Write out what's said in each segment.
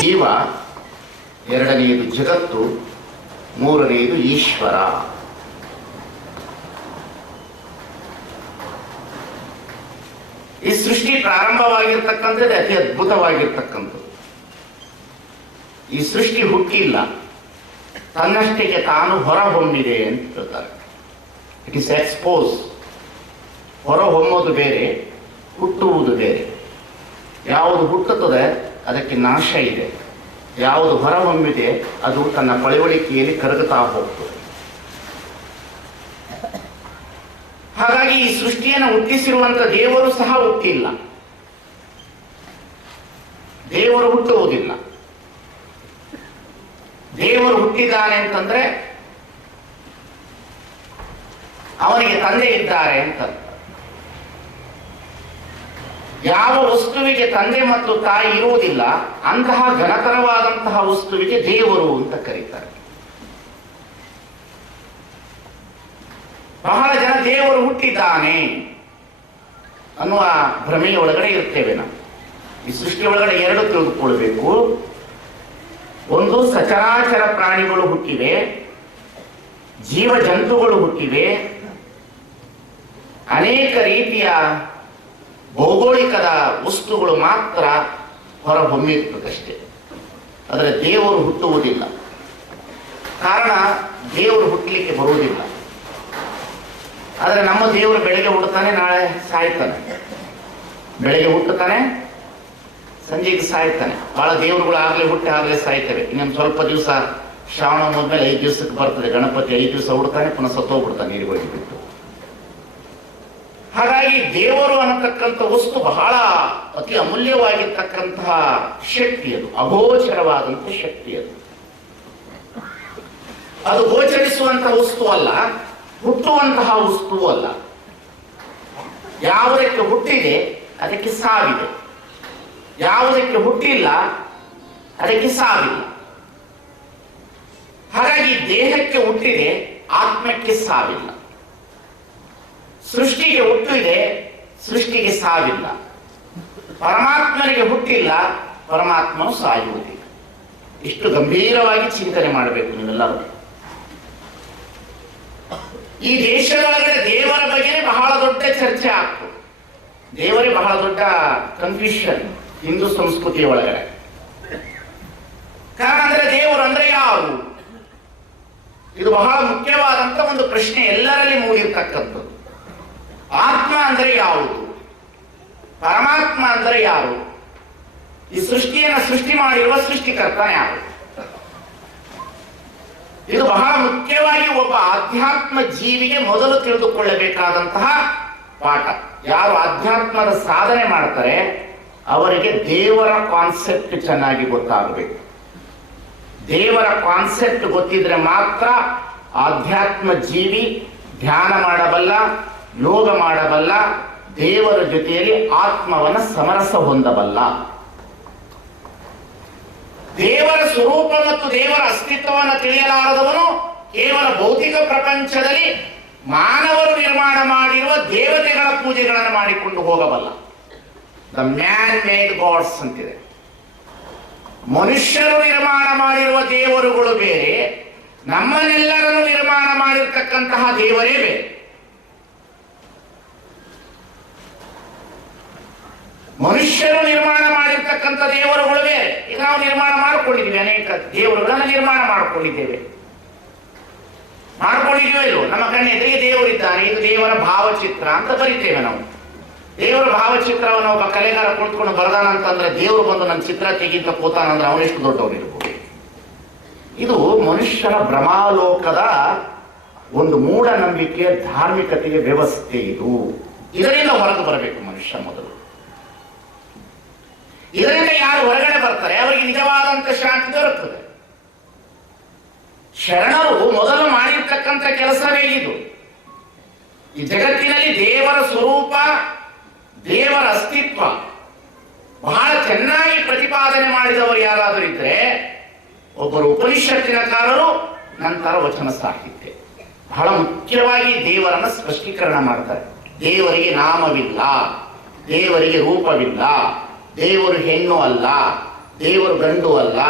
ಜೀವ, ಎರಡನೆಯದು ಜಗತ್ತು, ಮೂರನೆಯದು ಈಶ್ವರ. ಈ ಸೃಷ್ಟಿ ಪ್ರಾರಂಭವಾಗಿರ್ತಕ್ಕಂಥದ್ದು ಅತಿ ಅದ್ಭುತವಾಗಿರ್ತಕ್ಕಂಥದ್ದು. ಈ ಸೃಷ್ಟಿ ಹುಟ್ಟಿಲ್ಲ, ತನ್ನಷ್ಟಕ್ಕೆ ತಾನು ಹೊರಹೊಮ್ಮಿದೆ ಅಂತ ಹೇಳ್ತಾರೆ. It is expose. ಹೊರಹೊಮ್ಮೋದು ಬೇರೆ, ಹುಟ್ಟುವುದು ಬೇರೆ. ಯಾವುದು ಹುಟ್ಟುತ್ತದೆ ಅದಕ್ಕೆ ನಾಶ ಇದೆ, ಯಾವುದು ಹೊರಹೊಮ್ಮಿದೆ ಅದು ತನ್ನ ಪಳವಳಿಕೆಯಲ್ಲಿ ಕರಗುತ್ತಾ ಹೋಗ್ತದೆ. ಹಾಗಾಗಿ ಈ ಸೃಷ್ಟಿಯನ್ನು ಹುಟ್ಟಿಸಿರುವಂತ ದೇವರು ಸಹ ಹುಟ್ಟಿಲ್ಲ, ದೇವರು ಹುಟ್ಟುವುದಿಲ್ಲ. ದೇವರು ಹುಟ್ಟಿದ್ದಾನೆ ಅಂತಂದ್ರೆ ಅವನಿಗೆ ತಂದೆ ಇದ್ದಾರೆ ಅಂತ. ಯಾವ ವಸ್ತುವಿಗೆ ತಂದೆ ಮತ್ತು ತಾಯಿ ಇರುವುದಿಲ್ಲ ಅಂತಹ ಘನತರವಾದಂತಹ ವಸ್ತುವಿಗೆ ದೇವರು ಅಂತ ಕರೀತಾರೆ. ಬಹಳ ಜನ ದೇವರು ಹುಟ್ಟಿದ್ದಾನೆ ಅನ್ನುವ ಭ್ರಮೆಯ ಒಳಗಡೆ ಇರ್ತೇವೆ ನಾವು. ಈ ಸೃಷ್ಟಿ ಒಳಗಡೆ ಎರಡು ತಿಳಿದುಕೊಳ್ಬೇಕು. ಒಂದು, ಸಚರಾಚರ ಪ್ರಾಣಿಗಳು ಹುಟ್ಟಿವೆ, ಜೀವ ಜಂತುಗಳು ಹುಟ್ಟಿವೆ, ಅನೇಕ ರೀತಿಯ ಭೌಗೋಳಿಕದ ವಸ್ತುಗಳು ಮಾತ್ರ ಹೊರಹೊಮ್ಮಿರ್ತದಷ್ಟೇ. ಆದರೆ ದೇವರು ಹುಟ್ಟುವುದಿಲ್ಲ. ಕಾರಣ, ದೇವರು ಹುಟ್ಟಲಿಕ್ಕೆ ಬರುವುದಿಲ್ಲ. ಆದರೆ ನಮ್ಮ ದೇವರು ಬೆಳಗ್ಗೆ ಹುಟ್ಟುತ್ತಾನೆ, ನಾಳೆ ಸಾಯ್ತಾನೆ. ಬೆಳಗ್ಗೆ ಹುಟ್ಟುತ್ತಾನೆ, ಸಂಜೆಗೆ ಸಾಯ್ತಾನೆ. ಬಹಳ ದೇವರುಗಳು ಆಗಲೇ ಹುಟ್ಟಿ ಆಗಲೇ ಸಾಯ್ತವೆ. ಇನ್ನೊಂದು ಸ್ವಲ್ಪ ದಿವಸ ಶ್ರಾವಣ ಮುದ್ಮೇಲೆ 5 ದಿವಸಕ್ಕೆ ಬರ್ತದೆ ಗಣಪತಿ. 5 ದಿವಸ ಹುಡ್ತಾನೆ, ಪುನಃ ಸತ್ತೋಗ್ಬಿಡ್ತಾನೆ ನೀರಿಗೆ ಹೋಗಿ ಬಿಟ್ಟು. ಹಾಗಾಗಿ ದೇವರು ಅನ್ನತಕ್ಕಂಥ ವಸ್ತು ಬಹಳ ಅತಿ ಅಮೂಲ್ಯವಾಗಿರ್ತಕ್ಕಂತಹ ಶಕ್ತಿ. ಅದು ಅಗೋಚರವಾದಂತಹ ಶಕ್ತಿ. ಅದು ಗೋಚರಿಸುವಂತಹ ವಸ್ತು ಅಲ್ಲ, ಹುಟ್ಟುವಂತಹ ವಸ್ತುವು ಅಲ್ಲ. ಯಾವುದಕ್ಕೆ ಹುಟ್ಟಿದೆ ಅದಕ್ಕೆ ಸಾವಿದೆ, ಯಾವುದಕ್ಕೆ ಹುಟ್ಟಿಲ್ಲ ಅದಕ್ಕೆ ಸಾವಿಲ್ಲ. ಹಾಗಾಗಿ ದೇಹಕ್ಕೆ ಹುಟ್ಟಿದೆ, ಆತ್ಮಕ್ಕೆ ಸಾವಿಲ್ಲ. ಸೃಷ್ಟಿಗೆ ಹುಟ್ಟಿದೆ, ಸೃಷ್ಟಿಗೆ ಸಾವಿಲ್ಲ. ಪರಮಾತ್ಮನಿಗೆ ಹುಟ್ಟಿಲ್ಲ, ಪರಮಾತ್ಮನು ಸಾಯುವುದಿಲ್ಲ. ಇಷ್ಟು ಗಂಭೀರವಾಗಿ ಚಿಂತನೆ ಮಾಡಬೇಕು ನೀವೆಲ್ಲರೂ. ಈ ದೇಶದೊಳಗಡೆ ದೇವರ ಬಗ್ಗೆ ಬಹಳ ದೊಡ್ಡ ಚರ್ಚೆ ಆಗ್ತದೆ. ದೇವರೇ ಬಹಳ ದೊಡ್ಡ ಕನ್ಫ್ಯೂಷನ್ ಹಿಂದೂ ಸಂಸ್ಕೃತಿಯ ಒಳಗಡೆ. ಕಾರಣ ಅಂದ್ರೆ ದೇವರು ಅಂದ್ರೆ ಯಾರು? ಇದು ಬಹಳ ಮುಖ್ಯವಾದಂತ ಒಂದು ಪ್ರಶ್ನೆ ಎಲ್ಲರಲ್ಲಿ ಮೂಡಿರ್ತಕ್ಕಂಥದ್ದು. ಆತ್ಮ ಅಂದ್ರೆ ಯಾವುದು? ಪರಮಾತ್ಮ ಅಂದ್ರೆ ಯಾರು? ಈ ಸೃಷ್ಟಿಯನ್ನು ಸೃಷ್ಟಿ ಮಾಡಿರುವ ಸೃಷ್ಟಿಕರ್ತ ಯಾರು? ಇದು ಬಹಳ ಮುಖ್ಯವಾಗಿ ಒಬ್ಬ ಆಧ್ಯಾತ್ಮ ಜೀವಿಗೆ ಮೊದಲು ತಿಳಿದುಕೊಳ್ಳಬೇಕಾದಂತಹ ಪಾಠ. ಯಾರು ಆಧ್ಯಾತ್ಮದ ಸಾಧನೆ ಮಾಡ್ತಾರೆ ಅವರಿಗೆ ದೇವರ ಕಾನ್ಸೆಪ್ಟ್ ಚೆನ್ನಾಗಿ ಗೊತ್ತಾಗಬೇಕು. ದೇವರ ಕಾನ್ಸೆಪ್ಟ್ ಗೊತ್ತಿದ್ರೆ ಮಾತ್ರ ಆಧ್ಯಾತ್ಮ ಜೀವಿ ಧ್ಯಾನ ಮಾಡಬಲ್ಲ, ಯೋಗ ಮಾಡಬಲ್ಲ, ದೇವರ ಜೊತೆಯಲ್ಲಿ ಆತ್ಮವನ್ನ ಸಮರಸ ಹೊಂದಬಲ್ಲ. ದೇವರ ಸ್ವರೂಪ ಮತ್ತು ದೇವರ ಅಸ್ತಿತ್ವವನ್ನು ತಿಳಿಯಲಾರದವನು ಕೇವಲ ಭೌತಿಕ ಪ್ರಪಂಚದಲ್ಲಿ ಮಾನವರು ನಿರ್ಮಾಣ ಮಾಡಿರುವ ದೇವತೆಗಳ ಪೂಜೆಗಳನ್ನು ಮಾಡಿಕೊಂಡು ಹೋಗಬಲ್ಲ. ದ ಮ್ಯಾನ್ ಮೇಡ್ ಗಾಡ್ಸ್ ಅಂತಿದೆ. ಮನುಷ್ಯರು ನಿರ್ಮಾಣ ಮಾಡಿರುವ ದೇವರುಗಳು ಬೇರೆ, ನಮ್ಮನ್ನೆಲ್ಲರನ್ನು ನಿರ್ಮಾಣ ಮಾಡಿರ್ತಕ್ಕಂತಹ ದೇವರೇ ಬೇರೆ. ಮನುಷ್ಯರು ನಿರ್ಮಾಣ ಮಾಡಿರ್ತಕ್ಕಂಥ ದೇವರುಗಳು ಬೇರೆ. ಈಗ ನಾವು ನಿರ್ಮಾಣ ಮಾಡಿಕೊಂಡಿದ್ದೀವಿ, ಅನೇಕ ದೇವರುಗಳನ್ನು ನಿರ್ಮಾಣ ಮಾಡಿಕೊಂಡಿದ್ದೇವೆ. ಮಾಡ್ಕೊಂಡಿದ್ದೀವೋ ಇಲ್ವೋ? ನಮ್ಮ ಕಣ್ಣೆದುರಿಗೆ ದೇವರಿದ್ದಾನೆ, ಇದು ದೇವರ ಭಾವಚಿತ್ರ ಅಂತ ಬರಿತೇವೆ ನಾವು. ದೇವರ ಭಾವಚಿತ್ರವನ್ನು ಒಬ್ಬ ಕಲೆಗಾರ ಕುಳಿತುಕೊಂಡು ಬರದಾನಂತಂದ್ರೆ ದೇವರು ಬಂದು ನನ್ನ ಚಿತ್ರ ತೆಗಿಂತ ಕೂತಾನಂದ್ರೆ ಅವನೆಷ್ಟು ದೊಡ್ಡವನಿರ್ಬೋದು. ಇದು ಮನುಷ್ಯನ ಭ್ರಮಾಲೋಕದ ಒಂದು ಮೂಢನಂಬಿಕೆಯ ಧಾರ್ಮಿಕತೆಯ ವ್ಯವಸ್ಥೆ. ಇದು ಇದರಿಂದ ಹೊರಗೆ ಬರಬೇಕು ಮನುಷ್ಯ ಮೊದಲು. ಇದರಿಂದ ಯಾರು ಹೊರಗಡೆ ಬರ್ತಾರೆ ಅವರಿಗೆ ನಿಜವಾದಂತ ಶಾಂತಿ ದೊರಕುತ್ತದೆ. ಶರಣರು ಮೊದಲು ಮಾಡಿರ್ತಕ್ಕಂಥ ಕೆಲಸವೇ ಇದು. ಈ ಜಗತ್ತಿನಲ್ಲಿ ದೇವರ ಸ್ವರೂಪ, ದೇವರ ಅಸ್ತಿತ್ವ ಬಹಳ ಚೆನ್ನಾಗಿ ಪ್ರತಿಪಾದನೆ ಮಾಡಿದವರು ಯಾರಾದರೂ ಇದ್ರೆ ಒಬ್ಬರು ಉಪನಿಷತ್ತಿನಕಾರರು, ನಂತರ ವಚನ ಸಾಹಿತ್ಯ. ಬಹಳ ಮುಖ್ಯವಾಗಿ ದೇವರನ್ನ ಸ್ಪಷ್ಟೀಕರಣ ಮಾಡ್ತಾರೆ. ದೇವರಿಗೆ ನಾಮವಿಲ್ಲ, ದೇವರಿಗೆ ರೂಪವಿಲ್ಲ, ದೇವರು ಹೆಣ್ಣು ಅಲ್ಲ, ದೇವರು ಗಂಡು ಅಲ್ಲ,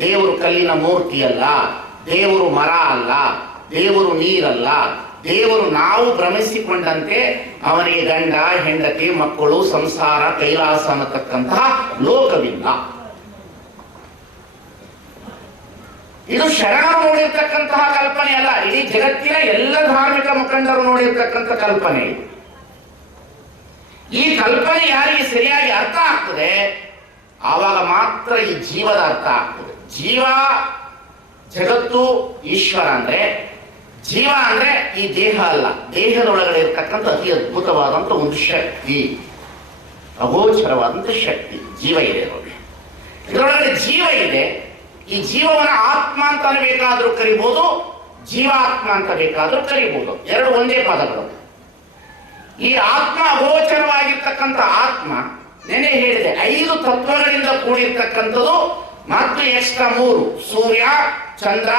ದೇವರು ಕಲ್ಲಿನ ಮೂರ್ತಿ ಅಲ್ಲ, ದೇವರು ಮರ ಅಲ್ಲ, ದೇವರು ನೀರಲ್ಲ. ದೇವರು ನಾವು ಭ್ರಮಿಸಿಕೊಂಡಂತೆ ಅವನಿಗೆ ಗಂಡ, ಹೆಂಡತಿ, ಮಕ್ಕಳು, ಸಂಸಾರ, ಕೈಲಾಸ ಅನ್ನತಕ್ಕಂತಹ ಲೋಕವಿಲ್ಲ. ಇದು ಶರಣರು ನೋಡಿರ್ತಕ್ಕಂತಹ ಕಲ್ಪನೆ ಅಲ್ಲ, ಇಡೀ ಜಗತ್ತಿನ ಎಲ್ಲ ಧಾರ್ಮಿಕ ಮುಖಂಡರು ನೋಡಿರ್ತಕ್ಕಂಥ ಕಲ್ಪನೆ ಇದು. ಈ ಕಲ್ಪನೆ ಯಾರಿಗೆ ಸರಿಯಾಗಿ ಅರ್ಥ ಆಗ್ತದೆ ಆವಾಗ ಮಾತ್ರ ಈ ಜೀವದ ಅರ್ಥ ಆಗ್ತದೆ. ಜೀವ, ಜಗತ್ತು, ಈಶ್ವರ ಅಂದ್ರೆ, ಜೀವ ಅಂದ್ರೆ ಈ ದೇಹ ಅಲ್ಲ, ದೇಹದೊಳಗಡೆ ಇರ್ತಕ್ಕಂಥ ಅತಿ ಅದ್ಭುತವಾದಂಥ ಒಂದು ಶಕ್ತಿ, ಅಗೋಚರವಾದಂಥ ಶಕ್ತಿ ಜೀವ ಇದೆ. ಇದರೊಳಗಡೆ ಜೀವ ಇದೆ. ಈ ಜೀವವನ್ನು ಆತ್ಮ ಅಂತ ಬೇಕಾದ್ರೂ ಕರಿಬಹುದು, ಜೀವಾತ್ಮ ಅಂತ ಬೇಕಾದ್ರೂ ಕರಿಬಹುದು, ಎರಡು ಒಂದೇ ಪದಗಳು. ಈ ಆತ್ಮ, ಅಗೋಚರವಾಗಿರ್ತಕ್ಕಂಥ ಆತ್ಮ, ನೆನೆ ಹೇಳಿದೆ 5 ತತ್ವಗಳಿಂದ ಕೂಡಿರ್ತಕ್ಕಂಥದ್ದು ಮತ್ತು ಎಕ್ಸ್ಟ್ರಾ 3 ಸೂರ್ಯ, ಚಂದ್ರ,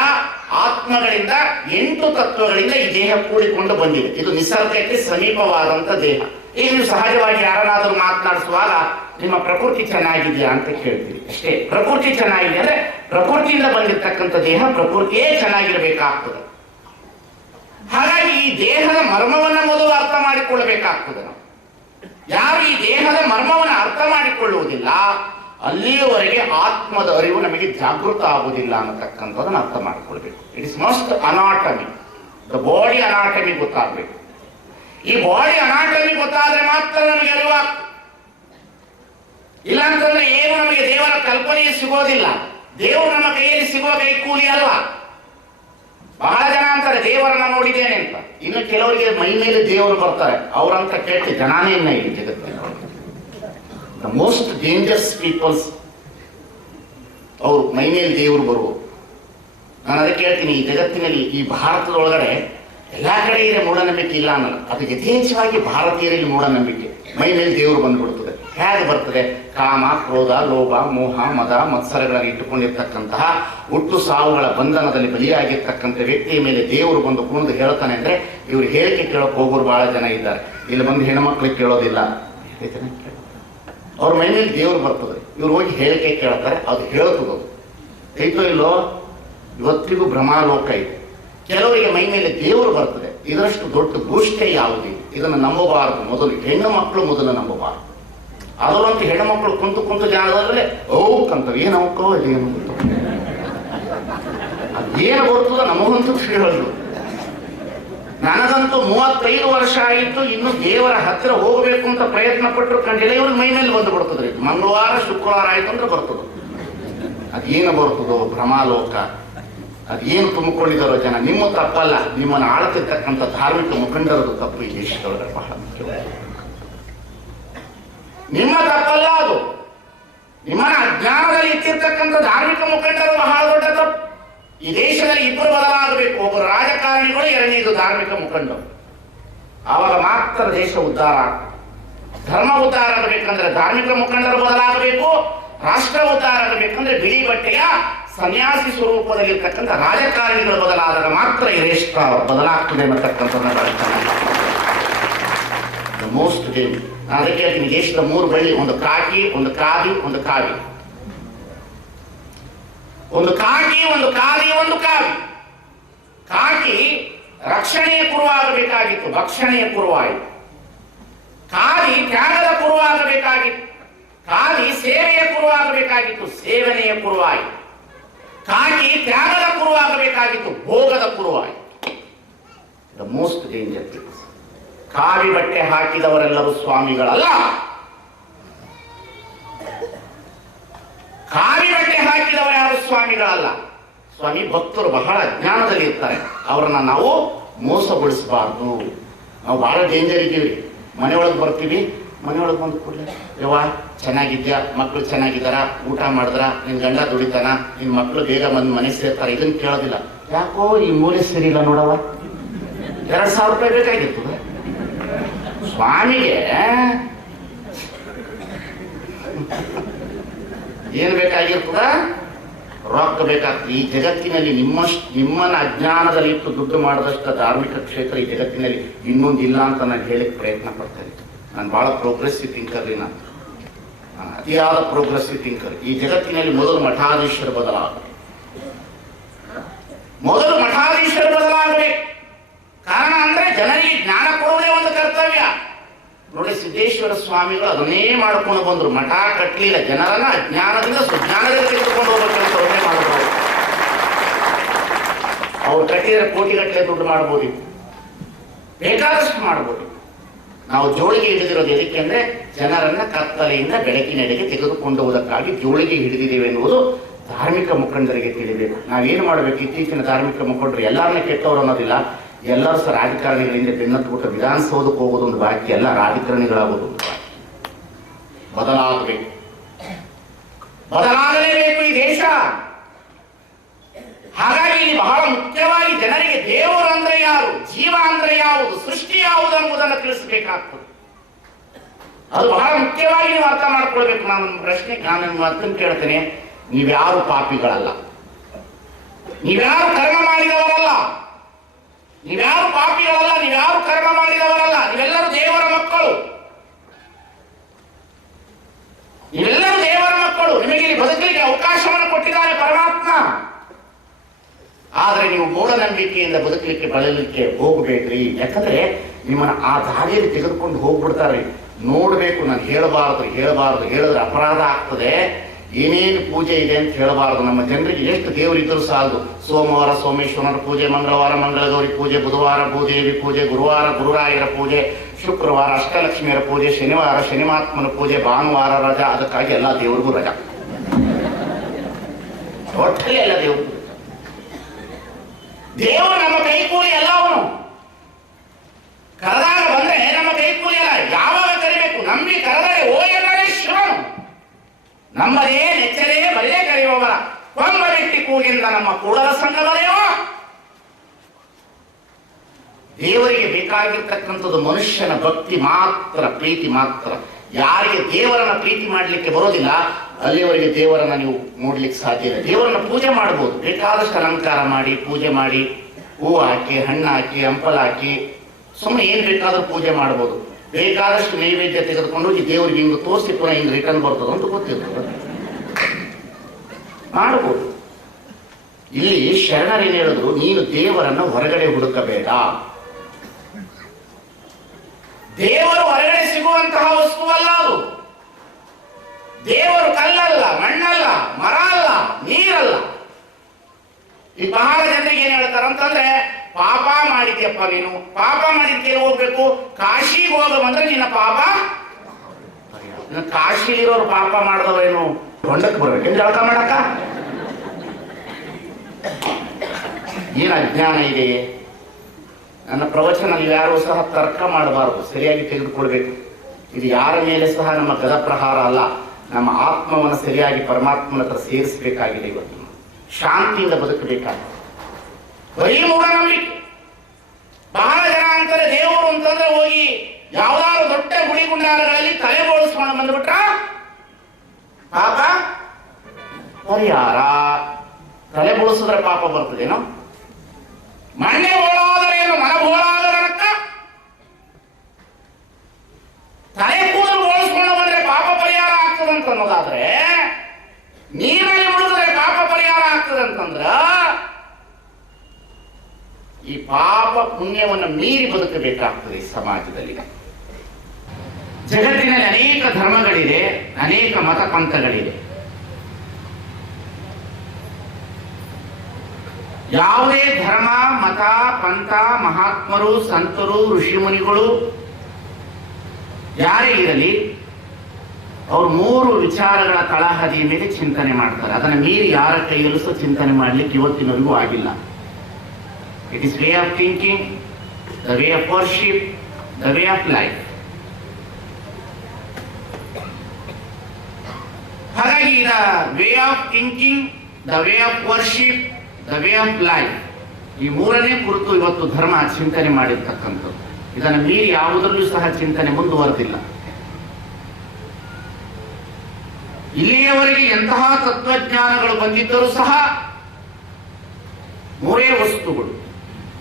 ಆತ್ಮಗಳಿಂದ 8 ತತ್ವಗಳಿಂದ ಈ ದೇಹ ಕೂಡಿಕೊಂಡು ಬಂದಿದೆ. ಇದು ನಿಸರ್ಗಕ್ಕೆ ಸಮೀಪವಾದಂಥ ದೇಹ. ಈಗ ನೀವು ಸಹಜವಾಗಿ ಯಾರನ್ನಾದ್ರೂ ಮಾತನಾಡಿಸುವಾಗ ನಿಮ್ಮ ಪ್ರಕೃತಿ ಚೆನ್ನಾಗಿದೆಯಾ ಅಂತ ಕೇಳ್ತೀರಿ ಅಷ್ಟೇ. ಪ್ರಕೃತಿ ಚೆನ್ನಾಗಿದೆ ಅಂದ್ರೆ ಪ್ರಕೃತಿಯಿಂದ ಬಂದಿರತಕ್ಕಂಥ ದೇಹ ಪ್ರಕೃತಿಯೇ ಚೆನ್ನಾಗಿರ್ಬೇಕಾಗ್ತದೆ. ಹಾಗಾಗಿ ಈ ದೇಹದ ಮರ್ಮವನ್ನ ಮೊದಲು ಅರ್ಥ ಮಾಡಿಕೊಳ್ಳಬೇಕಾಗ್ತದೆ. ನಾವು ಯಾರು ಈ ದೇಹದ ಮರ್ಮವನ್ನು ಅರ್ಥ ಮಾಡಿಕೊಳ್ಳುವುದಿಲ್ಲ ಅಲ್ಲಿಯವರೆಗೆ ಆತ್ಮದ ಅರಿವು ನಮಗೆ ಜಾಗೃತ ಆಗುವುದಿಲ್ಲ ಅನ್ನತಕ್ಕಂಥದ್ದನ್ನು ಅರ್ಥ ಮಾಡಿಕೊಳ್ಬೇಕು. It is must anatomy, the body anatomy ಗೊತ್ತಾಗಬೇಕು. ಈ ಬಾಡಿ ಅನಾಟಮಿ ಗೊತ್ತಾದ್ರೆ ಮಾತ್ರ ನಮಗೆ ಅರಿವಾಗ್ತದೆ. ಇಲ್ಲಾಂತಂದ್ರೆ ಏನು ನಮಗೆ ದೇವರ ಕಲ್ಪನೆಯೇ ಸಿಗೋದಿಲ್ಲ. ದೇವರು ನಮ್ಮ ಕೈಯಲ್ಲಿ ಸಿಗುವ ಕೈಕೂಲಿ ಅಲ್ಲ. ಬಹಳ ಜನ ಅಂತಾರೆ ದೇವರನ್ನ ನೋಡಿದ್ದೇನೆ ಅಂತ. ಇನ್ನು ಕೆಲವರಿಗೆ ಮೈ ಮೇಲೆ ದೇವರು ಬರ್ತಾರೆ, ಅವರಂತ ಕೇಳಿ ಜನಾನೇ ಇಲ್ಲ ಈ ಜಗತ್ತಿನ. ದ ಮೋಸ್ಟ್ ಡೇಂಜರಸ್ ಪೀಪಲ್ಸ್ ಅವರು ಮೈ ಮೇಲೆ ದೇವರು ಬರುವರು. ನಾನು ಅದಕ್ಕೆ ಹೇಳ್ತೀನಿ, ಈ ಜಗತ್ತಿನಲ್ಲಿ, ಈ ಭಾರತದೊಳಗಡೆ ಎಲ್ಲಾ ಕಡೆ ಇದೆ ಮೂಢನಂಬಿಕೆ ಇಲ್ಲ ಅನ್ನಲ್ಲ. ಅದು ಯಥೇಚ್ಛವಾಗಿ ಭಾರತೀಯರಲ್ಲಿ ಮೂಢನಂಬಿಕೆ. ಮೈ ಮೇಲೆ ದೇವರು ಬಂದ್ಬಿಡ್ತದೆ. ಹೇಗೆ ಬರ್ತದೆ? ಕಾಮ, ಕ್ರೋಧ, ಲೋಭ, ಮೋಹ, ಮದ, ಮತ್ಸರಗಳನ್ನು ಇಟ್ಟುಕೊಂಡಿರ್ತಕ್ಕಂತಹ ಹುಟ್ಟು ಸಾವುಗಳ ಬಂಧನದಲ್ಲಿ ಬಲಿಯಾಗಿರ್ತಕ್ಕಂಥ ವ್ಯಕ್ತಿಯ ಮೇಲೆ ದೇವರು ಬಂದು ಕುಣಿದು ಹೇಳ್ತಾನೆ ಅಂದ್ರೆ ಇವ್ರು ಹೇಳಿಕೆ ಕೇಳೋಕೆ ಹೋಗೋರು ಬಹಳ ಜನ ಇದ್ದಾರೆ. ಇಲ್ಲಿ ಬಂದು ಹೆಣ್ಮಕ್ಳಿಗೆ ಕೇಳೋದಿಲ್ಲ, ಅವ್ರ ಮೈ ಮೇಲೆ ದೇವರು ಬರ್ತದೆ. ಇವ್ರು ಹೋಗಿ ಹೇಳಿಕೆ ಕೇಳ್ತಾರೆ, ಅದು ಹೇಳ್ತದದು ಐತೋ ಇಲ್ಲೋ. ಇವತ್ತಿಗೂ ಭ್ರಮಾಲೋಕ ಇದೆ. ಕೆಲವರಿಗೆ ಮೈ ಮೇಲೆ ದೇವರು ಬರ್ತದೆ. ಇದರಷ್ಟು ದೊಡ್ಡ ಗೋಷ್ಠೆ ಯಾವುದೇ ಇದನ್ನು ನಂಬಬಾರದು. ಮೊದಲು ಹೆಣ್ಣು ಮಕ್ಕಳು ಮೊದಲು ನಂಬಬಾರದು. ಅದರಂತೂ ಹೆಣ್ಣು ಮಕ್ಕಳು ಕುಂತು ಜಾಗದಲ್ಲೇ ಓಕಂತವೆ. ಏನು ಅವಕ್ಕೋ ಏನು ಅದೇನು ಬರ್ತದ ನಮಗಂತೂ ಹೇಳೋದು. ನನಗಂತೂ 35 ವರ್ಷ ಆಯಿತು, ಇನ್ನು ದೇವರ ಹತ್ತಿರ ಹೋಗಬೇಕು ಅಂತ ಪ್ರಯತ್ನ ಪಟ್ಟರು ಕಂಡಿಲ್ಲ. ಇವ್ರಿಗೆ ಮೈ ಮೇಲೆ ಬಂದು ಬಿಡ್ತದ್ರಿ. ಮಂಗಳವಾರ ಶುಕ್ರವಾರ ಆಯ್ತು ಅಂದ್ರೆ ಬರ್ತದ. ಅದೇನು ಬರ್ತದೋ ಭ್ರಮಾಲೋಕ. ಅದೇನು ತುಂಬಿಕೊಂಡಿದ್ದಾರೋ ಜನ. ನಿಮ್ಮ ತಪ್ಪಲ್ಲ, ನಿಮ್ಮನ್ನು ಆಳುತ್ತಿರ್ತಕ್ಕಂಥ ಧಾರ್ಮಿಕ ಮುಖಂಡರದು ತಪ್ಪು. ಈ ದೇಶದೊಳಗೆ ಬಹಳ ಮುಖ್ಯವಾದ ನಿಮ್ಮ ತಪ್ಪಲ್ಲ ಅದು. ನಿಮ್ಮನ್ನ ಅಜ್ಞಾನದಲ್ಲಿ ಇಟ್ಟಿರ್ತಕ್ಕಂಥ ಧಾರ್ಮಿಕ ಮುಖಂಡರು ಬಹಳ ದೊಡ್ಡ ತಪ್ಪು. ಈ ದೇಶದಲ್ಲಿ 2 ಬದಲಾಗಬೇಕು. ಒಬ್ಬರು ರಾಜಕಾರಣಿಗಳು, 2ನೇದು ಧಾರ್ಮಿಕ ಮುಖಂಡರು. ಆವಾಗ ಮಾತ್ರ ದೇಶ ಉದ್ಧಾರ ಆಗ್ತದೆ. ಧರ್ಮ ಉದ್ಧಾರ ಆಗಬೇಕಂದ್ರೆ ಧಾರ್ಮಿಕ ಮುಖಂಡರು ಬದಲಾಗಬೇಕು. ರಾಷ್ಟ್ರ ಉದ್ಧಾರ ಆಗಬೇಕಂದ್ರೆ ಬಿಳಿ ಬಟ್ಟೆಯ ಸನ್ಯಾಸಿ ಸ್ವರೂಪದಲ್ಲಿರ್ತಕ್ಕಂಥ ರಾಜಕಾರಣಿಗಳು ಬದಲಾದಾಗ ಮಾತ್ರ ಈ ದೇಶ ಬದಲಾಗ್ತದೆ ಅನ್ನತಕ್ಕಂಥದ್ದನ್ನ ಮೋಸ್ಟ್ ಡೇಮ್. ಅದಕ್ಕೆ ಹೇಳ್ತೀನಿ, ದೇಶದ 3 ಬಳ್ಳಿ, ಒಂದು ಕಾಕಿ, ಒಂದು ಕಾವಿ, ಒಂದು ಕಾವಿ. ಒಂದು ಕಾಕಿ, ಒಂದು ಕಾವಿ, ಒಂದು ಕಾವಿ. ಕಾಕಿ ರಕ್ಷಣೆಯ ಕುರುವಾಗಬೇಕಾಗಿತ್ತು, ಭಕ್ಷಣೆಯ ಕುರುವಾಯಿತು. ಕಾವಿ ತ್ಯಾಗದ ಕುರುವಾಗಬೇಕಾಗಿತ್ತು. ಕಾವಿ ಸೇವೆಯ ಕುರುವಾಗಬೇಕಾಗಿತ್ತು, ಸೇವನೆಯ ಕುರುವಾಯಿತು. ಕಾಕಿ ತ್ಯಾಗದ ಕುರುವಾಗಬೇಕಾಗಿತ್ತು, ಭೋಗದ ಕುರುವಾಯಿತು. The most danger things. ಕಾವಿ ಬಟ್ಟೆ ಹಾಕಿದವರೆಲ್ಲರೂ ಸ್ವಾಮಿಗಳಲ್ಲ. ಕಾವಿ ಬಟ್ಟೆ ಹಾಕಿದವರು ಯಾರು ಸ್ವಾಮಿಗಳಲ್ಲ. ಸ್ವಾಮಿ ಭಕ್ತರು ಬಹಳ ಅಜ್ಞಾನದಲ್ಲಿ ಇರ್ತಾರೆ. ಅವರನ್ನ ನಾವು ಮೋಸಗೊಳಿಸಬಾರ್ದು. ನಾವು ಬಹಳ ಡೇಂಜರ್ ಇದ್ದೀವಿ. ಮನೆಯೊಳಗೆ ಬರ್ತೀವಿ, ಮನೆಯೊಳಗೆ ಬಂದು ಕೂಡಲೇ ಯವ್ವ ಚೆನ್ನಾಗಿದ್ಯಾ, ಮಕ್ಕಳು ಚೆನ್ನಾಗಿದ್ದಾರ, ಊಟ ಮಾಡಿದ್ರ, ನಿನ್ ಗಂಡ ದುಡಿತಾನ, ನಿನ್ ಮಕ್ಕಳು ಬೇಗ ಬಂದು ಮನೆ ಸೇರ್ತಾರೆ. ಇದನ್ನ ಕೇಳೋದಿಲ್ಲ. ಯಾಕೋ ಈ ಮೂಲೆ ಸರಿ ಇಲ್ಲ ನೋಡವ, 2,000 ರೂಪಾಯಿ ಬೇಕಾಗಿತ್ತು ಸ್ವಾಮಿಗೆ. ಏನ್ ಬೇಕಾಗಿರ್ತದ? ರೊಕ್ಕ ಬೇಕಾಗ್ತದೆ. ಈ ಜಗತ್ತಿನಲ್ಲಿ ನಿಮ್ಮನ್ನ ಅಜ್ಞಾನದಲ್ಲಿ ಇಟ್ಟು ದುಡ್ಡು ಮಾಡಿದಷ್ಟು ಧಾರ್ಮಿಕ ಕ್ಷೇತ್ರ ಈ ಜಗತ್ತಿನಲ್ಲಿ ಇನ್ನೊಂದಿಲ್ಲ ಅಂತ ನಾನು ಹೇಳಿಕ್ ಪ್ರಯತ್ನ ಪಡ್ತೇನೆ. ನಾನು ಬಹಳ ಪ್ರೋಗ್ರೆಸಿವ್ ಥಿಂಕರ್ ರೀ. ನಾನು ಅತಿಯಾದ ಪ್ರೋಗ್ರೆಸಿವ್ ಥಿಂಕರ್. ಈ ಜಗತ್ತಿನಲ್ಲಿ ಮೊದಲು ಮಠಾಧೀಶರು ಬದಲಾಗಬೇಕು. ಮೊದಲು ಮಠಾಧೀಶರು ಬದಲಾಗಬೇಕು. ಕಾರಣ ಅಂದ್ರೆ ಜನರಿಗೆ ಜ್ಞಾನ ಕೊಡುವುದೇ ಒಂದು ಕರ್ತವ್ಯ. ನೋಡಿ, ಸಿದ್ದೇಶ್ವರ ಸ್ವಾಮಿಗಳು ಅದನ್ನೇ ಮಾಡ್ಕೊಂಡು ಬಂದ್ರು. ಮಠ ಕಟ್ಟಲಿಲ್ಲ, ಜನರನ್ನ ಅಜ್ಞಾನದಿಂದ ಸುಜ್ಞಾನದಿಂದ ತೆಗೆದುಕೊಂಡು ಹೋಗೋ ಕೆಲಸವನ್ನೇ ಮಾಡಬಹುದು. ಅವ್ರು ಕಟ್ಟಿದರೆ ಕೋಟಿಗಟ್ಟಲೆ ದುಡ್ಡು ಮಾಡ್ಬೋದು, ಬೇಕಾದಷ್ಟು ಮಾಡ್ಬೋದು. ನಾವು ಜೋಳಿಗೆ ಹಿಡಿದಿರೋದು ಎದಕ್ಕೆ ಅಂದ್ರೆ ಜನರನ್ನ ಕತ್ತಲೆಯಿಂದ ಬೆಳಕಿನೆಡೆಗೆ ತೆಗೆದುಕೊಂಡು ಹೋಗೋದಕ್ಕಾಗಿ ಜೋಳಿಗೆ ಹಿಡಿದಿದ್ದೇವೆ ಎನ್ನುವುದು ಧಾರ್ಮಿಕ ಮುಖಂಡರಿಗೆ ತಿಳಿಬೇಕು. ನಾವೇನು ಮಾಡಬೇಕು? ಇತ್ತೀಚಿನ ಧಾರ್ಮಿಕ ಮುಖಂಡರು ಎಲ್ಲರನ್ನ ಕೆಟ್ಟವರು ಅನ್ನೋದಿಲ್ಲ, ಎಲ್ಲರೂ ಸಹ ರಾಜಕಾರಣಿಗಳಿಂದ ಬೆನ್ನತ್ತುಬಿಟ್ಟು ವಿಧಾನಸೌಧಕ್ಕೆ ಹೋಗೋದೊಂದು ಬಾಕಿ, ಎಲ್ಲ ರಾಜಕಾರಣಿಗಳಾಗೋದೊಂದು ಬಾಕಿ. ಬದಲಾಗಬೇಕು, ಬದಲಾಗಲೇಬೇಕು ಈ ದೇಶ. ಹಾಗಾಗಿ ಇಲ್ಲಿ ಬಹಳ ಮುಖ್ಯವಾಗಿ ಜನರಿಗೆ ದೇವರು ಅಂದ್ರೆ ಯಾರು, ಜೀವ ಅಂದ್ರೆ ಯಾವುದು, ಸೃಷ್ಟಿ ಯಾವುದು ಎಂಬುದನ್ನು ತಿಳಿಸಬೇಕಾಗ್ತದೆ. ಅದು ಬಹಳ ಮುಖ್ಯವಾಗಿ ನೀವು ಅರ್ಥ ಮಾಡ್ಕೊಳ್ಬೇಕು. ನಾನು ಮಾತನ್ನು ಕೇಳ್ತೇನೆ, ನೀವ್ಯಾರು ಪಾಪಿಗಳಲ್ಲ, ನೀವ್ಯಾರು ಕರ್ಮ ಮಾಡಿದವರಲ್ಲ, ನೀವ್ಯಾರು ಪಾಪಿಗಳಲ್ಲ, ನೀವ್ಯಾರು ಕರ್ಮ ಮಾಡಿದವರಲ್ಲ, ನೀವೆಲ್ಲರೂ ದೇವರ ಮಕ್ಕಳು, ನೀವೆಲ್ಲರೂ ದೇವರ ಮಕ್ಕಳು. ನಿಮಗೆ ಇಲ್ಲಿ ಬದುಕಲಿಕ್ಕೆ ಅವಕಾಶವನ್ನು ಕೊಟ್ಟಿದ್ದಾರೆ ಪರಮಾತ್ಮ. ಆದ್ರೆ ನೀವು ಮೂಢನಂಬಿಕೆಯಿಂದ ಬದುಕಲಿಕ್ಕೆ ಬಳಲಿಕ್ಕೆ ಹೋಗಬೇಕ್ರಿ. ಯಾಕಂದ್ರೆ ನಿಮ್ಮನ್ನ ಆ ದಾರಿಯಲ್ಲಿ ತೆಗೆದುಕೊಂಡು ಹೋಗ್ಬಿಡ್ತಾರೆ. ನೋಡ್ಬೇಕು, ನಾನು ಹೇಳಬಾರದು, ಹೇಳಿದ್ರೆ ಅಪರಾಧ ಆಗ್ತದೆ. ಏನೇನು ಪೂಜೆ ಇದೆ ಅಂತ ಹೇಳಬಾರದು. ನಮ್ಮ ಜನರಿಗೆ ಎಷ್ಟು ದೇವರಿದ್ದರೂ ಸಾಲದು. ಸೋಮವಾರ ಸೋಮೇಶ್ವರನ ಪೂಜೆ, ಮಂಗಳವಾರ ಮಂಗಳಗೌರಿ ಪೂಜೆ, ಬುಧವಾರ ಭೂದೇವಿ ಪೂಜೆ, ಗುರುವಾರ ಗುರುರಾಯರ ಪೂಜೆ, ಶುಕ್ರವಾರ ಅಷ್ಟಲಕ್ಷ್ಮಿಯರ ಪೂಜೆ, ಶನಿವಾರ ಶನಿಮಾತ್ಮನ ಪೂಜೆ, ಭಾನುವಾರ ರಜಾ. ಅದಕ್ಕಾಗಿ ಎಲ್ಲ ದೇವರಿಗೂ ರಜಾ, ಒಟ್ಟಲ್ಲಿ ಎಲ್ಲ ದೇವರಿಗೂ. ದೇವರು ನಮ್ಮ ಕೈಕೂಲಿ ಎಲ್ಲ. ಅವನು ಕರೆದಾಗ ಬಂದ್ರೆ ನಮ್ಮ ಕೈಕೂಲಿ ಅಲ್ಲ. ಯಾವಾಗ ಕರಿಬೇಕು? ನಂಬಿ ಕರೆದರೆ ಓ ಎಂದರೆ ಶಿವನು. ನಮ್ಮದೇ ನೆಚ್ಚರೇ ಬರೇ ಕರೆಯುವವರ ಕೊಂಬ ವ್ಯಕ್ತಿ ಕೂಗಿಂದ ನಮ್ಮ ಕೂಡಲ ಸಂಘ ಬರೆಯುವ. ದೇವರಿಗೆ ಬೇಕಾಗಿರ್ತಕ್ಕಂಥದ್ದು ಮನುಷ್ಯನ ಭಕ್ತಿ ಮಾತ್ರ, ಪ್ರೀತಿ ಮಾತ್ರ. ಯಾರಿಗೆ ದೇವರನ್ನ ಪ್ರೀತಿ ಮಾಡಲಿಕ್ಕೆ ಬರೋದಿಲ್ಲ ಅಲ್ಲಿವರೆಗೆ ದೇವರನ್ನ ನೀವು ನೋಡ್ಲಿಕ್ಕೆ ಸಾಧ್ಯ ಇಲ್ಲ. ದೇವರನ್ನ ಪೂಜೆ ಮಾಡಬಹುದು, ಬೇಕಾದಷ್ಟು ಅಲಂಕಾರ ಮಾಡಿ, ಪೂಜೆ ಮಾಡಿ, ಹೂವು ಹಾಕಿ, ಹಣ್ಣು ಹಾಕಿ, ಹಂಪಲ ಹಾಕಿ, ಸುಮ್ಮನೆ ಏನ್ ಬೇಕಾದ್ರೂ ಪೂಜೆ ಮಾಡಬಹುದು. ಬೇಕಾದಷ್ಟು ನೈವೇದ್ಯ ತೆಗೆದುಕೊಂಡು ಈ ದೇವರಿಗೆ ಹಿಂಗೆ ತೋರಿಸಿ ಪುನಃ ಹಿಂಗೆ ರಿಟರ್ನ್ ಬರ್ತದೆ ಅಂತ ಗೊತ್ತಿರ್ತದೆ, ಮಾಡಬಹುದು. ಇಲ್ಲಿ ಶರಣರೇನು ಹೇಳಿದ್ರು? ನೀನು ದೇವರನ್ನ ಹೊರಗಡೆ ಹುಡುಕಬೇಡ. ದೇವರು ಹೊರಗಡೆ ಸಿಗುವಂತಹ ವಸ್ತುವಲ್ಲ ಅದು. ದೇವರು ಕಲ್ಲಲ್ಲ, ಮಣ್ಣಲ್ಲ, ಮರ ಅಲ್ಲ, ನೀರಲ್ಲ. ಈ ಬಹಳ ಜನರಿಗೆ ಏನ್ ಹೇಳ್ತಾರಂತಂದ್ರೆ, ಪಾಪ ಮಾಡಿದ್ಯಪ್ಪ ನೀನು, ಪಾಪ ಮಾಡಿದ್ಕೆ ಹೋಗ್ಬೇಕು, ಕಾಶಿಗೆ ಹೋಗ ಬಂದ್ರೆ ನಿನ್ನ ಪಾಪ. ಕಾಶಿಲಿರೋರು ಪಾಪ ಮಾಡಿದವೇನು ಹೊಂಡಕ್ಕೆ ಬರ್ಬೇಕೇನು ಜಳಕ ಮಾಡಕ್ಕ? ಏನ್ ಅಜ್ಞಾನ ಇದೆ. ನನ್ನ ಪ್ರವಚನ ಯಾರು ಸಹ ತರ್ಕ ಮಾಡಬಾರದು, ಸರಿಯಾಗಿ ತೆಗೆದುಕೊಳ್ಬೇಕು. ಇದು ಯಾರ ಮೇಲೆ ಸಹ ನಮ್ಮ ಗದ ಪ್ರಹಾರ ಅಲ್ಲ. ನಮ್ಮ ಆತ್ಮವನ್ನು ಸರಿಯಾಗಿ ಪರಮಾತ್ಮನ ಹತ್ರ ಸೇರಿಸಬೇಕಾಗಿದೆ. ಇವತ್ತು ಶಾಂತಿಯಿಂದ ಬದುಕಬೇಕಾಗಿದೆ. ಬರೀ ಮೂಢನಂಬಿಕೆ. ಬಹಳ ಜನ ಅಂತಾರೆ ದೇವರು ಅಂತಂದ್ರೆ ಹೋಗಿ ಯಾವ್ದಾದ್ರು ದೊಡ್ಡ ಗುಡಿ ಗುಂಡಾರಗಳಲ್ಲಿ ತಲೆ ಬೋಳಿಸ್ಕೊಂಡು ಬಂದ್ಬಿಟ್ರ ಪಾಪ ಪರಿಹಾರ. ತಲೆ ಬೋಳಿಸಿದ್ರೆ ಪಾಪ ಬರ್ತದೇನೋ? ಮಣ್ಣೆ ಬೋಳಾದರೇನು ಮನ ಬೋಳಾದರಕ್ಕ? ತಲೆ ಕೂದಲು ಬೋಳಿಸ್ಕೊಂಡು ಬಂದ್ರೆ ಪಾಪ ಪರಿಹಾರ ಆಗ್ತದಂತ ಅನ್ನೋದಾದ್ರೆ, ನೀರಲ್ಲಿ ಮುಳುಗಿದ್ರೆ ಪಾಪ ಪರಿಹಾರ ಆಗ್ತದಂತಂದ್ರ ಈ ಪಾಪ ಪುಣ್ಯವನ್ನು ಮೀರಿ ಬದುಕಬೇಕಾಗ್ತದೆ ಈ ಸಮಾಜದಲ್ಲಿ. ಜಗತ್ತಿನಲ್ಲಿ ಅನೇಕ ಧರ್ಮಗಳಿದೆ, ಅನೇಕ ಮತ ಪಂಥಗಳಿದೆ. ಯಾವುದೇ ಧರ್ಮ, ಮತ, ಪಂಥ, ಮಹಾತ್ಮರು, ಸಂತರು, ಋಷಿಮುನಿಗಳು ಯಾರೇ ಇರಲಿ, ಅವರು ಮೂರು ವಿಚಾರಗಳ ತಳಹದಿಯ ಮೇಲೆ ಚಿಂತನೆ ಮಾಡ್ತಾರೆ. ಅದನ್ನು ಮೀರಿ ಯಾರ ಕೈಯಲ್ಲೂ ಸಹ ಚಿಂತನೆ ಮಾಡಲಿಕ್ಕೆ ಇವತ್ತಿನವರೆಗೂ ಆಗಿಲ್ಲ. It is way of thinking, the way of worship, the way of life. ಹಾಗಾಗಿ the way of thinking, the way of worship, the way of life, ಈ ಮೂರನೇ ಕುರಿತು ಇವತ್ತು ಧರ್ಮ ಚಿಂತನೆ ಮಾಡಿರ್ತಕ್ಕಂಥದ್ದು. ಇದನ್ನು ಮೀರಿ ಯಾವುದರಲ್ಲೂ ಸಹ ಚಿಂತನೆ ಮುಂದುವರೆದಿಲ್ಲ. ಇಲ್ಲಿಯವರೆಗೆ ಎಂತಹ ತತ್ವಜ್ಞಾನಗಳು ಬಂದಿದ್ದರೂ ಸಹ ಮೂರೇ ವಸ್ತುಗಳು.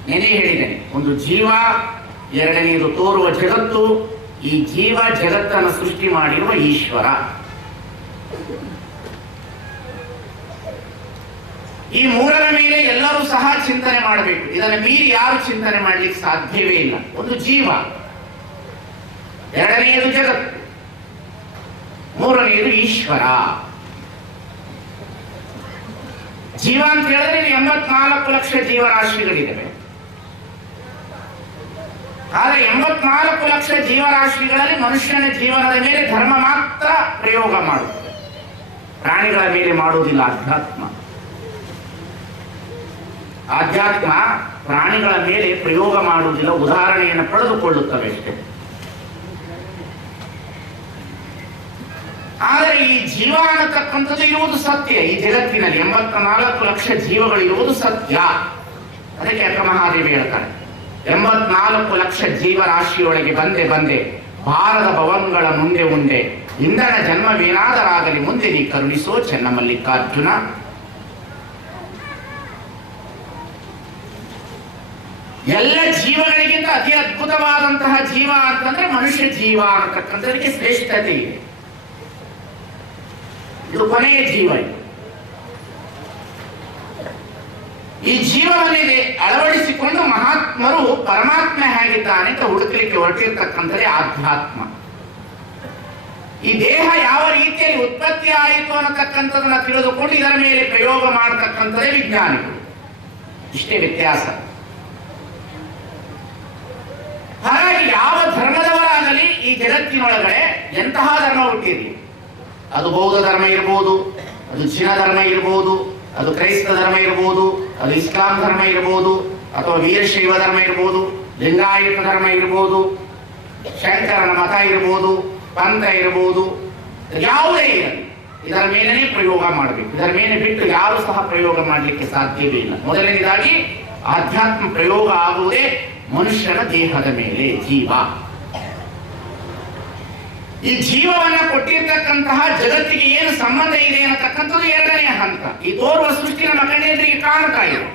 ನೆನೆ ಹೇಳಿದ್ದೇನೆ, ಒಂದು ಜೀವ, ಎರಡನೆಯದು ತೋರುವ ಜಗತ್ತು, ಈ ಜೀವ ಜಗತ್ತನ್ನು ಸೃಷ್ಟಿ ಮಾಡಿರುವ ಈಶ್ವರ. ಈ ಮೂರರ ಮೇಲೆ ಎಲ್ಲರೂ ಸಹ ಚಿಂತನೆ ಮಾಡಬೇಕು. ಇದನ್ನು ಮೀರಿ ಯಾರು ಚಿಂತನೆ ಮಾಡಲಿಕ್ಕೆ ಸಾಧ್ಯವೇ ಇಲ್ಲ. ಒಂದು ಜೀವ, ಎರಡನೆಯದು ಜಗತ್ತು, ಮೂರನೆಯದು ಈಶ್ವರ. ಜೀವ ಅಂತ ಹೇಳಿದ್ರೆ 84 ಲಕ್ಷ ಜೀವರಾಶಿಗಳಿವೆ. ಆದರೆ 84 ಲಕ್ಷ ಜೀವರಾಶಿಗಳಲ್ಲಿ ಮನುಷ್ಯನ ಜೀವನದ ಮೇಲೆ ಧರ್ಮ ಮಾತ್ರ ಪ್ರಯೋಗ ಮಾಡುತ್ತದೆ, ಪ್ರಾಣಿಗಳ ಮೇಲೆ ಮಾಡುವುದಿಲ್ಲ. ಆಧ್ಯಾತ್ಮ ಪ್ರಾಣಿಗಳ ಮೇಲೆ ಪ್ರಯೋಗ ಮಾಡುವುದಿಲ್ಲ, ಉದಾಹರಣೆಯನ್ನು ಪಡೆದುಕೊಳ್ಳುತ್ತವೆ ಅಷ್ಟೇ. ಆದರೆ ಈ ಜೀವ ಅನ್ನತಕ್ಕಂಥದ್ದು ಇರುವುದು ಸತ್ಯ. ಈ ಜಗತ್ತಿನಲ್ಲಿ 84 ಲಕ್ಷ ಜೀವಗಳಿರುವುದು ಸತ್ಯ. ಅದಕ್ಕೆ ಅಕ್ಕ ಮಹಾದೇವಿ ಹೇಳ್ತಾರೆ, 84 ಲಕ್ಷ ಜೀವರಾಶಿಯೊಳಗೆ ಬಂದೆ ಭಾರದ ಭವನ್ಗಳ ಮುಂದೆ ಇಂಧನ ಜನ್ಮವೇನಾದರಾಗಲಿ ಮುಂದೆ ನೀ ಕರುಣಿಸೋ ಚೆನ್ನ ಮಲ್ಲಿಕಾರ್ಜುನ. ಎಲ್ಲ ಜೀವಗಳಿಗಿಂತ ಅತಿ ಅದ್ಭುತವಾದಂತಹ ಜೀವ ಅಂತಂದ್ರೆ ಮನುಷ್ಯ ಜೀವ ಅನ್ನತಕ್ಕಂಥದಕ್ಕೆ ಶ್ರೇಷ್ಠತೆ ಇದೆ. ಇದು ಕೊನೆಯ ಜೀವ. ಈ ಜೀವನದಲ್ಲಿ ಅಳವಡಿಸಿಕೊಂಡು ಮಹಾತ್ಮರು ಪರಮಾತ್ಮ ಹೇಗಿದ್ದಾನೆ ಅಂತ ಹುಡುಕಲಿಕ್ಕೆ ಹೊರಟಿರ್ತಕ್ಕಂಥದ್ದೇ ಆಧ್ಯಾತ್ಮ. ಈ ದೇಹ ಯಾವ ರೀತಿಯಲ್ಲಿ ಉತ್ಪತ್ತಿ ಆಯಿತು ಅನ್ನತಕ್ಕಂಥದನ್ನ ತಿಳಿದುಕೊಂಡು ಇದರ ಮೇಲೆ ಪ್ರಯೋಗ ಮಾಡತಕ್ಕಂಥದ್ದೇ ವಿಜ್ಞಾನಿಗಳು. ಇಷ್ಟೇ ವ್ಯತ್ಯಾಸ. ಹಾಗಾಗಿ ಯಾವ ಧರ್ಮದವರಾಗಲಿ ಈ ಜಗತ್ತಿನೊಳಗಡೆ ಎಂತಹ ಧರ್ಮ ಹುಟ್ಟಿರಲಿ, ಅದು ಬೌದ್ಧ ಧರ್ಮ ಇರಬಹುದು, ಅದು ಜೈನ ಧರ್ಮ ಇರಬಹುದು, ಅದು ಕ್ರೈಸ್ತ ಧರ್ಮ ಇರಬಹುದು, ಅದು ಇಸ್ಲಾಂ ಧರ್ಮ ಇರಬಹುದು, ಅಥವಾ ವೀರಶೈವ ಧರ್ಮ ಇರಬಹುದು, ಲಿಂಗಾಯತ ಧರ್ಮ ಇರಬಹುದು, ಶಂಕರನ ಮತ ಇರಬಹುದು, ಪಂಥ ಇರಬಹುದು, ಯಾವುದೇ ಇರಲಿ ಇದರ ಮೇಲೇ ಪ್ರಯೋಗ ಮಾಡಬೇಕು. ಇದರ ಮೇಲೆ ಬಿಟ್ಟು ಯಾರು ಸಹ ಪ್ರಯೋಗ ಮಾಡಲಿಕ್ಕೆ ಸಾಧ್ಯವೇ ಇಲ್ಲ. ಮೊದಲನೇದಾಗಿ ಆಧ್ಯಾತ್ಮ ಪ್ರಯೋಗ ಆಗುವುದೇ ಮನುಷ್ಯನ ದೇಹದ ಮೇಲೆ, ಜೀವ. ಈ ಜೀವವನ್ನ ಕೊಟ್ಟಿರ್ತಕ್ಕಂತಹ ಜಗತ್ತಿಗೆ ಏನು ಸಂಬಂಧ ಇದೆ ಅನ್ನತಕ್ಕಂಥದ್ದು ಎರಡನೇ ಹಂತ. ಈ ತೋರುವ ಸೃಷ್ಟಿ ನಮ್ಮ ಕಣ್ಣೆದುರಿಗೆ ಕಾಣ್ತಾ ಇದೆ.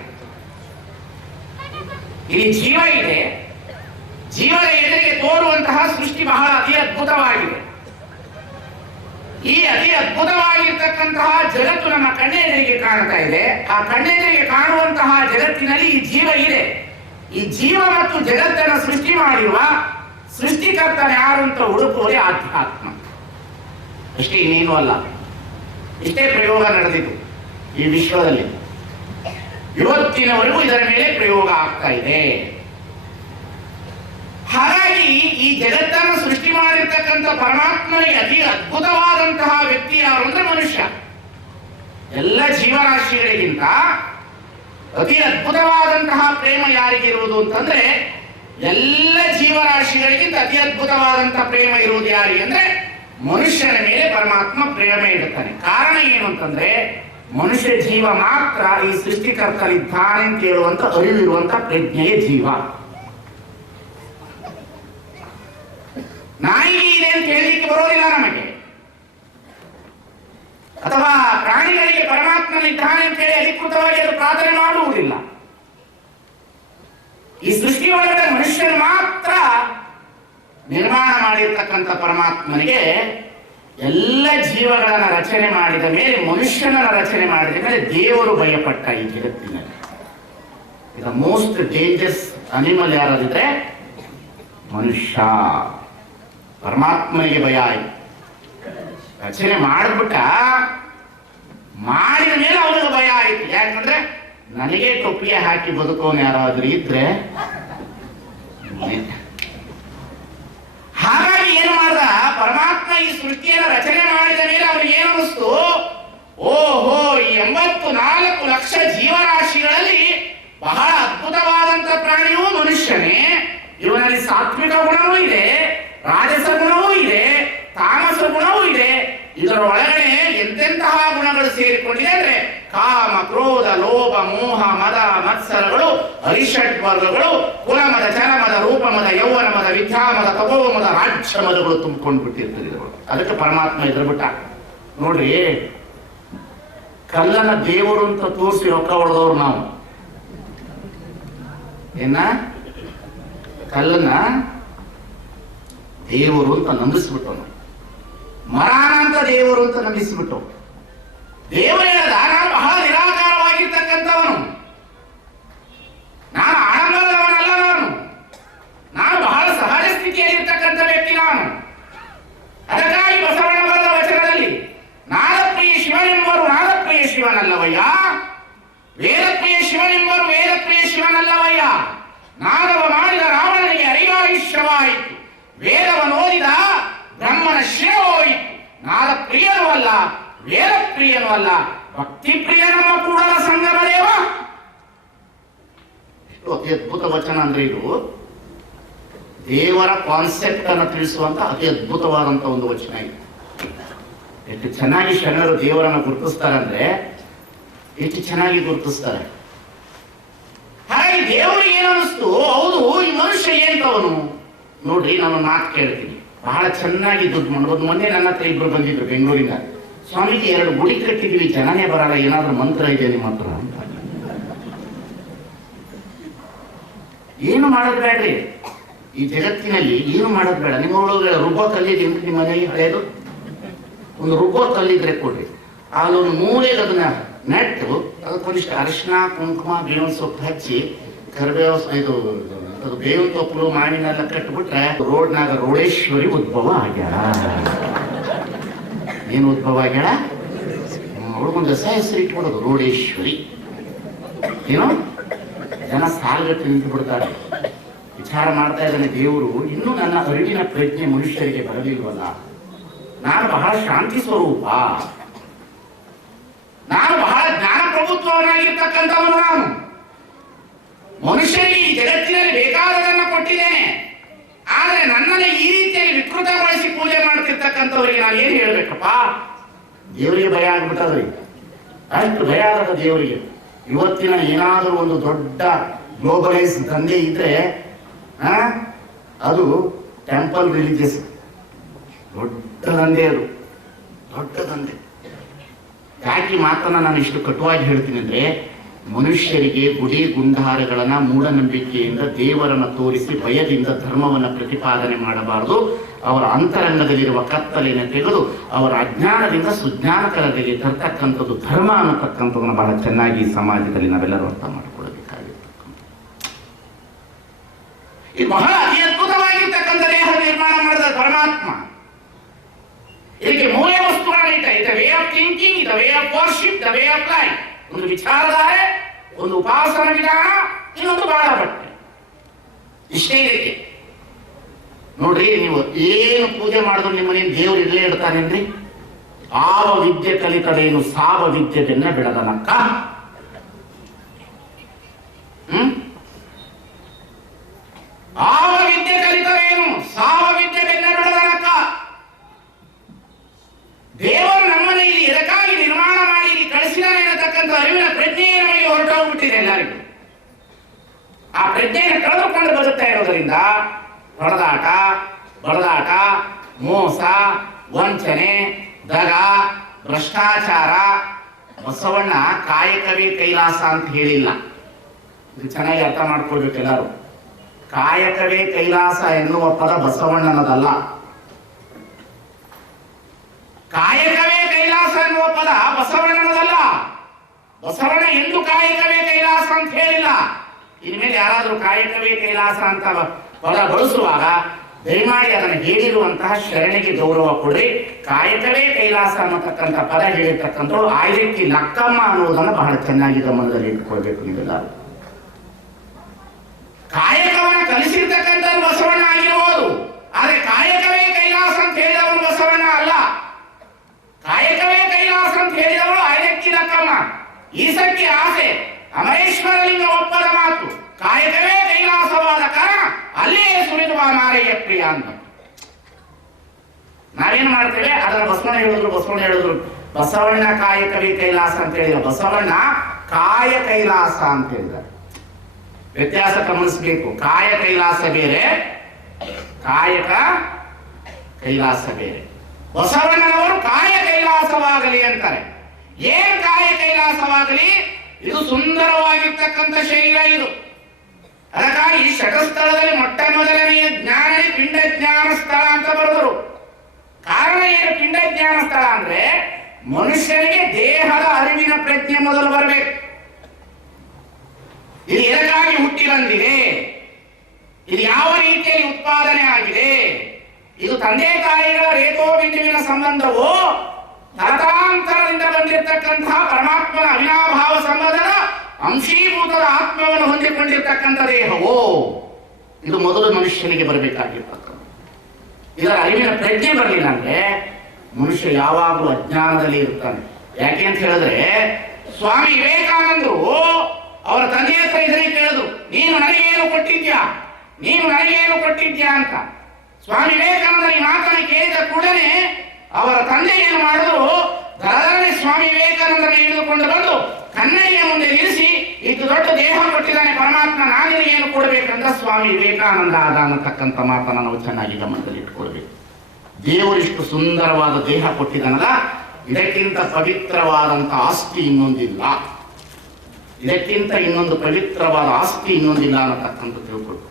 ಇಲ್ಲಿ ಜೀವ ಇದೆ, ಜೀವದ ಎದುರಿಗೆ ತೋರುವಂತಹ ಸೃಷ್ಟಿ ಬಹಳ ಅತಿ ಅದ್ಭುತವಾಗಿದೆ. ಈ ಅತಿ ಅದ್ಭುತವಾಗಿರ್ತಕ್ಕಂತಹ ಜಗತ್ತು ನಮ್ಮ ಕಣ್ಣೆದುರಿಗೆ ಕಾಣ್ತಾ ಇದೆ. ಆ ಕಣ್ಣೆದುರಿಗೆ ಕಾಣುವಂತಹ ಜಗತ್ತಿನಲ್ಲಿ ಈ ಜೀವ ಇದೆ. ಈ ಜೀವ ಮತ್ತು ಜಗತ್ತನ್ನು ಸೃಷ್ಟಿ ಮಾಡಿರುವ ಸೃಷ್ಟಿಕರ್ತನ ಯಾರು ಅಂತ ಹುಡುಕುವುದೇ ಆಧ್ಯಾತ್ಮ. ಇಷ್ಟೇ, ಇನ್ನೇನು ಅಲ್ಲ. ಇಷ್ಟೇ ಪ್ರಯೋಗ ನಡೆದಿತ್ತು ಈ ವಿಶ್ವದಲ್ಲಿ. ಇವತ್ತಿನವರೆಗೂ ಇದರ ಮೇಲೆ ಪ್ರಯೋಗ ಆಗ್ತಾ ಇದೆ. ಹಾಗಾಗಿ ಈ ಜಗತ್ತನ್ನು ಸೃಷ್ಟಿ ಮಾಡಿರ್ತಕ್ಕಂಥ ಪರಮಾತ್ಮನಿಗೆ ಅತಿ ಅದ್ಭುತವಾದಂತಹ ವ್ಯಕ್ತಿ ಯಾರು ಅಂದ್ರೆ ಮನುಷ್ಯ. ಎಲ್ಲ ಜೀವರಾಶಿಗಳಿಗಿಂತ ಅತಿ ಅದ್ಭುತವಾದಂತಹ ಪ್ರೇಮ ಯಾರಿಗಿರುವುದು ಅಂತಂದ್ರೆ, ಎಲ್ಲ ಜೀವರಾಶಿಗಳಿಗಿಂತ ಅತಿ ಅದ್ಭುತವಾದಂತಹ ಪ್ರೇಮ ಇರುವುದು ಯಾರಿಗೆ ಅಂದ್ರೆ ಮನುಷ್ಯನ ಮೇಲೆ ಪರಮಾತ್ಮ ಪ್ರೇಮ ಇಡುತ್ತಾನೆ. ಕಾರಣ ಏನು ಅಂತಂದ್ರೆ, ಮನುಷ್ಯ ಜೀವ ಮಾತ್ರ ಈ ಸೃಷ್ಟಿಕರ್ತನಿದ್ದಾನೆ ಅಂತ ಹೇಳುವಂತ ಅರಿವಿರುವಂತ ಪ್ರಜ್ಞೆಯ ಜೀವ. ನಾಯಿಗೆ ಇದೆ ಅಂತ ಹೇಳಲಿಕ್ಕೆ ಬರೋದಿಲ್ಲ ನಮಗೆ, ಅಥವಾ ಪ್ರಾಣಿಗಳಿಗೆ ಪರಮಾತ್ಮನಿದ್ದಾನೆ ಅಂತ ಹೇಳಿ ಅಧಿಕೃತವಾಗಿ ಅದು ಪ್ರಾರ್ಥನೆ ಮಾಡುವುದಿಲ್ಲ. ಈ ಸೃಷ್ಟಿಯೊಳಗಡೆ ಮನುಷ್ಯನು ಮಾತ್ರ ನಿರ್ಮಾಣ ಮಾಡಿರ್ತಕ್ಕಂಥ ಪರಮಾತ್ಮನಿಗೆ ಎಲ್ಲ ಜೀವಗಳನ್ನ ರಚನೆ ಮಾಡಿದ ಮೇಲೆ, ಮನುಷ್ಯನ ರಚನೆ ಮಾಡಿದ ಮೇಲೆ ದೇವರು ಭಯಪಟ್ಟ. ಈ ಜಗತ್ತಿನಲ್ಲಿ ಈಗ ಮೋಸ್ಟ್ ಡೇಂಜರಸ್ ಅನಿಮಲ್ ಯಾರಾದಿದ್ರೆ ಮನುಷ್ಯ. ಪರಮಾತ್ಮನಿಗೆ ಭಯ ಆಯ್ತು. ರಚನೆ ಮಾಡಿಬಿಟ್ಟ, ಮಾಡಿದ ಮೇಲೆ ಅವನಿಗೆ ಭಯ ಆಯ್ತು. ಯಾಕಂದ್ರೆ ನನಗೆ ಟೊಪ್ಪಿಗೆ ಹಾಕಿ ಬದುಕೋನು ಯಾರಾದ್ರೂ ಇದ್ರೆ. ಹಾಗಾಗಿ ಏನು ಮಾಡ್ದ ಪರಮಾತ್ಮ, ಈ ಸೃಷ್ಟಿಯನ್ನು ರಚನೆ ಮಾಡಿದ ಮೇಲೆ ಅವನಿಗೆ ಏನು ಅನಿಸ್ತು, ಓಹೋ, ಈ 84 ಲಕ್ಷ ಜೀವರಾಶಿಗಳಲ್ಲಿ ಬಹಳ ಅದ್ಭುತವಾದಂತ ಪ್ರಾಣಿಯೂ ಮನುಷ್ಯನೇ. ಇವನಲ್ಲಿ ಸಾತ್ವಿಕ ಗುಣವೂ ಇದೆ, ರಾಜಸ ಗುಣವೂ ಇದೆ, ತಾಮಸ ಗುಣವೂ ಇದೆ. ಇದರ ಒಳಗಡೆ ಎಂತೆಂತಹ ಗುಣಗಳು ಸೇರಿಕೊಂಡಿದೆ ಅಂದ್ರೆ ಕಾಮ, ಕ್ರೋಧ, ಲೋಭ, ಮೋಹ, ಮದ, ಮತ್ಸರಗಳು, ಅರಿಷಡ್ ವರ್ಗಗಳು, ಕುಲಮದ, ಚರಮದ, ರೂಪಮದ, ಯೌವನ ಮದ, ವಿದ್ಯಾಮದ, ತಪೋಮದ, ರಾಜ್ಯ ಮದಗಳು ತುಂಬಿಕೊಂಡು ಬಿಟ್ಟಿರ್ತದೆ. ಅದಕ್ಕೆ ಪರಮಾತ್ಮ ಇದ್ರ ಬಿಟ್ಟ. ನೋಡ್ರಿ, ಕಲ್ಲನ್ನ ದೇವರು ಅಂತ ತೋರಿಸಿ ರೊಕ್ಕ ಹೊಡೆದವ್ರು ನಾವು. ಏನ ಕಲ್ಲನ್ನ ದೇವರು ಅಂತ ನಂಬಿಸ್ಬಿಟ್ಟು ಮರಾನಂತ ದೇವರು ಅಂತ ನಂಬಿಸಿಬಿಟ್ಟು ದೇವರು ಹೇಳದ ನಾನು ಬಹಳ ನಿರಾಕಾರವಾಗಿರ್ತಕ್ಕಂಥವನು, ನಾನು ಆಡಂಬರದವನಲ್ಲ, ನಾನು ಬಹಳ ಸಹಜ ಸ್ಥಿತಿಯಲ್ಲಿರ್ತಕ್ಕಂಥ ವ್ಯಕ್ತಿ ನಾನು. ಅದಕ್ಕಾಗಿ ಬಸವಣ್ಣ ಬರೆದ ವಚನದಲ್ಲಿ ನಾದಪ್ರಿಯ ಶಿವನೆಂಬರು ನಾದಪ್ರಿಯ ಶಿವನಲ್ಲವಯ್ಯ, ವೇದಪ್ರಿಯ ಶಿವನೆಂಬರು ವೇದಪ್ರಿಯ ಶಿವನಲ್ಲವಯ್ಯ. ನಾದವ ಮಾಡಿದ ರಾವಣನಿಗೆ ಅರಿವಾಯುಷ್ಯವಾಯಿತು, ವೇದವನ್ನು ಓದಿದ ಬ್ರಹ್ಮನ ಶಿರವಾಯಿತು. ನಾದ ಪ್ರಿಯನೂ ಅಲ್ಲ, ವೇದ ಪ್ರಿಯನೂ ಅಲ್ಲ, ಭಕ್ತಿ ಪ್ರಿಯ ನಮ್ಮ ಕೂಡಲ ಸಂಗಮ ದೇವ. ಎಷ್ಟು ಅತಿ ಅದ್ಭುತ ವಚನ ಅಂದ್ರೆ ಇದು. ದೇವರ ಕಾನ್ಸೆಪ್ಟ್ ಅನ್ನು ತಿಳಿಸುವಂತ ಅತಿ ಅದ್ಭುತವಾದಂತ ಒಂದು ವಚನ ಇದು. ಎಷ್ಟು ಚೆನ್ನಾಗಿ ಶರಣರು ದೇವರನ್ನು ಗುರುತಿಸ್ತಾರೆ ಅಂದ್ರೆ ಎಷ್ಟು ಚೆನ್ನಾಗಿ ಗುರುತಿಸ್ತಾರೆ. ಹಾಗೆ ದೇವರಿಗೆ ಏನು ಅನಿಸ್ತು, ಹೌದು ಈ ಮನುಷ್ಯ ಏನ್ತವನು ನೋಡ್ರಿ, ನಾನು ಮಾತು ಕೇಳ್ತೀನಿ, ಬಹಳ ಚೆನ್ನಾಗಿ ದುಡ್ಡು ಮಾಡೋದು. ಮೊನ್ನೆ ನನ್ನ ಹತ್ರ ಇಬ್ರು ಬಂದಿದ್ರು ಬೆಂಗಳೂರಿಂದ, ಸ್ವಾಮೀಜಿ 2 ಗುಡಿ ಕಟ್ಟಿದೀವಿ, ಜನನೇ ಬರಲ್ಲ, ಏನಾದ್ರೂ ಮಂತ್ರ ಇದೆ ನಿಮ್ಮ ಹತ್ರ ಅಂತ. ಏನು ಮಾಡೋದು ಬೇಡ್ರಿ ಈ ಜಗತ್ತಿನಲ್ಲಿ, ಏನು ಮಾಡೋದು ಬೇಡ. ನಿಮ್ಮ ಒಳಗೆ ರುಬ್ಬೋ ಕಲ್ಲಿದೆ ನಿಮ್ಮ ಮನೆಗೆ ಹಳೆಯದು, ಒಂದು ರುಬ್ಬೋ ಕಲ್ಲಿದ್ರೆ ಕೊಡ್ರಿ, ಅಲ್ಲೊಂದು ಮೂಲೆಗೆ ಅದನ್ನ ನೆಟ್ಟು ಅದಕ್ಕೊಂದಿಷ್ಟು ಅರಿಶಿನ ಕುಂಕುಮ ಬೇವಿನ ಸೊಪ್ಪು ಹಚ್ಚಿ ಕರಿಬೇವು ಇದು ಬೇವಿನ ತೊಪ್ಪಲು ಮಾವಿನೆಲ್ಲ ಕಟ್ಟಿಬಿಟ್ರೆ ರೋಡ್ನಾಗ ರೋಡೇಶ್ವರಿ ಉದ್ಭವ ಆಗ್ಯಾಳ. ಏನು ಉದ್ಭವ ಆಗ್ಯಾಳ? ಅವಳಿಗೊಂದು ಹೊಸ ಹೆಸರು ಇಟ್ಬಿಡೋದು ರೋಡೇಶ್ವರಿ. ಏನೋ ಜನ ಸಾಲ್ಗಟ್ಟು ನಿಂತು ಬಿಡ್ತಾರೆ. ವಿಚಾರ ಮಾಡ್ತಾ ಇದ್ದಾನೆ ದೇವರು, ಇನ್ನೂ ನನ್ನ ಅರಿವಿನ ಪ್ರಜ್ಞೆ ಮನುಷ್ಯರಿಗೆ ಬರಲಿಲ್ವಲ್ಲ. ನಾನು ಬಹಳ ಶಾಂತಿ ಸ್ವರೂಪ, ನಾನು ಬಹಳ ಜ್ಞಾನ ಪ್ರಭುತ್ವನಾಗಿರ್ತಕ್ಕಂಥವನು. ನಾನು ಮನುಷ್ಯರಿಗೆ ಈ ಜಗತ್ತಿನಲ್ಲಿ ಬೇಕಾದದನ್ನು ಕೊಟ್ಟಿದ್ದೇನೆ. ಆದರೆ ನನ್ನನ್ನು ಈ ರೀತಿಯಲ್ಲಿ ವಿಕೃತಗೊಳಿಸಿ ಪೂಜೆ ಮಾಡ್ತಿರ್ತಕ್ಕಂಥವರಿಗೆ ನಾನು ಏನು ಹೇಳ್ಬೇಕಪ್ಪ? ದೇವರಿಗೆ ಭಯ ಆಗ್ಬಿಟ್ಟದ್ರಿ, ಅಷ್ಟು ಭಯ ಆಗದ ದೇವರಿಗೆ. ಇವತ್ತಿನ ಏನಾದರೂ ಒಂದು ದೊಡ್ಡ ಗ್ಲೋಬಲೈಸ್ ದಂಧೆ ಇದ್ರೆ ಅದು ಟೆಂಪಲ್ ರಿಲಿಜಿಯಸ್ ದೊಡ್ಡ ದಂಧೆ, ಅದು ದೊಡ್ಡ ದಂಧೆ. ಯಾಕೆ ಮಾತನ್ನ ನಾನು ಇಷ್ಟು ಕಟುವಾಗಿ ಹೇಳ್ತೀನಿ ಅಂದ್ರೆ, ಮನುಷ್ಯರಿಗೆ ಗುಡಿ ಗುಂಡಾರಗಳನ್ನ ಮೂಢನಂಬಿಕೆಯಿಂದ ದೇವರನ್ನು ತೋರಿಸಿ ಭಯದಿಂದ ಧರ್ಮವನ್ನು ಪ್ರತಿಪಾದನೆ ಮಾಡಬಾರದು. ಅವರ ಅಂತರಂಗದಲ್ಲಿರುವ ಕತ್ತಲೆಯನ್ನು ತೆಗೆದು ಅವರ ಅಜ್ಞಾನದಿಂದ ಸುಜ್ಞಾನ ಕಲೆಗೆ ತರ್ತಕ್ಕಂಥದ್ದು ಧರ್ಮ ಅನ್ನತಕ್ಕಂಥದನ್ನು ಬಹಳ ಚೆನ್ನಾಗಿ ಸಮಾಜದಲ್ಲಿ ನಾವೆಲ್ಲರೂ ಅರ್ಥ ಮಾಡಿಕೊಳ್ಳಬೇಕಾಗಿರ್ತಕ್ಕಂಥ. ಇದು ಬಹಳ ಅತಿ ಅದ್ಭುತವಾಗಿರ್ತಕ್ಕಂಥ ದೇಹ ನಿರ್ಮಾಣ ಮಾಡಿದ ಪರಮಾತ್ಮ. ಇದಕ್ಕೆ ಮೂಲ ವಸ್ತುಗಳನ್ನಿಟ್ಟ, ಇದ ವೇ ಆಫ್ ಥಿಂಕಿಂಗ್, ಇದ way of worship, the way of life. ಒಂದು ವಿಚಾರಧಾರೆ, ಒಂದು ಉಪಾಸನ ವಿಧಾನ, ಇನ್ನೊಂದು ಬಾಳ ಬಟ್ಟೆ. ಇಷ್ಟೇ ಇದಕ್ಕೆ ನೋಡ್ರಿ. ನೀವು ಏನು ಪೂಜೆ ಮಾಡಿದ್ರು ನಿಮ್ಮ ಮನೆಯಲ್ಲಿ ದೇವ್ರು ಇಲ್ಲೇ ಇಡ್ತಾನೇನ್ರಿ? ಆವ ವಿದ್ಯೆ ಕಲಿತದೇನು ಸಾವ ವಿದ್ಯೆಯನ್ನ ಬಿಡದನಕ್ಕ. ಆವ ವಿದ್ಯೆ ಕಲಿತದೇನು ಸಾವ ವಿದ್ಯೆ ಬೆನ್ನ ಬಿಡದನಕ್ಕ. ದೇವರು ನಮ್ಮನ್ನ ಇಲ್ಲಿ ಇದಕ್ಕಾಗಿ ನಿರ್ಮಾಣ ಮಾಡಿ ಕಳಿಸಿದಾನೆ ಅನ್ನತಕ್ಕಂಥ ಅರಿವಿನ ಪ್ರಜ್ಞೆ ನಮಗೆ ಹೊರಟೋಗ್ಬಿಟ್ಟಿದೆ ಎಲ್ಲರಿಗೂ. ಆ ಪ್ರಜ್ಞೆಯನ್ನು ಕಳೆದುಕೊಂಡು ಬದುಕ್ತಾ ಇರೋದರಿಂದ ಹೊಡೆದಾಟ, ಬಡದಾಟ, ಮೋಸ, ವಂಚನೆ, ದಗ, ಭ್ರಷ್ಟಾಚಾರ. ಬಸವಣ್ಣ ಕಾಯಕವೇ ಕೈಲಾಸ ಅಂತ ಹೇಳಿಲ್ಲ, ಇದು ಚೆನ್ನಾಗಿ ಅರ್ಥ ಮಾಡ್ಕೊಳ್ಬೇಕು ಎಲ್ಲರೂ. ಕಾಯಕವೇ ಕೈಲಾಸ ಎನ್ನುವ ಪದ ಬಸವಣ್ಣನದಲ್ಲ. ಕಾಯಕವೇ ಕೈಲಾಸ ಎನ್ನುವ ಪದ ಬಸವಣ್ಣನದಲ್ಲ. ಬಸವಣ್ಣ ಎಂದು ಕಾಯಕವೇ ಕೈಲಾಸ ಅಂತ ಹೇಳಿಲ್ಲ. ಇನ್ಮೇಲೆ ಯಾರಾದ್ರೂ ಕಾಯಕವೇ ಕೈಲಾಸ ಅಂತ ಪದ ಬಳಸುವಾಗ ದಯಮಾಡಿ ಅದನ್ನು ಹೇಳಿರುವಂತಹ ಶರಣೆಗೆ ಗೌರವ ಕೊಡ್ರಿ. ಕಾಯಕವೇ ಕೈಲಾಸ ಅನ್ನತಕ್ಕಂಥ ಪದ ಹೇಳಿರ್ತಕ್ಕಂಥವ್ರು ಆಯ್ದಕ್ಕಿ ಲಕ್ಕಮ್ಮ ಅನ್ನೋದನ್ನು ಬಹಳ ಚೆನ್ನಾಗಿ ಗಮನದಲ್ಲಿ ಇಟ್ಕೊಳ್ಬೇಕು ನೀವೆಲ್ಲರೂ. ಕಾಯಕವನ್ನು ಕಲಿಸಿರ್ತಕ್ಕಂಥ ಬಸವಣ್ಣ ಆಗಿರಬಹುದು, ಆದ್ರೆ ಕಾಯಕವೇ ಕೈಲಾಸ ಅಂತ ಹೇಳಿದವನು ಬಸವಣ್ಣ ಅಲ್ಲ. ಕಾಯಕವೇ ಕೈಲಾಸ ಅಂತ ಹೇಳಿದವಳು ಆಯ್ದಕ್ಕಿ ಲಕ್ಕಮ್ಮ. ಈಸಕ್ಕಿ ಆಸೆ ಅಮರೇಶ್ವರಲಿಂಗ ಒಪ್ಪದ ಮಾತು. ಕಾಯಕವೇ ಕೈಲಾಸವಾದ ಕಾರಣ ಅಲ್ಲೇ ಸುಳಿದು ಮಾರಯ್ಯ ಪ್ರಿಯ ಅಂತ ನಾವೇನ್ ಮಾಡ್ತೇವೆ? ಅದರ ಬಸವಣ್ಣ ಹೇಳಿದ್ರು ಬಸವಣ್ಣ ಕಾಯಕವೇ ಕೈಲಾಸ ಅಂತ ಹೇಳಿದ, ಬಸವಣ್ಣ ಕಾಯ ಕೈಲಾಸ ಅಂತ ಹೇಳಿದ. ವ್ಯತ್ಯಾಸ ಗಮನಿಸಬೇಕು. ಕಾಯ ಕೈಲಾಸ ಬೇರೆ, ಕಾಯಕ ಕೈಲಾಸ ಬೇರೆ. ಬಸವಣ್ಣನವರು ಕಾಯ ಕೈಲಾಸವಾಗಲಿ ಅಂತಾರೆ. ಏನ್ ಕಾಯ ಕೈಲಾಸವಾಗಲಿ? ಇದು ಸುಂದರವಾಗಿರ್ತಕ್ಕಂಥ ಶರೀರ ಇದು. ಅದಕ್ಕಾಗಿ ಷಟಸ್ಥಳದಲ್ಲಿ ಮೊಟ್ಟ ಮೊದಲನೆಯ ಜ್ಞಾನ ಪಿಂಡ ಜ್ಞಾನ ಸ್ಥಳ ಅಂತ ಬರೆದರು. ಕಾರಣ ಏನು ಪಿಂಡ ಜ್ಞಾನ ಸ್ಥಳ ಅಂದ್ರೆ ಮನುಷ್ಯನಿಗೆ ದೇಹದ ಅರಿವಿನ ಪ್ರಜ್ಞೆ ಮೊದಲು ಬರಬೇಕು. ಇದು ಎದಕ್ಕಾಗಿ ಹುಟ್ಟಿ ಬಂದಿದೆ, ಇದು ಯಾವ ರೀತಿಯಲ್ಲಿ ಉತ್ಪಾದನೆ ಆಗಿದೆ, ಇದು ತಂದೆ ತಾಯಿಗಳ ರೇಖೋ ಬಿಂದುವಿನ ಸಂಬಂಧವು ತರತಾಂತರದಿಂದ ಬಂದಿರತಕ್ಕಂತಹ ಪರಮಾತ್ಮನ ಅವಿನಾಭಾವ ಸಂಬಂಧದ ಅಂಶೀಭೂತದ ಆತ್ಮವನ್ನು ಹೊಂದಿಕೊಂಡಿರ್ತಕ್ಕಂಥ ದೇಹವು, ಇದು ಮೊದಲು ಮನುಷ್ಯನಿಗೆ ಬರಬೇಕಾಗಿರ್ತಕ್ಕಂಥ. ಇದರ ಅರಿವಿನ ಪ್ರಜ್ಞೆ ಬರಲಿಲ್ಲ ಅಂದ್ರೆ ಮನುಷ್ಯ ಯಾವಾಗಲೂ ಅಜ್ಞಾನದಲ್ಲಿ ಇರ್ತಾನೆ. ಯಾಕೆ ಅಂತ ಹೇಳಿದ್ರೆ ಸ್ವಾಮಿ ವಿವೇಕಾನಂದರು ಅವರ ತಂದೆ ಹತ್ರ ಇದನ್ನೇ ಕೇಳಿದ್ರು, ನೀನು ನನಗೇನು ಕೊಟ್ಟಿದ್ಯಾ, ನೀನು ನನಗೇನು ಕೊಟ್ಟಿದ್ಯಾ ಅಂತ. ಸ್ವಾಮಿ ವಿವೇಕಾನಂದ ಈ ಮಾತನ್ನು ಕೇಳಿದ ಕೂಡಲೇ ಅವರ ತಂದೆ ಏನು ಮಾಡಿದ್ರು, ದರದರನೆ ಸ್ವಾಮಿ ವಿವೇಕಾನಂದರ ಹಿಡಿದುಕೊಂಡು ಬಂದು ಕನ್ನಡಿಯ ಮುಂದೆ ನಿಲ್ಲಿಸಿ, ಇದು ದೊಡ್ಡ ದೇಹ ಕೊಟ್ಟಿದ್ದಾನೆ ಪರಮಾತ್ಮ, ನಾನಿಗೆ ಏನು ಕೊಡಬೇಕಂತ ಸ್ವಾಮಿ ವಿವೇಕಾನಂದ ಆದ ಅನ್ನತಕ್ಕಂಥ ಮಾತನ್ನು ನಾವು ಚೆನ್ನಾಗಿ ಗಮನದಲ್ಲಿ ಇಟ್ಕೊಳ್ಬೇಕು. ದೇವರಿಷ್ಟು ಸುಂದರವಾದ ದೇಹ ಕೊಟ್ಟಿದ್ದಾನಲ್ಲ, ಇದಕ್ಕಿಂತ ಪವಿತ್ರವಾದಂಥ ಆಸ್ತಿ ಇನ್ನೊಂದಿಲ್ಲ, ಇದಕ್ಕಿಂತ ಇನ್ನೊಂದು ಪವಿತ್ರವಾದ ಆಸ್ತಿ ಇನ್ನೊಂದಿಲ್ಲ ಅನ್ನತಕ್ಕಂಥ ತಿಳ್ಕೊಳ್ಬೇಕು.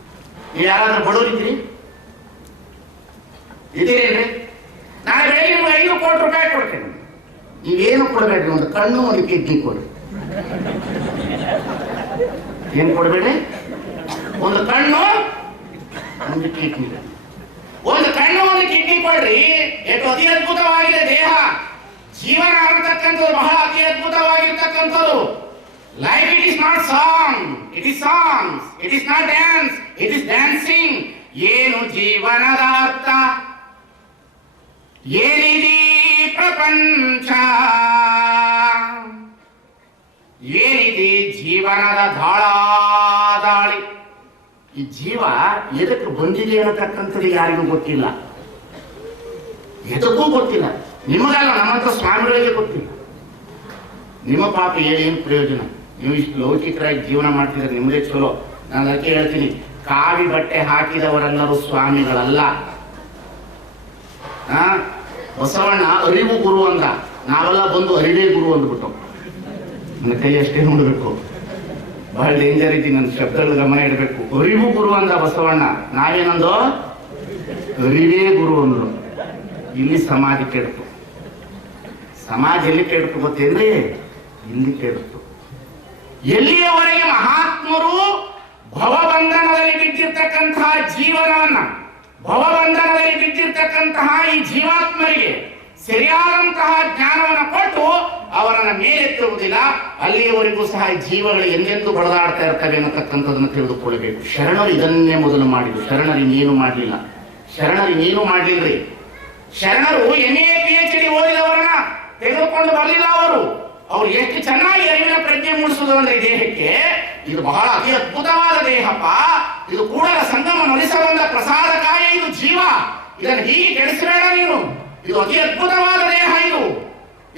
ನೀವು ಯಾರಾದ್ರೂ ಬಡವರಿದ್ದೀರಿ ಇದ್ದೀರೇನ್ರಿ? ನಾಳೆ ಬೆಳಗ್ಗೆ ನಿಮ್ಗೆ 5 ಕೋಟಿ ರೂಪಾಯಿ ಕೊಡ್ತೇನೆ, ನೀವೇನು ಕೊಡಬೇಡ್ರಿ, ಒಂದು ಕಣ್ಣು ಒಂದು ಕಿಡ್ನಿ ಕೊಡಿ. ಏನ್ ಕೊಡಬೇಡಿ? ಒಂದು ಕಣ್ಣು ಒಂದು ಕಿಡ್ನಿ, ಒಂದು ಕಣ್ಣು ಒಂದು ಕಿಡ್ನಿ ಕೊಡ್ರಿ. ಎಷ್ಟು ಅತಿ ಅದ್ಭುತವಾಗಿದೆ ದೇಹ. ಜೀವನ ಅನ್ನತಕ್ಕಂಥದ್ದು ಬಹಳ ಅತಿ ಅದ್ಭುತವಾಗಿರ್ತಕ್ಕಂಥದ್ದು. Life it is not song, it is songs, it is not dance, it is dancing. ಏನು ಜೀವನದ ಅರ್ಥ, ಏನಿದೀ ಪ್ರಪಂಚ, ಏನಿದೆ ಜೀವನದ ದಾಳಿ. ಈ ಜೀವ ಎದಕ್ಕೆ ಬಂದಿದೆ ಅನ್ನತಕ್ಕಂಥದ್ದು ಯಾರಿಗೂ ಗೊತ್ತಿಲ್ಲ, ಎದಕ್ಕೂ ಗೊತ್ತಿಲ್ಲ. ನಿಮಗಲ್ಲ, ನಮ್ಮಂತ ಸ್ವಾಮಿಗಳಿಗೆ ಗೊತ್ತಿಲ್ಲ. ನಿಮ್ಮ ಪಾಪ ಏನು ಪ್ರಯೋಜನ? ನೀವು ಇಷ್ಟು ಲೌಕಿಕರಾಗಿ ಜೀವನ ಮಾಡ್ತಿದ್ರೆ ನಿಮ್ಮದೇ ಚಲೋ. ನಾನು ಅದಕ್ಕೆ ಹೇಳ್ತೀನಿ, ಕಾವಿ ಬಟ್ಟೆ ಹಾಕಿದವರೆಲ್ಲರೂ ಸ್ವಾಮಿಗಳಲ್ಲ. ಬಸವಣ್ಣ ಅರಿವು ಗುರು ಅಂದ, ನಾವೆಲ್ಲ ಬಂದು ಅರಿವೇ ಗುರು ಅಂದ್ಬಿಟ್ಟು. ನನ್ನ ಕೈ ಅಷ್ಟೇ ನೋಡಬೇಕು, ಬಹಳ ಡೇಂಜರ್ ಇದ್ದೀನಿ, ನನ್ನ ಶಬ್ದಗಳು ಗಮನ ಇಡಬೇಕು. ಅರಿವು ಗುರು ಅಂದ ಬಸವಣ್ಣ, ನಾವೇನಂದೋ ಅರಿವೇ ಗುರು ಅಂದ್ರು. ಇಲ್ಲಿ ಸಮಾಧಿ ಕೆಡ್ತು. ಸಮಾಜ ಎಲ್ಲಿ ಕೆಡ್ತು ಗೊತ್ತೇನ್ರಿ? ಇಲ್ಲಿ ಕೆಡ್ತು. ಎಲ್ಲಿಯವರೆಗೆ ಮಹಾತ್ಮರು ಭವಬಂಧನದಲ್ಲಿ ಬಿದ್ದಿರ್ತಕ್ಕಂತಹ ಜೀವನವನ್ನ, ಭವಬಂಧನದಲ್ಲಿ ಬಿದ್ದಿರ್ತಕ್ಕಂತಹ ಈ ಜೀವಾತ್ಮರಿಗೆ ಸರಿಯಾದಂತಹ ಜ್ಞಾನವನ್ನು ಕೊಟ್ಟು ಅವರನ್ನ ಮೇಲೆತ್ತುವುದಿಲ್ಲ, ಅಲ್ಲಿಯವರೆಗೂ ಸಹ ಜೀವಗಳು ಎಂದೆಂದೂ ಬಡದಾಡ್ತಾ ಇರ್ತವೆ ಅನ್ನತಕ್ಕಂಥದನ್ನು ತಿಳಿದುಕೊಳ್ಳಬೇಕು. ಶರಣರು ಇದನ್ನೇ ಮೊದಲು ಮಾಡಿದ್ರು. ಶರಣರು ಇನ್ನೇನು ಮಾಡಲಿಲ್ಲ. ಶರಣರು ಇನ್ನೇನು ಮಾಡಲಿಲ್ರಿ. ಶರಣರು MA PhD ಓದಿದವರನ್ನ ತೆಗೆದುಕೊಂಡು ಬರಲಿಲ್ಲ. ಅವರು ಎಷ್ಟು ಚೆನ್ನಾಗಿ ಅರಿವಿನ ಪ್ರಜ್ಞೆ ಮೂಡಿಸುವುದು ಅಂದ್ರೆ ದೇಹಕ್ಕೆ, ಇದು ಬಹಳ ಅತಿ ಅದ್ಭುತವಾದ ದೇಹಪ್ಪ, ಇದು ಕೂಡಲ ಸಂಗಮ ನಡೆಸಬಂದ ಪ್ರಸಾದಕಾಯ, ಇದು ಜೀವ, ಇದನ್ನು ಹೀಗೆ ಕೆಡಿಸಬೇಡ ನೀನು, ಇದು ಅತಿ ಅದ್ಭುತವಾದ ದೇಹ,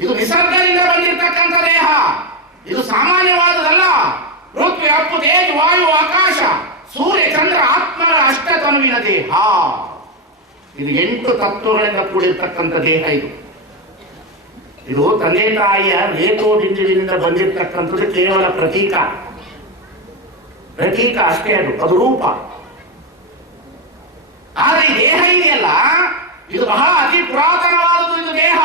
ಇದು ನಿಸರ್ಗದಿಂದ ಬಂದಿರತಕ್ಕಂಥ ದೇಹ, ಇದು ಸಾಮಾನ್ಯವಾದದಲ್ಲ. ಪೃಥ್ವಿ, ಅಪ್ಪು, ತೇಜ್, ವಾಯು, ಆಕಾಶ, ಸೂರ್ಯ, ಚಂದ್ರ, ಆತ್ಮಗಳ ಅಷ್ಟತನುವಿನ ದೇಹ. ಇದು 8 ತತ್ವಗಳಿಂದ ಕೂಡಿರ್ತಕ್ಕಂಥ ದೇಹ. ಇದು ತಂದೆ ತಾಯಿಯ ರೇಖೋ ಬಿಂದುವಿನಿಂದ ಬಂದಿರತಕ್ಕಂಥದ್ದು ಕೇವಲ ಪ್ರತೀಕ ಅಷ್ಟೇ. ಅದು ರೂಪ. ಆದ್ರೆ ಈ ದೇಹ ಇದೆಯಲ್ಲ, ಇದು ಬಹಳ ಅತಿ ಪುರಾತನವಾದದ್ದು. ಇದು ದೇಹ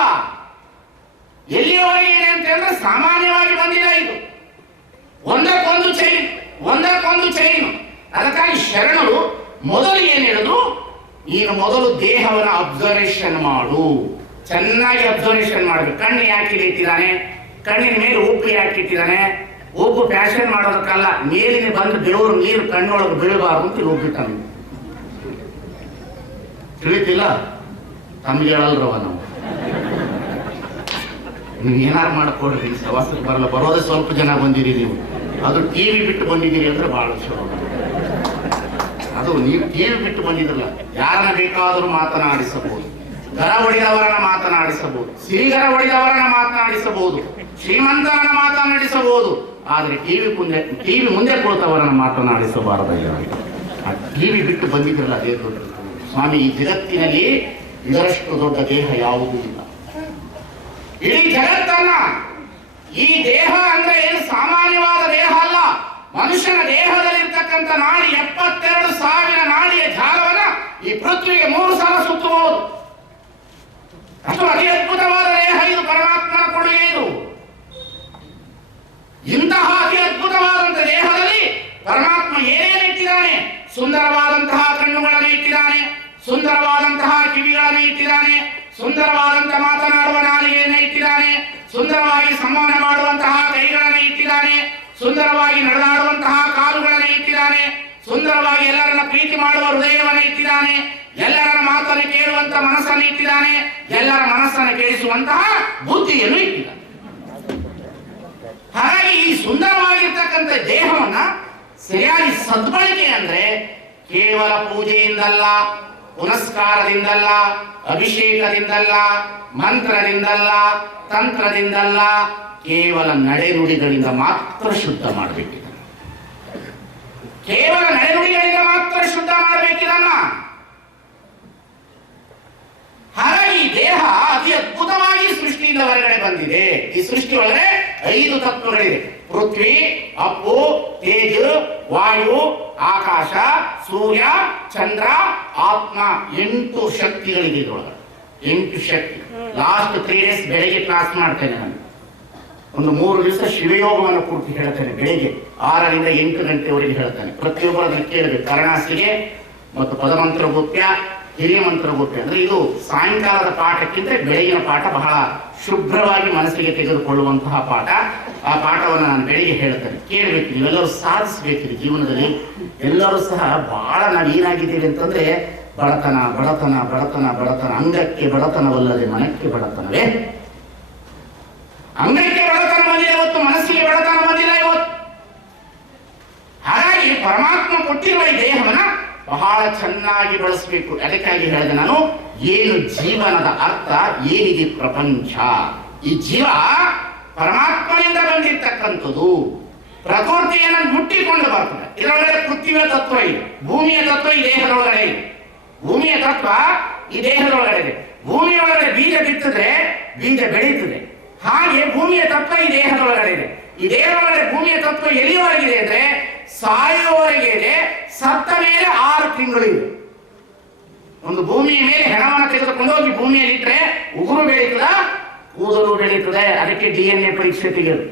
ಎಲ್ಲಿಯವರೆಗೆ ಇದೆ ಅಂತ ಹೇಳಿದ್ರೆ ಸಾಮಾನ್ಯವಾಗಿ ಬಂದಿಲ್ಲ. ಇದು ಒಂದಕ್ಕೊಂದು ಚೈನ್. ಅದಕ್ಕಾಗಿ ಶರಣರು ಮೊದಲು ಏನ್ ಹೇಳಿದ್ರು, ನೀನು ಮೊದಲು ದೇಹವನ್ನು ಅಬ್ಸರ್ವೇಷನ್ ಮಾಡು, ಚೆನ್ನಾಗಿ ಅಬ್ಸರ್ವೇಷನ್ ಮಾಡಬೇಕು. ಕಣ್ಣು ಯಾಕೆ ಇಟ್ಟಿದ್ದಾನೆ, ಕಣ್ಣಿನ ಮೇಲೆ ಉಪ್ಪು ಯಾಕೆ ಇಟ್ಟಿದ್ದಾನೆ, ಉಪ್ಪು ಫ್ಯಾಷನ್ ಮಾಡೋದಕ್ಕಲ್ಲ, ಮೇಲಿನ ಬಂದು ದೇವರು ನೀರು ಕಣ್ಣೊಳಗೆ ಬೀಳಬಾರ್ದು ಅಂತ ಹೋಗ್ಬಿಟ್ಟಾನೆ. ತಿಳಿತಿಲ್ಲ? ತಮ್ಗೆ ಹೇಳಲ್ರವ ನಾವು. ನೀವು ಏನಾರು ಮಾಡ್ಕೊಡ್ರಿ, ಸವಾಸಕ್ಕೆ ಬರಲ್ಲ. ಬರೋದೇ ಸ್ವಲ್ಪ ಜನ ಬಂದಿರಿ ನೀವು, ಅದು TV ಬಿಟ್ಟು ಬಂದಿದ್ದೀರಿ ಅಂದ್ರೆ ಬಹಳ ಚಲೋ. ಅದು ನೀವು TV ಬಿಟ್ಟು ಬಂದಿದ್ರಲ್ಲ, ಯಾರನ್ನ ಬೇಕಾದರೂ ಮಾತನಾಡಿಸಬಹುದು, ಗರ ಹೊಡೆದವರನ್ನ ಮಾತನಾಡಿಸಬಹುದು, ಸಿರಿಗರ ಹೊಡೆದವರನ್ನ ಮಾತನಾಡಿಸಬಹುದು, ಶ್ರೀಮಂತರನ್ನ ಮಾತನಾಡಿಸಬಹುದು. ಆದ್ರೆ ಟಿವಿ ಮುಂದೆ ಕುಳಿತವರನ್ನ ಮಾತನಾಡಿಸಬಾರದಲ್ಲ. ಆ TV ಬಿಟ್ಟು ಬಂದಿದ್ರಲ್ಲ, ಅದೇ ದೊಡ್ಡ ಸ್ವಾಮಿ. ಈ ಜಗತ್ತಿನಲ್ಲಿ ಇದರಷ್ಟು ದೊಡ್ಡ ದೇಹ ಯಾವುದೂ ಇಲ್ಲ. ಇಡೀ ಜಗತ್ತನ್ನ, ಈ ದೇಹ ಅಂದ್ರೆ ಏನು ಸಾಮಾನ್ಯವಾದ ದೇಹ ಅಲ್ಲ. ಮನುಷ್ಯನ ದೇಹದಲ್ಲಿರ್ತಕ್ಕಂಥ ನಾಡಿ 72,000 ನಾಡಿಯ ಜಾಲವನ್ನ ಈ ಪೃಥ್ವಿಗೆ 3 ಸಲ ಸುತ್ತಬಹುದು. ಅಷ್ಟು ಅತಿ ಅದ್ಭುತವಾದ ದೇಹ ಇದು, ಪರಮಾತ್ಮನ ಕೊಡುಗೆ ಇದು. ಇಂತಹ ಅತಿ ಅದ್ಭುತವಾದಂತಹ ದೇಹದಲ್ಲಿ ಪರಮಾತ್ಮ ಏನೇನು ಇಟ್ಟಿದ್ದಾನೆ? ಸುಂದರವಾದಂತಹ ಕಣ್ಣುಗಳನ್ನು ಇಟ್ಟಿದ್ದಾನೆ, ಸುಂದರವಾದಂತಹ ಕಿವಿಗಳನ್ನು ಇಟ್ಟಿದ್ದಾನೆ, ಸುಂದರವಾದಂತಹ ಮಾತನಾಡುವ ನಾಲಿಗೆಯನ್ನು ಇಟ್ಟಿದ್ದಾನೆ, ಸುಂದರವಾಗಿ ಸಂವಹನ ಮಾಡುವಂತಹ ಕೈಗಳನ್ನು ಇಟ್ಟಿದ್ದಾನೆ, ಸುಂದರವಾಗಿ ನಡೆದಾಡುವಂತಹ ಕಾಲುಗಳನ್ನು ಇಟ್ಟಿದ್ದಾನೆ, ಸುಂದರವಾಗಿ ಎಲ್ಲರನ್ನ ಪ್ರೀತಿ ಮಾಡುವ ಹೃದಯವನ್ನು ಇಟ್ಟಿದ್ದಾನೆ, ಎಲ್ಲರ ಮಾತನ್ನು ಕೇಳುವಂತ ಮನಸ್ಸನ್ನು ಇಟ್ಟಿದ್ದಾನೆ, ಎಲ್ಲರ ಮನಸ್ಸನ್ನು ಕೇಳಿಸುವಂತಹ ಬುದ್ಧಿಯನ್ನು ಇಟ್ಟಿದ್ದಾನೆ. ಹಾಗಾಗಿ ಈ ಸುಂದರವಾಗಿರ್ತಕ್ಕಂಥ ದೇಹವನ್ನ ಸರಿಯಾಗಿ ಸದ್ಬಳಕೆ ಅಂದ್ರೆ ಕೇವಲ ಪೂಜೆಯಿಂದಲ್ಲ, ಪುನಸ್ಕಾರದಿಂದಲ್ಲ, ಅಭಿಷೇಕದಿಂದಲ್ಲ, ಮಂತ್ರದಿಂದಲ್ಲ, ತಂತ್ರದಿಂದಲ್ಲ, ಕೇವಲ ನಡೆನುಡಿಗಳಿಂದ ಮಾತ್ರ ಶುದ್ಧ ಮಾಡಬೇಕಿದೆ. ಕೇವಲ ನಡೆನುಡಿಗಳಿಂದ ಮಾತ್ರ ಶುದ್ಧ ಮಾಡಬೇಕಿದನ್ನ. ಹಾಗಾಗಿ ಈ ದೇಹ ಅತಿ ಅದ್ಭುತವಾಗಿ ಸೃಷ್ಟಿಯಿಂದ ಹೊರಗಡೆ ಬಂದಿದೆ. ಈ ಸೃಷ್ಟಿ ಒಳಗಡೆ 5 ತತ್ವಗಳಿವೆ: ಪೃಥ್ವಿ, ಅಪ್ಪು, ತೇಜ, ವಾಯು, ಆಕಾಶ, ಸೂರ್ಯ, ಚಂದ್ರ, ಆತ್ಮ. 8 ಶಕ್ತಿಗಳಿದೆ ಇದರೊಳಗೆ. 8 ಶಕ್ತಿ. ಲಾಸ್ಟ್ 3 ಡೇಸ್ ಬೆಳಗ್ಗೆ ಕ್ಲಾಸ್ ಮಾಡ್ತೇನೆ ನಾನು. ಒಂದು 3 ದಿವಸ ಶಿವಯೋಗವನ್ನು ಪೂರ್ತಿ ಹೇಳ್ತೇನೆ. ಬೆಳಿಗ್ಗೆ 6 ರಿಂದ 8 ಗಂಟೆವರೆಗೆ ಹೇಳ್ತೇನೆ. ಪ್ರತಿಯೊಬ್ಬರು ಅದನ್ನು ಕೇಳಬೇಕು. ಕರ್ಣಾಸಿಗೆ ಮತ್ತು ಪದಮಂತ್ರ ಗೋಪ್ಯ, ಹಿರಿಯ ಮಂತ್ರ ಗೋಪ್ಯ. ಅಂದ್ರೆ ಇದು ಸಾಯಂಕಾಲದ ಪಾಠಕ್ಕಿಂತ ಬೆಳಗಿನ ಪಾಠ ಬಹಳ ಶುಭ್ರವಾಗಿ ಮನಸ್ಸಿಗೆ ತೆಗೆದುಕೊಳ್ಳುವಂತಹ ಪಾಠ. ಆ ಪಾಠವನ್ನು ನಾನು ಬೆಳಿಗ್ಗೆ ಹೇಳ್ತೇನೆ. ಕೇಳಬೇಕು. ನೀವೆಲ್ಲರೂ ಸಾಧಿಸಬೇಕಿದೆ ಜೀವನದಲ್ಲಿ. ಎಲ್ಲರೂ ಸಹ ಬಹಳ ನಾವು ಏನಾಗಿದ್ದೇವೆ ಅಂತಂದ್ರೆ ಬಡತನ ಬಡತನ ಬಡತನ ಬಡತನ. ಅಂಗಕ್ಕೆ ಬಡತನವಲ್ಲದೆ ಮನಕ್ಕೆ ಬಡತನವೇ. ಅಂಗಕ್ಕೆ ಬಡತನ ಬಂದಿದೆ ಇವತ್ತು, ಮನಸ್ಸಿಗೆ ಬಡತನ ಬಂದಿಲ್ಲ ಇವತ್ತು. ಹಾಗಾಗಿ ಪರಮಾತ್ಮ ಕೊಟ್ಟಿರುವ ಈ ದೇಹವನ್ನ ಬಹಳ ಚೆನ್ನಾಗಿ ಬಳಸಬೇಕು. ಅದಕ್ಕಾಗಿ ಹೇಳಿದೆ ನಾನು, ಏನು ಜೀವನದ ಅರ್ಥ, ಏನಿದೆ ಪ್ರಪಂಚ. ಈ ಜೀವ ಪರಮಾತ್ಮನಿಂದ ಬಂದಿರ್ತಕ್ಕಂಥದ್ದು. ಪ್ರಕೃತಿಯನ್ನು ಮುಟ್ಟಿಕೊಂಡು ಬರ್ತದೆ. ಇದರೊಳಗಡೆ ಪೃಥ್ವಿಯ ತತ್ವ ಇದೆ, ಭೂಮಿಯ ತತ್ವ ಈ ದೇಹದೊಳಗಡೆ ಇದೆ. ಭೂಮಿಯ ತತ್ವ ಈ ದೇಹದೊಳಗಡೆ ಇದೆ. ಭೂಮಿಯ ಒಳಗಡೆ ಬೀಜ ಬಿತ್ತಿದ್ರೆ ಬೀಜ ಬೆಳೀತದೆ. ಹಾಗೆ ಭೂಮಿಯ ತತ್ವ ಈ ದೇಹದೊಳಗಡೆ ಇದೆ. ಈ ದೇಹದೊಳಗಡೆ ಭೂಮಿಯ ತತ್ವ ಎಲ್ಲಿವರೆಗಿದೆ ಅಂದ್ರೆ ಸಾಯುವವರೆಗೆ ಇದೆ. ಸತ್ತ ಮೇಲೆ 6 ತಿಂಗಳು ಇದೆ. ಒಂದು ಭೂಮಿಯ ಮೇಲೆ ಹೆಣವನ್ನು ತೆಗೆದುಕೊಂಡು ಹೋಗಿ ಭೂಮಿಯಲ್ಲಿ ಇಟ್ಟರೆ ಉಗುರು ಬೆಳೀತದ, ಕೂದಲು ಬೆಳೀತದೆ. ಅದಕ್ಕೆ DNA ಪರೀಕ್ಷೆ ತೆಗೆದು.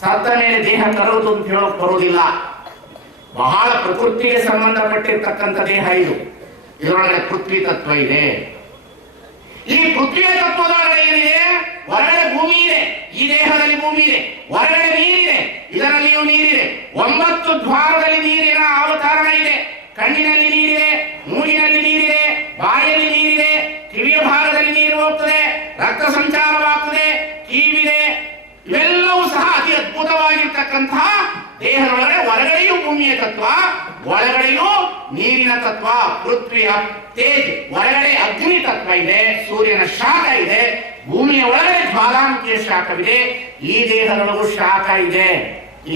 ಸತ್ತ ಮೇಲೆ ದೇಹ ತರುವುದು ಅಂತ ಹೇಳೋಕ್ ಬರುವುದಿಲ್ಲ. ಬಹಳ ಪ್ರಕೃತಿಗೆ ಸಂಬಂಧಪಟ್ಟಿರ್ತಕ್ಕಂಥ ದೇಹ ಇದು. ಇದರೊಳಗೆ ಪೃಥ್ವಿ ತತ್ವ ಇದೆ. ಈ ಪೃಥ್ವಿಯ ತತ್ವದೊಳಗಡೆ ಏನಿದೆ? ಹೊರಗಡೆ ಭೂಮಿ ಇದೆ, ಈ ದೇಹದಲ್ಲಿ ಭೂಮಿ ಇದೆ. ಹೊರಗಡೆ ನೀರಿದೆ, ಇದರಲ್ಲಿಯೂ ನೀರಿದೆ. 9 ದ್ವಾರದಲ್ಲಿ ನೀರಿನ ಅವತಾರಣ ಇದೆ. ಕಣ್ಣಿನಲ್ಲಿ ನೀರಿದೆ, ಮೂಗಿನಲ್ಲಿ ನೀರಿದೆ, ಬಾಯಲ್ಲಿ ನೀರಿದೆ, ಕಿವಿಯ ಭಾಗದಲ್ಲಿ ನೀರು ಹೋಗ್ತದೆ, ರಕ್ತ ಸಂಚಾರವಾಗ್ತದೆ, ಕಿವಿದೆ. ಇವೆಲ್ಲವೂ ಸಹ ಅತಿ ಅದ್ಭುತವಾಗಿರ್ತಕ್ಕಂತಹ ದೇಹದೊಳಗಡೆ ಹೊರಗಡೆಯೂ ಭೂಮಿಯ ತತ್ವ, ಒಳಗಡೆಯೂ ನೀರಿನ ತತ್ವ. ಪೃಥ್ವಿಯ ತೇಜ್, ಹೊರಗಡೆ ಅಗ್ನಿ ತತ್ವ ಇದೆ, ಸೂರ್ಯನ ಶಾಖ ಇದೆ. ಭೂಮಿಯ ಒಳಗಡೆ ಜ್ವಾಲಾಮುಖಿಯ ಶಾಖವಿದೆ. ಈ ದೇಹದೊಳಗೂ ಶಾಖ ಇದೆ.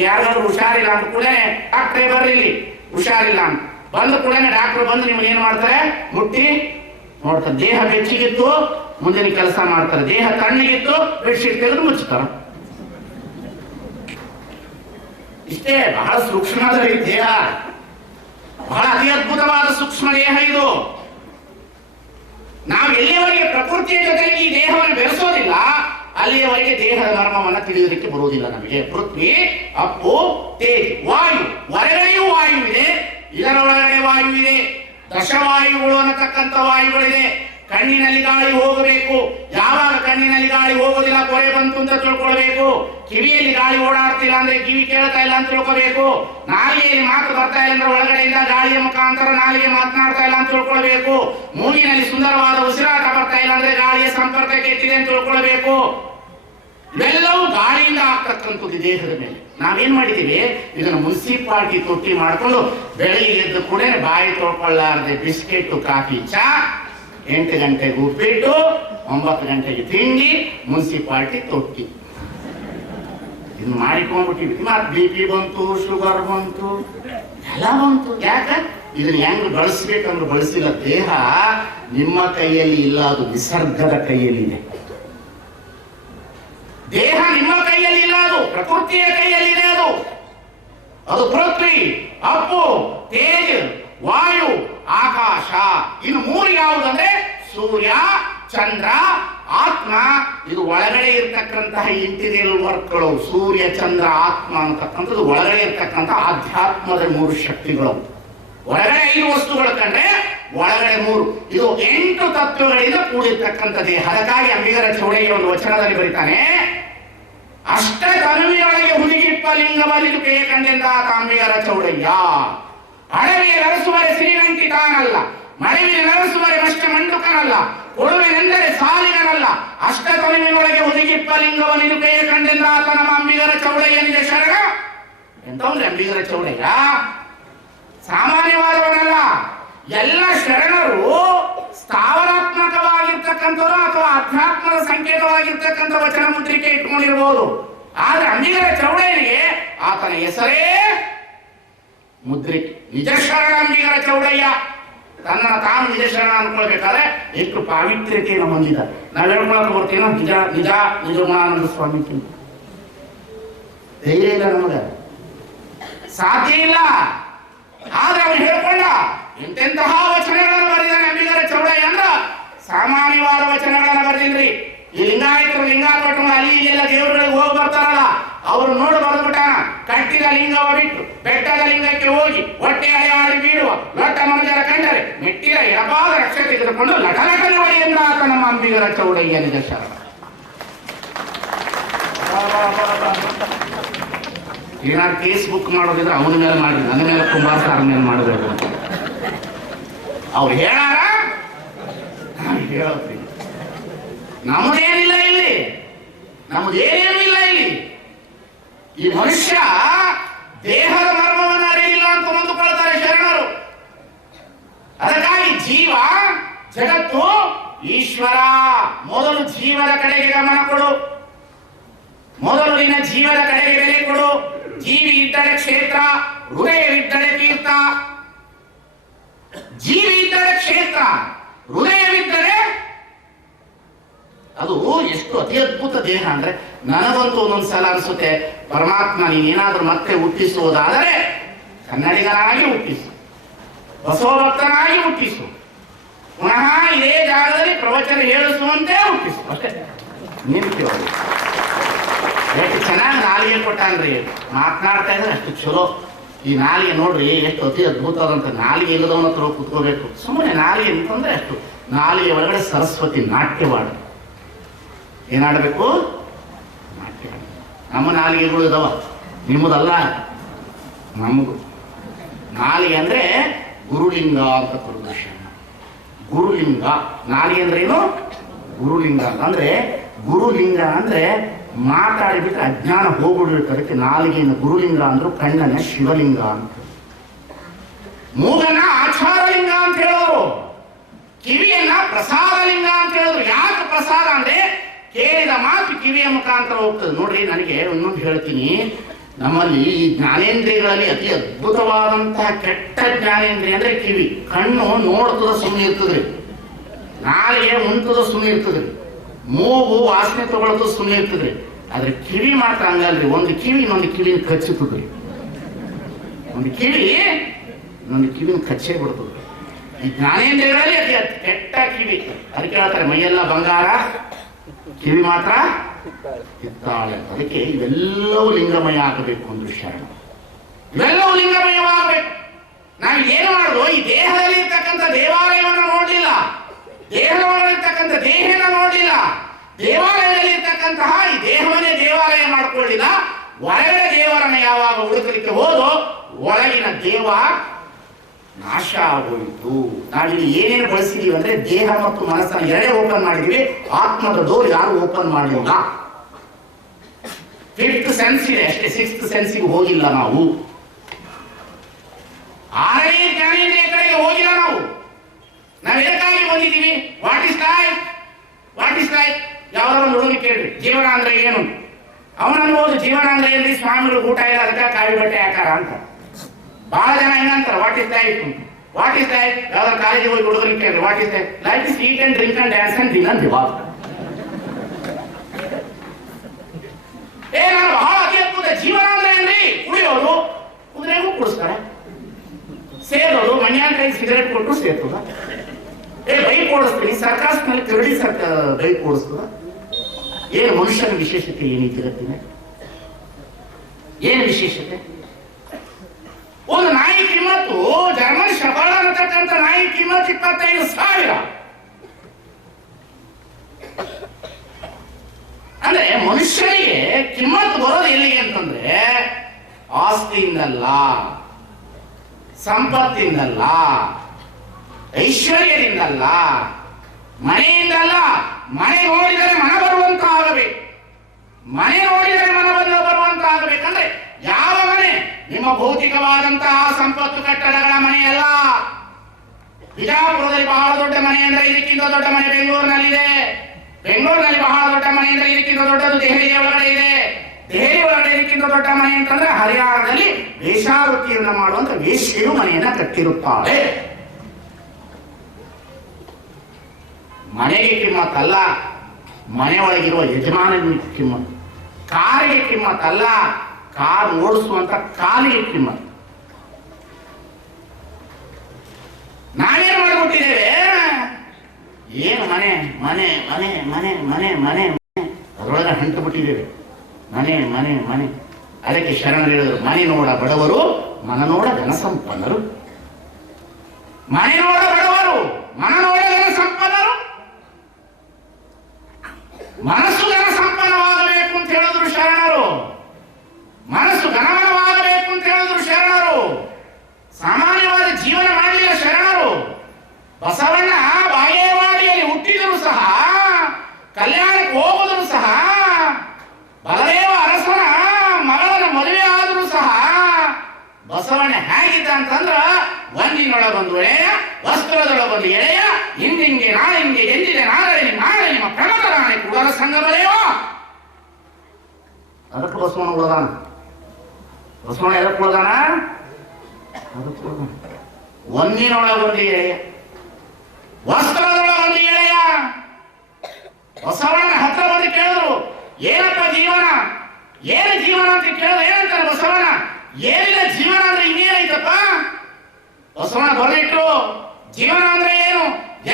ಯಾರಾದ್ರೂ ಹುಷಾರಿಲ್ಲ ಅಂತ ಕೂಡ ಡಾಕ್ಟ್ರೇ ಬರಲಿಲ್ಲ, ಹುಷಾರಿಲ್ಲ ಅಂತ ಬಂದ ಕೂಡ ಡಾಕ್ಟರ್ ಬಂದು ನಿಮ್ಗೆ ಏನ್ ಮಾಡ್ತಾರೆ? ಮುಟ್ಟಿ ನೋಡ್ತಾರೆ. ದೇಹ ಬೆಚ್ಚಿಗಿತ್ತು ಮುಂದಿನ ಕೆಲಸ ಮಾಡ್ತಾರೆ. ದೇಹ ತಣ್ಣಗಿತ್ತು ಬೆಡ್ಶೀಟ್ ತೆಗೆದು ಮುಚ್ಚುತ್ತಾರೆ. ಇಷ್ಟೇ. ಬಹಳ ಸೂಕ್ಷ್ಮದ ದೇಹ, ಬಹಳ ಅತಿ ಅದ್ಭುತವಾದ ಸೂಕ್ಷ್ಮ ದೇಹ ಇದು. ನಾವು ಎಲ್ಲಿಯವರೆಗೆ ಪ್ರಕೃತಿಯ ಜೊತೆಗೆ ಈ ದೇಹವನ್ನು ಬೆರೆಸೋದಿಲ್ಲ ಅಲ್ಲಿಯವರೆಗೆ ದೇಹದ ಮರ್ಮವನ್ನು ತಿಳಿಯೋದಕ್ಕೆ ಬರುವುದಿಲ್ಲ ನಮಗೆ. ಪೃಥ್ವಿ, ಅಪ್ಪು, ತೇಜ್, ವಾಯು. ಹೊರಗಡೆಯೂ ವಾಯು ಇದೆ, ಇದರ ಒಳಗಡೆ ವಾಯು ಇದೆ. ದಶವಾಯುಗಳು ಅನ್ನತಕ್ಕಂಥ ವಾಯುಗಳಿದೆ. ಕಣ್ಣಿನಲ್ಲಿ ಗಾಳಿ ಹೋಗಬೇಕು. ಯಾವಾಗ ಕಣ್ಣಿನಲ್ಲಿ ಗಾಳಿ ಹೋಗೋದಿಲ್ಲ, ಪೊರೆ ಬಂತು ಅಂತ ತಿಳ್ಕೊಳ್ಬೇಕು. ಕಿವಿಯಲ್ಲಿ ಗಾಳಿ ಓಡಾಡ್ತಿಲ್ಲ ಅಂದ್ರೆ ಕಿವಿ ಕೇಳ್ತಾ ಇಲ್ಲ ಅಂತ ತಿಳ್ಕೊಬೇಕು. ನಾಲಿಗೆಯಲ್ಲಿ ಮಾತು ಬರ್ತಾ ಇಲ್ಲ ಅಂದ್ರೆ ಒಳಗಡೆಯಿಂದ ಗಾಳಿಯ ಮುಖಾಂತರ ನಾಲಿಗೆ ಮಾತನಾಡ್ತಾ ಇಲ್ಲ ಅಂತ ತಿಳ್ಕೊಳ್ಬೇಕು. ಮೂಗಿನಲ್ಲಿ ಸುಂದರವಾದ ಉಸಿರಾಟ ಬರ್ತಾ ಇಲ್ಲ ಅಂದ್ರೆ ಗಾಳಿಯ ಸಂಪರ್ಕ ಕೆಟ್ಟಿದೆ ಅಂತ ತಿಳ್ಕೊಳ್ಬೇಕು. ಇವೆಲ್ಲವೂ ಗಾಳಿಯಿಂದ ಆಗ್ತಕ್ಕಂಥದ್ದು ದೇಹದ ಮೇಲೆ. ನಾವೇನ್ ಮಾಡಿದೀವಿ, ಇದನ್ನು ಮುನ್ಸಿಪಾಲಿಟಿ ತೊಟ್ಟಿ ಮಾಡ್ಕೊಂಡು ಬೆಳಿಗ್ಗೆ ಎದ್ದು ಕೂಡ ಬಾಯಿ ತೊಳ್ಕೊಳ್ಳಾರದೆ ಬಿಸ್ಕೆಟ್, ಕಾಫಿ, ಚಾ, 8 ಗಂಟೆಗೆ ಉಪ್ಪಿಟ್ಟು, 9 ಗಂಟೆಗೆ ತಿಂಡಿ, ಮುನ್ಸಿಪಾಲಿಟಿ ತೊಟ್ಟಿ ಇನ್ನು ಮಾಡಿಕೊಂಡ್ಬಿಟ್ಟಿವಿ. ಮತ್ತೆ BP ಬಂತು, ಶುಗರ್ ಬಂತು, ಎಲ್ಲ ಬಂತು. ಯಾಕೆ? ಇದನ್ನ ಹೆಂಗ್ ಬಳಸ್ಬೇಕಂದ್ರೆ ಬಳಸಿಲ್ಲ. ದೇಹ ನಿಮ್ಮ ಕೈಯಲ್ಲಿ ಇಲ್ಲ, ಅದು ನಿಸರ್ಗದ ಕೈಯಲ್ಲಿದೆ. ದೇಹ ನಿಮ್ಮ ಕೈಯಲ್ಲಿ ಇಲ್ಲ, ಅದು ಪ್ರಕೃತಿಯ ಕೈಯಲ್ಲಿದೆ. ಅದು ಪೃಥ್ವಿ, ಅಪ್ಪು, ತೇಜ್, ವಾಯು, ಆಕಾಶ. ಇನ್ನು 3 ಯಾವುದಂದ್ರೆ ಸೂರ್ಯ, ಚಂದ್ರ, ಆತ್ಮ, ಇದು ಒಳಗಡೆ ಇರ್ತಕ್ಕಂತಹ ಇಂಟೀರಿಯರ್ ವರ್ಕ್ಗಳು. ಸೂರ್ಯ, ಚಂದ್ರ, ಆತ್ಮ ಅಂತಕ್ಕಂಥದ್ದು ಒಳಗಡೆ ಇರ್ತಕ್ಕಂಥ ಆಧ್ಯಾತ್ಮದ 3 ಶಕ್ತಿಗಳು. ಒಳಗಡೆ 5 ವಸ್ತುಗಳು ಕಂಡ್ರೆ ಒಳಗಡೆ 3. ಇದು 8 ತತ್ವಗಳಿಂದ ಕೂಡಿರ್ತಕ್ಕಂಥ ದೇಹ. ಅದಕ್ಕಾಗಿ ಅಂಬಿಗರ ಚೌಡಯ್ಯ ಒಂದು ವಚನದಲ್ಲಿ ಬರೀತಾನೆ, ಅಷ್ಟ ತನುವಿನೊಳಗೆ ಹುದುಗಿಪ್ಪ ಲಿಂಗವಲಿದು ಕೇ ಕಂಡೆಂದ ಅಂಬಿಗರ ಚೌಡಯ್ಯ. ಅಡವಿಯ ನರಸುವರೆ ಶ್ರೀಲಂಕಿ ತಾನಲ್ಲ, ಮಡವಿನ ನರಸುವರೆ ಮಷ್ಟ ಮಂಡುಕನಲ್ಲ, ಕೊಡುವೆನೆಂದರೆ ಸಾಲಿಗನಲ್ಲ, ಅಷ್ಟ ತನುವಿನೊಳಗೆ ಹುದುಗಿಪ್ಪ ಲಿಂಗವಲಿದು ಕೇ ಕಂಡೆಂದ ನಮ್ಮ ಅಂಬಿಗರ ಚೌಡಯ್ಯನಿಗೆ ಶರಣ. ಎಂತಂದ್ರೆ ಅಂಬಿಗರ ಚೌಡಯ್ಯ ಸಾಮಾನ್ಯವಾದವನಲ್ಲ. ಎಲ್ಲ ಶರಣರು ಸ್ಥಾವರಾತ್ಮಕವಾಗಿರ್ತಕ್ಕಂಥವ್ರು ಅಥವಾ ಅಧ್ಯಾತ್ಮದ ಸಂಕೇತವಾಗಿರ್ತಕ್ಕಂಥ ವಚನ ಮುದ್ರಿಕೆ ಇಟ್ಕೊಂಡಿರಬಹುದು. ಆದ್ರೆ ಅಂಬಿಗರ ಚೌಡಯ್ಯನಿಗೆ ಆತನ ಹೆಸರೇ ಮುದ್ರಿಕೆ. ನಿಜ ಶರಣ ಅಂಬಿಗರ ಚೌಡಯ್ಯ. ತನ್ನ ತಾನು ನಿಜ ಶರಣ ಅನ್ಕೊಳ್ಬೇಕಾದ್ರೆ ಎಷ್ಟು ಪಾವಿತ್ರ್ಯತೆಯನ್ನು ಹೊಂದಿದ. ನಾವು ಹೇಳ್ಕೊಳಕ್ ಬರ್ತೀನೋ ನಿಜ ನಿಜ ನಿಜಗುಣಾನಂದ ಸ್ವಾಮಿ ಧೈರ್ಯ ಇಲ್ಲ, ನಮಗ ಸಾಧ್ಯ ಇಲ್ಲ. ಆದ್ರೆ ಅವನು ಹೇಳ್ಕೊಂಡ ಎಂತೆಂತಹ ವಚನಗಳನ್ನು ಬರೆದಿದ್ದಾನೆ ಅಂಬಿಗರ ಚೌಡಯ್ಯ ಅಂದ್ರ ಸಾಮಾನ್ಯವಾದ ವಚನಗಳನ್ನು ಬರೆದಿಲ್ರಿ. ಈ ಲಿಂಗಾಯತರು ಲಿಂಗಾಪಟ್ಟಣ ಅಲ್ಲಿ ಇಲ್ಲೆಲ್ಲ ದೇವರುಗಳಿಗೆ ಹೋಗಿ ಬರ್ತಾರಲ್ಲ, ಅವ್ರು ನೋಡಿ ಬರೆದ್ಬಿಟ್ಟಾನ. ಕಟ್ಟಿದ ಲಿಂಗವ ಬಿಟ್ಟು ಬೆಟ್ಟದ ಲಿಂಗಕ್ಕೆ ಹೋಗಿ ಹೊಟ್ಟೆ ಅಲೆಯಾಡಿ ಬೀಳುವ ಲೊಟ್ಟ ಮನುಜರ ಕಂಡರೆ ಮೆಟ್ಟಿದ ಎಡಪಾದ ರಕ್ಷೆ ತೆಗೆದುಕೊಂಡು ಲಟಲಟನೆ ಹೊಡೆಯಿಂದ ಆತ ನಮ್ಮ ಅಂಬಿಗರ ಚೌಡಯ್ಯ ನಿಜ ಶರಣ. ಏನಾದ್ರು ಕೇಸ್ ಬುಕ್ ಮಾಡೋದಿದ್ರೆ ಅವನ ಮೇಲೆ ಮಾಡಿ, ನನ್ನ ಮೇಲೆ ಕುಂಬಾರಸಾರ ಮೇಲೆ ಮಾಡಬೇಕು ಅಂತ ಅವ್ರು ಹೇಳಾರ. ಹೇಳ್ತೀನಿ ನಮ್ದೇನಿಲ್ಲ ಇಲ್ಲಿ, ನಮ್ದೇನೇನೂ ಇಲ್ಲ ಇಲ್ಲಿ. ಈ ಮನುಷ್ಯ ದೇಹದ ಮರ್ಮವನ್ನು ಅರಿಯಿಲ್ಲ ಅಂತ ಅಂದುಕೊಳ್ತಾರೆ ಶರಣರು. ಅದಕ್ಕಾಗಿ ಜೀವ, ಜಗತ್ತು, ಈಶ್ವರ. ಮೊದಲು ಜೀವದ ಕಡೆಗೆ ಗಮನ ಕೊಡು, ಮೊದಲು ನಿನ್ನ ಜೀವದ ಕಡೆಗೆ ಬೆಲೆ ಕೊಡು. ಜೀವಿ ಇದ್ದರೆ ಕ್ಷೇತ್ರ, ಹೃದಯವಿದ್ದರೆ ತೀರ್ಥ. ಜೀವಿ ಇದ್ದರೆ ಕ್ಷೇತ್ರ, ಹೃದಯವಿದ್ದರೆ ಅದು ಎಷ್ಟು ಅತಿ ಅದ್ಭುತ ದೇಹ ಅಂದ್ರೆ, ನನಗಂತೂ ಒಂದೊಂದ್ಸಲ ಅನ್ಸುತ್ತೆ, ಪರಮಾತ್ಮ ನೀನೇನಾದ್ರೂ ಮತ್ತೆ ಹುಟ್ಟಿಸುವುದಾದರೆ ಕನ್ನಡಿಗನಾಗಿ ಹುಟ್ಟಿಸು, ಬಸವಭಕ್ತನಾಗಿ ಹುಟ್ಟಿಸು, ಪುನಃ ಇದೇ ಜಾಗದಲ್ಲಿ ಪ್ರವಚನ ಹೇಳಿಸುವಂತೆ ಹುಟ್ಟಿಸು. ಅಷ್ಟೇ ನೀನು ಕೇಳಿ. ಎಷ್ಟು ಚೆನ್ನಾಗಿ ನಾಲಿಗೆ ಕೊಟ್ಟಾನ್ರಿ, ಮಾತನಾಡ್ತಾ ಇದ್ರೆ ಅಷ್ಟು ಚಲೋ. ಈ ನಾಲಿಗೆ ನೋಡ್ರಿ ಎಷ್ಟು ಅತಿ ಅದ್ಭುತವಾದಂತ. ನಾಲಿಗೆ ಇಲ್ಲದವನ ಹತ್ರ ಕುತ್ಕೋಬೇಕು. ಸುಮ್ಮನೆ ನಾಲಿಗೆ ಅಂತಂದ್ರೆ ಅಷ್ಟು. ನಾಲಿಗೆ ಒಳಗಡೆ ಸರಸ್ವತಿ ನಾಟ್ಯವಾಡ. ಏನಾಡಬೇಕು? ನಾಟ್ಯ. ನಮ್ಮ ನಾಲಿಗೆಗಳು ಇದಾವ, ನಿಮ್ಮದಲ್ಲ, ನಮ್ಮದು. ನಾಲಿಗೆ ಅಂದ್ರೆ ಗುರುಲಿಂಗ ಅಂತ ಕರುದೃಶ್ಯ. ಗುರುಲಿಂಗ ನಾಲಿಗೆ ಅಂದ್ರೆ ಏನು? ಗುರುಲಿಂಗ ಅಂದ್ರೆ, ಗುರುಲಿಂಗ ಅಂದ್ರೆ ಮಾತಾಡಿಬಿಟ್ರೆ ಅಜ್ಞಾನ ಹೋಗ್ಬಿಡಿರ್ತದಕ್ಕೆ ನಾಲಿಗೆಯನ್ನು ಗುರುಲಿಂಗ ಅಂದ್ರು. ಕಣ್ಣನ್ನ ಶಿವಲಿಂಗ ಅಂತ, ಮೂಗನ್ನ ಆಚಾರಲಿಂಗ ಅಂತ ಹೇಳೋರು, ಕಿವಿಯನ್ನ ಪ್ರಸಾದಲಿಂಗ ಅಂತ ಹೇಳಿದ್ರು. ಯಾಕೆ ಪ್ರಸಾದ ಅಂದ್ರೆ ಕೇಳಿದ ಮಾತು ಕಿವಿಯ ಮುಖಾಂತರ ಹೋಗ್ತದೆ. ನೋಡ್ರಿ, ನನಗೆ ಇನ್ನೊಂದು ಹೇಳ್ತೀನಿ, ನಮ್ಮಲ್ಲಿ ಈ ಜ್ಞಾನೇಂದ್ರಿಯಗಳಲ್ಲಿ ಅತಿ ಅದ್ಭುತವಾದಂತಹ ಕೆಟ್ಟ ಜ್ಞಾನೇಂದ್ರಿಯ ಅಂದ್ರೆ ಕಿವಿ. ಕಣ್ಣು ನೋಡ್ತದ ಸುಮ್ಮನೆ ಇರ್ತದ್ರಿ, ನಾಲಿಗೆ ಉಂಟದ ಸುಮ್ಮನೆ ಇರ್ತದ್ರಿ, ಮೂಗು ವಾಸನೆ ತಗೊಳ್ಳೋದು ಸುಮ್ಮನೆ ಇರ್ತದ್ರಿ. ಆದ್ರೆ ಕಿವಿ ಮಾತ್ರ ಹಂಗಲ್ರಿ. ಒಂದು ಕಿವಿ ಇನ್ನೊಂದು ಕಿವಿನ ಕಚ್ಚುತ್ತದ್ರಿ, ಒಂದು ಕಿವಿ ಇನ್ನೊಂದು ಕಿವಿನ ಕಚ್ಚೇ ಬಿಡ್ತದ್ರಿ. ಈ ಜ್ಞಾನೇಂದ್ರಿಯಗಳಲ್ಲಿ ಅತಿ ಕೆಟ್ಟ ಕಿವಿ. ಅದಕ್ಕೆ ಹೇಳ್ತಾರೆ ಮೈಯೆಲ್ಲ ಬಂಗಾರ, ಕಿವಿ ಮಾತ್ರ ಹಿತ್ತಾಳೆ. ಅದಕ್ಕೆ ಇವೆಲ್ಲವೂ ಲಿಂಗಮಯ ಆಗಬೇಕು ಒಂದು ಶರಣ. ಇವೆಲ್ಲವೂ ಲಿಂಗಮಯವಾಗಬೇಕು. ನಾವು ಏನು ಮಾಡೋದು? ಈ ದೇಹದಲ್ಲಿ ಇರ್ತಕ್ಕಂಥ ದೇವಾಲಯವನ್ನು ನೋಡಲಿಲ್ಲ, ದೇಹದೊಳಗಿರ್ತಕ್ಕಂಥ ದೇಹನ ನೋಡಲಿಲ್ಲ, ದೇವಾಲಯದಲ್ಲಿ ಇರ್ತಕ್ಕಂತಹ ಈ ದೇಹವನ್ನೇ ದೇವಾಲಯ ಮಾಡ್ಕೊಳ್ಳಿಲ್ಲ. ಹೊರಗಡೆ ದೇವರನ್ನ ಯಾವಾಗ ಹುಡುಕಲಿಕ್ಕೆ ಹೋದೋ ಒಳಗಿನ ದೇವ ನಾಶ ಆಗೋಯಿತು. ನಾವಿಲ್ಲಿ ಏನೇನು ಬಳಸಿದೀವಿ ಅಂದ್ರೆ ದೇಹ ಮತ್ತು ಮನಸ್ಸನ್ನು ಎರಡೇ ಓಪನ್ ಮಾಡಿದೀವಿ. ಆತ್ಮದ ಡೋರ್ ಯಾರು ಓಪನ್ ಮಾಡಲಿಲ್ಲ. 5th ಸೆನ್ಸ್ ಇದೆ ಅಷ್ಟೇ, 6th ಸೆನ್ಸಿಗೆ ಹೋಗಿಲ್ಲ ನಾವು. 6ನೇ ಜ್ಞಾನೇಂದ್ರಿಯ ಕಡೆಗೆ ಹೋಗಿಲ್ಲ ನಾವು. ನಾವು ಎದಕ್ಕಾಗಿ ಬಂದಿದ್ದೀವಿ? What is life, what is life? ಯಾವ್ದಾದ್ರು ಒಂದು ಹುಡುಗಿ ಕೇಳ್ರಿ, ಜೀವನ ಅಂದ್ರೆ ಏನು? ಅವನನ್ನು ಓದು, ಜೀವನ ಅಂದ್ರೆ ಏನ್ರಿ? ಸ್ವಾಮಿಗಳು ಊಟ ಇಲ್ಲ, ಅದಕ್ಕೆ ಕಾವಿ ಬಟ್ಟೆ ಹಾಕಾರ ಅಂತ. ಬಹಳ ಜನ ಹೆಂಗಂತಾರೆ what is life, what is life? ಯಾವ್ದಾದ್ರು ಕಾಲೇಜಿಗೆ ಹೋಗಿ ಹುಡುಗರಿಗೆ ಕೇಳ್ರಿ what is life? Life is eat and drink and dance and din ದಿವಾಲ್. ನಾನು ಬಹಳ ಅತಿ ಅದ್ಭುತ. ಜೀವನ ಅಂದ್ರೆ ಏನ್ರಿ? ಕುಡಿಯೋದು, ಕುದುರೆಗೂ ಕುಡಿಸ್ತಾರೆ, ಸೇರೋದು, ಮನ್ಯಾನ ಕೈ ಸಿಗರೇಟ್ ಕೊಟ್ಟು ಸೇರ್ತದ. ಬೈಕ್ ಓಡಿಸ್ತೀನಿ, ಸರ್ಕಾಸ್ ಮೇಲೆ ಕರಡಿ ಬೈಕ್ ಓಡಿಸ್ತದ? ಏನು ಮನುಷ್ಯನ ವಿಶೇಷತೆ ಏನೈತಿ ಜಗತ್ತಿನ? ಏನು ವಿಶೇಷತೆ? ಒಂದು ನಾಯಿ ಕಿಮ್ಮತ್ತು, ಜರ್ಮನ್ ಶಫರ್ಡ್ ಅನ್ನತಕ್ಕಂಥ ನಾಯಿ ಕಿಮ್ಮತ್ತು 25,000. ಅಂದ್ರೆ ಮನುಷ್ಯನಿಗೆ ಕಿಮ್ಮತ್ತು ಬರೋದು ಎಲ್ಲಿಗೆ ಅಂತಂದ್ರೆ ಆಸ್ತಿಯಿಂದಲ್ಲ, ಸಂಪತ್ತಿಂದಲ್ಲ, ಐಶ್ವರ್ಯದಿಂದಲ್ಲ, ಮನೆಯಿಂದಲ್ಲ. ಮನೆ ನೋಡಿದರೆ ಮನ ಬರುವಂತ ಆಗಬೇಕು. ಮನೆ ನೋಡಿದರೆ ಮನ ಬರುವಂತ ಆಗಬೇಕಂದ್ರೆ ಯಾವ ಮನೆ? ನಿಮ್ಮ ಭೌತಿಕವಾದಂತಹ ಸಂಪತ್ತು ಕಟ್ಟಡಗಳ ಮನೆಯಲ್ಲ. ಬಿಜಾಪುರದಲ್ಲಿ ಬಹಳ ದೊಡ್ಡ ಮನೆ ಅಂದ್ರೆ ಇದಕ್ಕಿಂತ ದೊಡ್ಡ ಮನೆ ಬೆಂಗಳೂರಿನಲ್ಲಿದೆ. ಬೆಂಗಳೂರಿನಲ್ಲಿ ಬಹಳ ದೊಡ್ಡ ಮನೆ ಅಂದ್ರೆ ಇದಕ್ಕಿಂತ ದೊಡ್ಡದು ದೆಹಲಿಯ ಒಳಗಡೆ ಇದೆ. ದೆಹಲಿ ಒಳಗಡೆ ಇದಕ್ಕಿಂತ ದೊಡ್ಡ ಮನೆ ಅಂತಂದ್ರೆ ಹರಿಯಾಣದಲ್ಲಿ ವೇಷಾವೃತ್ತಿಯನ್ನ ಮಾಡುವಂತ ವೇಶ್ಯೆಯು ಮನೆಯನ್ನ ಕಟ್ಟಿರುತ್ತಾಳೆ. ಮನೆಗೆ ಕಿಮ್ಮತ್ತಲ್ಲ, ಮನೆಯೊಳಗಿರುವ ಯಜಮಾನನಿಗೆ ಕಿಮ್ಮತ್ತು. ಕಾರಿಗೆ ಕಿಮ್ಮತ್ತಲ್ಲ, ಕಾರ್ ಓಡಿಸುವಂತ ಕಾಲಿಗೆ ಕಿಮ್ಮತ್ತು. ನಾವೇನು ಮಾಡಿಕೊಟ್ಟಿದ್ದೇವೆ? ಏನು ಮನೆ ಮನೆ ಮನೆ ಮನೆ ಮನೆ ಮನೆ ಮನೆ ಅದರೊಳಗೆ ಹಂಟು ಬಿಟ್ಟಿದ್ದೇವೆ. ಮನೆ ಮನೆ ಮನೆ. ಅದಕ್ಕೆ ಶರಣರು ಹೇಳಿದರು, ಮನೆ ನೋಡ ಬಡವರು, ಮನ ನೋಡ ಜನಸಂಪನ್ನರು. ಮನೆ ನೋಡ ಬಡವರು, ಮನ ನೋಡ ಜನಸಂಪನ್ನರು. ಮನಸ್ಸು ಜನಸಂಪನ್ನವಾಗಬೇಕು ಅಂತ ಹೇಳಿದ್ರು ಶರಣರು. ಮನಸ್ಸು ಘನಮನವಾಗಬೇಕು ಅಂತ ಹೇಳಿದ್ರು ಶರಣರು. ಸಾಮಾನ್ಯವಾದ ಜೀವನ ಮಾಡಲಿಲ್ಲ ಶರಣರು. ಬಸವಣ್ಣ ಬಾಗೇವಾಡಿಯಲ್ಲಿ ಹುಟ್ಟಿದರೂ ಸಹ, ಕಲ್ಯಾಣಕ್ಕೆ ಹೋಗುವುದು ಸಹ, ಬಲದೇವ ಅರಸನ ಮಗಳನ ಮದುವೆ ಆದರೂ ಸಹ ಬಸವಣ್ಣ ಹೇಗಿದ್ದ ಅಂತಂದ್ರ ಒಂದಿನೊಳಗೊಂದು ಎಳೆಯ, ವಸ್ತ್ರದೊಳಗೊಂದು ಎಳೆಯ, ಹಿಂದಿಂಗೆ ನಾಳೆ ಹಿಂಗೆ ಎಂದಿದೆ ನಾಳೆ ನಿಮ್ಮ ಪ್ರಮಥ ರಾಣಿ ಕೂಡಲ ಸಂಗಮದೇವ. ಅದಕ್ಕೆ ಬಸವಣ್ಣ ಉಳದಾನ. ಬಸವಣ್ಣ ಎದಕ್ಕೆ ಉಳದಾನ? ಅದಕ್ಕೆ ಉಳದಾನ. ಒಂದಿನೊಳಗೊಂದು ಎಳೆಯ, ವಸ್ತ್ರದೊಳಗೊಂದು ಎಳೆಯ. ಬಸವಣ್ಣ ಹತ್ರ ಬಂದು ಕೇಳಿದ್ರು, ಏನಪ್ಪ ಜೀವನ, ಏನು ಜೀವನ ಅಂತ ಕೇಳಿದ್ರು. ಏನಂತಾರೆ ಬಸವಣ್ಣ? ಏನಿಲ್ಲ ಜೀವನ ಅಂದ್ರೆ ಇನ್ನೇನೈತಪ್ಪ? ಬಸವಣ್ಣ ಬರೆದಿಟ್ರು, ಜೀವನ ಅಂದ್ರೆ ಏನು?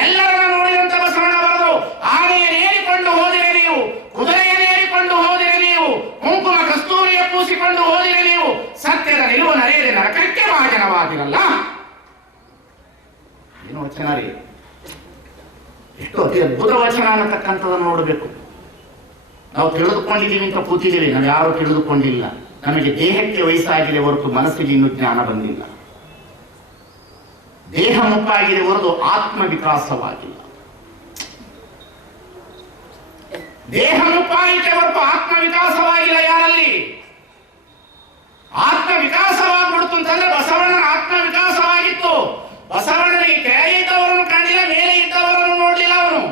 ಎಲ್ಲರನ್ನ ನೋಡಿದಂತ ಬಸವಣ್ಣ ಬರೆದು, ಆನೆಯನ್ನೇರಿಕೊಂಡು ಹೋದಿರಿ ನೀವು, ಕುದುರೆಯನ್ನೇರಿಕೊಂಡು ಹೋದಿರಿ ನೀವು, ಕುಂಕುಮ ಕಸ್ತೂರಿಯ ಪೂಸಿಕೊಂಡು ಹೋದಿರಿ ನೀವು, ಸತ್ಯದ ನಿಲುವು ನರೆಯದೆ ನರಕಕ್ಕೆ ಭಾಜನವಾದಿರಲ್ಲ. ಏನು ವಚನ ರೀ! ಎಷ್ಟು ಅತಿ ಅದ್ಭುತ ವಚನ ಅನ್ನತಕ್ಕಂಥದ್ದನ್ನು ನೋಡಬೇಕು. ನಾವು ತಿಳಿದುಕೊಂಡಿದ್ದೀವಿ ಅಂತ ಕೂತಿದ್ದೀವಿ, ನಾವು ಯಾರು ತಿಳಿದುಕೊಂಡಿಲ್ಲ. ನಮಗೆ ದೇಹಕ್ಕೆ ವಯಸ್ಸಾಗಿದೆ ಹೊರತು ಮನಸ್ಸಿಗೆ ಇನ್ನೂ ಜ್ಞಾನ ಬಂದಿಲ್ಲ. ದೇಹ ಮುಪ್ಪಾಗಿದೆ ಹೊರತು ಆತ್ಮ ವಿಕಾಸವಾಗಿಲ್ಲ. ದೇಹ ಮುಪ್ಪಾಗಿದೆ ಹೊರತು ಆತ್ಮ ವಿಕಾಸವಾಗಿಲ್ಲ. ಯಾರಲ್ಲಿ ಆತ್ಮ ವಿಕಾಸವಾಗ್ಬಿಡ್ತು ಅಂತಂದ್ರೆ ಬಸವಣ್ಣನ ಆತ್ಮ ವಿಕಾಸವಾಗಿತ್ತು. ಬಸವಣ್ಣನಿಗೆ ಕೆಳಗೆ ಇದ್ದವರನ್ನು ಕಾಣಿಲ್ಲ, ಮೇಲೆ ಇದ್ದವರನ್ನು ನೋಡಲಿಲ್ಲ. ಅವನು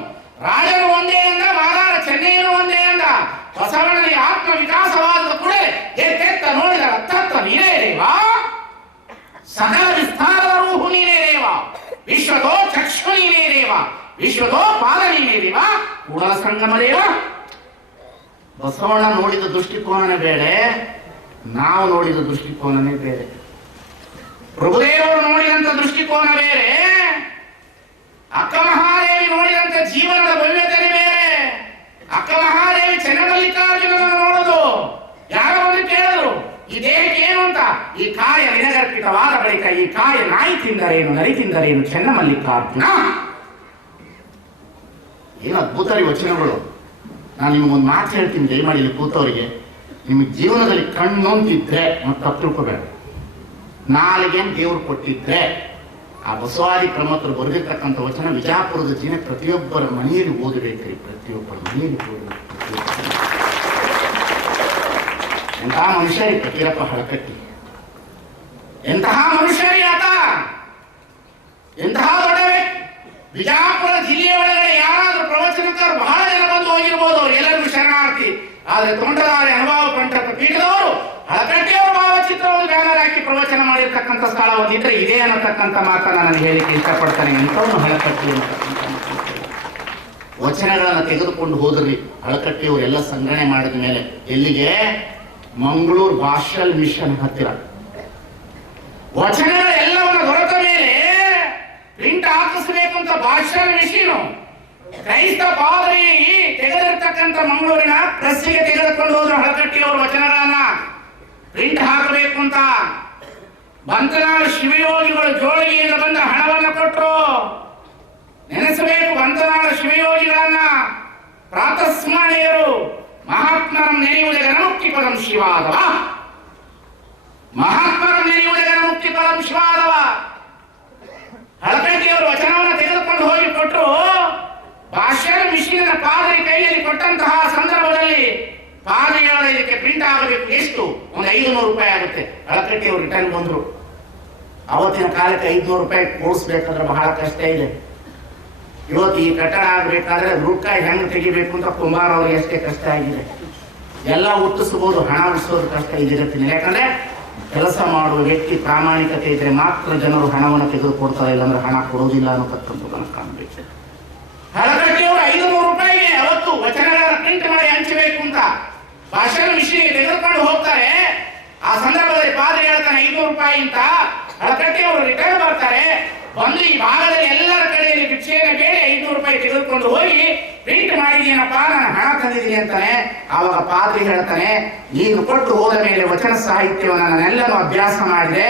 ರಾಜನು ಒಂದೇ ಅಂದ, ಮಹಾರಾಜ ಚೆನ್ನೈಯನು ಒಂದೇ ಅಂದ. ಬಸವಣ್ಣನಿಗೆ ಆತ್ಮ ವಿಕಾಸವಾದ ಕೂಡ ಎತ್ತೆತ್ತ ನೋಡಿದ ಅತ್ತತ್ತ ನೀನೇ ದೇವ, ಸಕಲ ವಿಸ್ತಾರದ ರೂಹು ನೀನೇ ದೇವ, ವಿಶ್ವದೋ ಚಕ್ಷು ನೀನೇ ದೇವ, ವಿಶ್ವದೋ ಪಾದ ನೀನೇ ದೇವ, ಕೂಡಲ ಸಂಗಮ ದೇವ. ಬಸವಣ್ಣ ನೋಡಿದ ದೃಷ್ಟಿಕೋನನೇ ಬೇರೆ, ನಾವು ನೋಡಿದ ದೃಷ್ಟಿಕೋನನೇ ಬೇರೆ. ಪ್ರಭುದೇವರು ನೋಡಿದಂತ ದೃಷ್ಟಿಕೋನ ಬೇರೆ, ಅಕ್ಕ ಮಹಾದೇವಿ ನೋಡಿದಂತ ಜೀವನದ ಭವ್ಯತೆ ಬೇರೆ. ಅಕ್ಕ ಮಹಾದೇವಿ ಚೆನ್ನಮಲ್ಲಿಕಾರ್ಜುನನ ನೋಡೋದು. ಯಾರೋ ಒಂದು ಕೇಳಿದ್ರು, ಈ ದೇಹಕ್ಕೆ ಏನು ಅಂತ? ಈ ಕಾಯ ನಿನಗರ್ಪಿತವಾದ ಬಳಿಕ ಈ ಕಾಯ ನಾಯಿ ತಿಂದರೇನು, ನರಿ ತಿಂದರೇನು ಚೆನ್ನಮಲ್ಲಿಕಾರ್ಜುನ. ಏನು ಅದ್ಭುತ ರೀ ವಚನಗಳು. ನಾನು ನಿಮಗೊಂದು ಮಾತು ಹೇಳ್ತೀನಿ, ದಯಮಾಡಿ ಇಲ್ಲಿ ಕೂತವರಿಗೆ. ನಿಮಗೆ ಜೀವನದಲ್ಲಿ ಕಣ್ಣು ಅಂತಿದ್ರೆ ಮತ್ತು ತಪ್ಪು ತಿಳ್ಕೋಬೇಡ. ನಾಲಿಗೆಯನ್ನು ದೇವರು ಕೊಟ್ಟಿದ್ರೆ, ಆ ಬಸವಾದಿ ಪ್ರಮುಖರು ಬರೆದಿರ್ತಕ್ಕಂಥ ವಚನ ವಿಜಾಪುರದ ಜೀವನ ಪ್ರತಿಯೊಬ್ಬರ ಮನೆಯಲ್ಲಿ ಓದಬೇಕ್ರಿ. ಪ್ರತಿಯೊಬ್ಬರ ಮನೆಯಲ್ಲಿ ಓದಬೇಕು. ಎಂತಹ ಮನುಷ್ಯರಿ ಫಕೀರಪ್ಪ ಹಳಕಟ್ಟಿ, ಎಂತಹ ಮನುಷ್ಯರಿ ಆತ, ಎಂತಹ ದೊಡ್ಡ ವಿಜಾಪುರ ಜಿಲ್ಲೆಯ ಒಳಗಡೆ ಯಾರಾದ್ರೂ ಪ್ರವಚನಕಾರರು ಬಹಳ ಜನ ಬಂದು ಹೋಗಿರ್ಬೋದು, ಎಲ್ಲರಿಗೂ ಶರಣಾರ್ಥಿ. ಆದ್ರೆ ತೋಂಟದಾರಿ ಅನುಭವ ಕಂಠಕ ಪೀಠದವರು ಹಳಕಟ್ಟಿಯವರ ಭಾವಚಿತ್ರವನ್ನು ಬ್ಯಾನರ್ ಹಾಕಿ ಪ್ರವಚನ ಮಾಡಿರ್ತಕ್ಕಂಥ ಸ್ಥಳ ಒಂದಿದ್ರೆ ಇದೇ ಅನ್ನತಕ್ಕಂಥ ಮಾತನ್ನ ನಾನು ಹೇಳಿಕ್ಕೆ ಇಷ್ಟಪಡ್ತಾನೆ. ಎಂಥವನು ಹಳಕಟ್ಟಿ ಅಂತಕ್ಕಂಥ ವಚನಗಳನ್ನ ತೆಗೆದುಕೊಂಡು ಹೋದ್ರಿ ಹಳಕಟ್ಟಿಯವರು ಎಲ್ಲ ಸಂಗ್ರಹಣೆ ಮಾಡಿದ ಮೇಲೆ. ಎಲ್ಲಿಗೆ? ಮಂಗಳೂರು ಭಾಷಲ್ ಮಿಷನ್ ಹತ್ತಿರ. ವಚನಗಳ ಎಲ್ಲವನ್ನು ದೊರೆತ ಮೇಲೆ ಪ್ರಿಂಟ್ ಪ್ರಿಂಟ್ ಹಾಕಿಸ್ಬೇಕು ಅಂತ ಭಾಷಣ ಮಿಷೀನು ಕ್ರೈಸ್ತ ಪಾದ್ರಿ ತೆಗೆದಿರ್ತಕ್ಕಂಥ ಮಂಗಳೂರಿನ ಪ್ರೆಸ್ಸಿಗೆ ತೆಗೆದುಕೊಂಡು ಹೋದ್ರು ಹಳಕಟ್ಟಿಯವರು ವಚನಗಳನ್ನ ಪ್ರಿಂಟ್ ಹಾಕಬೇಕು ಅಂತ. ಬಂತನಾಳು ಶಿವಯೋಗಿಗಳು ಜೋಳಿಗೆಯಿಂದ ಬಂದ ಹಣವನ್ನು ಕೊಟ್ಟರು. ನೆನೆಸಬೇಕು ಬಂತನಾಳು ಶಿವಯೋಗಿಗಳನ್ನ. ಪ್ರಾತಸ್ಮರಣೀಯರು ಮಹಾತ್ಮರಂ ನೆನೆಯುವುದರ ಮುಕ್ತಿ ಪದಂ ಶಿವಾದವ, ಮಹಾತ್ಮರಂ ನೆನೆಯುವುದರ ಮುಕ್ತಿ ಪದಂ ಶಿವಾದವ. ಹಳಕಟ್ಟಿಯವರು ವಚನವನ್ನು ತೆಗೆದುಕೊಂಡು ಹೋಗಿ ಕೊಟ್ಟರು. ಭಾಷಣ ಮಿಷಿನ ಪಾದರಿ ಕೈಯಲ್ಲಿ ಕೊಟ್ಟಂತಹ ಸಂದರ್ಭದಲ್ಲಿ ಪಾದರಿಗಳ ಇದಕ್ಕೆ ಪ್ರಿಂಟ್ ಆಗಬೇಕು ಎಷ್ಟು? ಒಂದು 500 ರೂಪಾಯಿ ಆಗುತ್ತೆ. ಹಳಕಟ್ಟಿಯವರು ರಿಟರ್ನ್ ಬಂದ್ರು. ಅವತ್ತಿನ ಕಾಲಕ್ಕೆ 500 ರೂಪಾಯಿ ಕೊಡಿಸ್ಬೇಕಾದ್ರೆ ಬಹಳ ಕಷ್ಟ ಇದೆ. ಇವತ್ತು ಈ ಕಟ್ಟಡ ಆಗ್ಬೇಕಾದ್ರೆ ರೂಪಾಯಿ ಹೆಂಗ್ ತೆಗಿಬೇಕು ಅಂತ ಕುಮಾರ್ ಅವ್ರಿಗೆ ಅಷ್ಟೇ ಕಷ್ಟ ಆಗಿದೆ. ಎಲ್ಲ ಹುಟ್ಟಿಸಬಹುದು, ಹಣ ಉಳಿಸೋದು ಕಷ್ಟ ಈ ಜಗತ್ತಿನ. ಯಾಕಂದ್ರೆ ಕೆಲಸ ಮಾಡುವ ವ್ಯಕ್ತಿ ಪ್ರಾಮಾಣಿಕತೆ ಇದ್ರೆ ಮಾತ್ರ ಜನರು ಹಣವನ್ನು ತೆಗೆದುಕೊಡ್ತಾರೆ, ಇಲ್ಲಾಂದ್ರೆ ಹಣ ಕೊಡೋದಿಲ್ಲ ಅನ್ನೋತಕ್ಕಂಥದ್ದನ್ನು ಕಾಣಬೇಕು. ಹಳಕಟ್ಟಿಯವರು 500 ರೂಪಾಯಿಗೆ ಅವತ್ತು ವಚನಗಳನ್ನು ಪ್ರಿಂಟ್ ಮಾಡಿ ಹಂಚಬೇಕು ಅಂತ ಭಾಷಣ ಮಿಷಿನಿಗೆ ತೆಗೆದುಕೊಂಡು ಹೋಗ್ತಾರೆ. ಆ ಸಂದರ್ಭದಲ್ಲಿ ಪಾದ್ರಿ ಹೇಳ್ತಾನೆ 500 ರೂಪಾಯಿ ಅಂತ. ಹಳಕಟ್ಟಿಯವರು ರಿಟರ್ನ್ ಬರ್ತಾರೆ. ಬಂದು ಈ ಭಾಗದಲ್ಲಿ ಎಲ್ಲರ ಕಡೆಯಲ್ಲಿ ಭಿಕ್ಷೆಯನ್ನು ಬೇರೆ 500 ರೂಪಾಯಿ ತೆಗೆದುಕೊಂಡು ಹೋಗಿ ಪ್ರಿಂಟ್ ಮಾಡಿದೀನಪ್ಪ, ನಾನು ಹಣ ತಂದಿದ್ದೀನಿ ಅಂತಾನೆ. ಆವಾಗ ಪಾದ್ರಿ ಹೇಳ್ತಾನೆ, ನೀನು ಕೊಟ್ಟು ಹೋದ ಮೇಲೆ ವಚನ ಸಾಹಿತ್ಯವನ್ನು ನಾನೆಲ್ಲನೂ ಅಭ್ಯಾಸ ಮಾಡಿದೆ,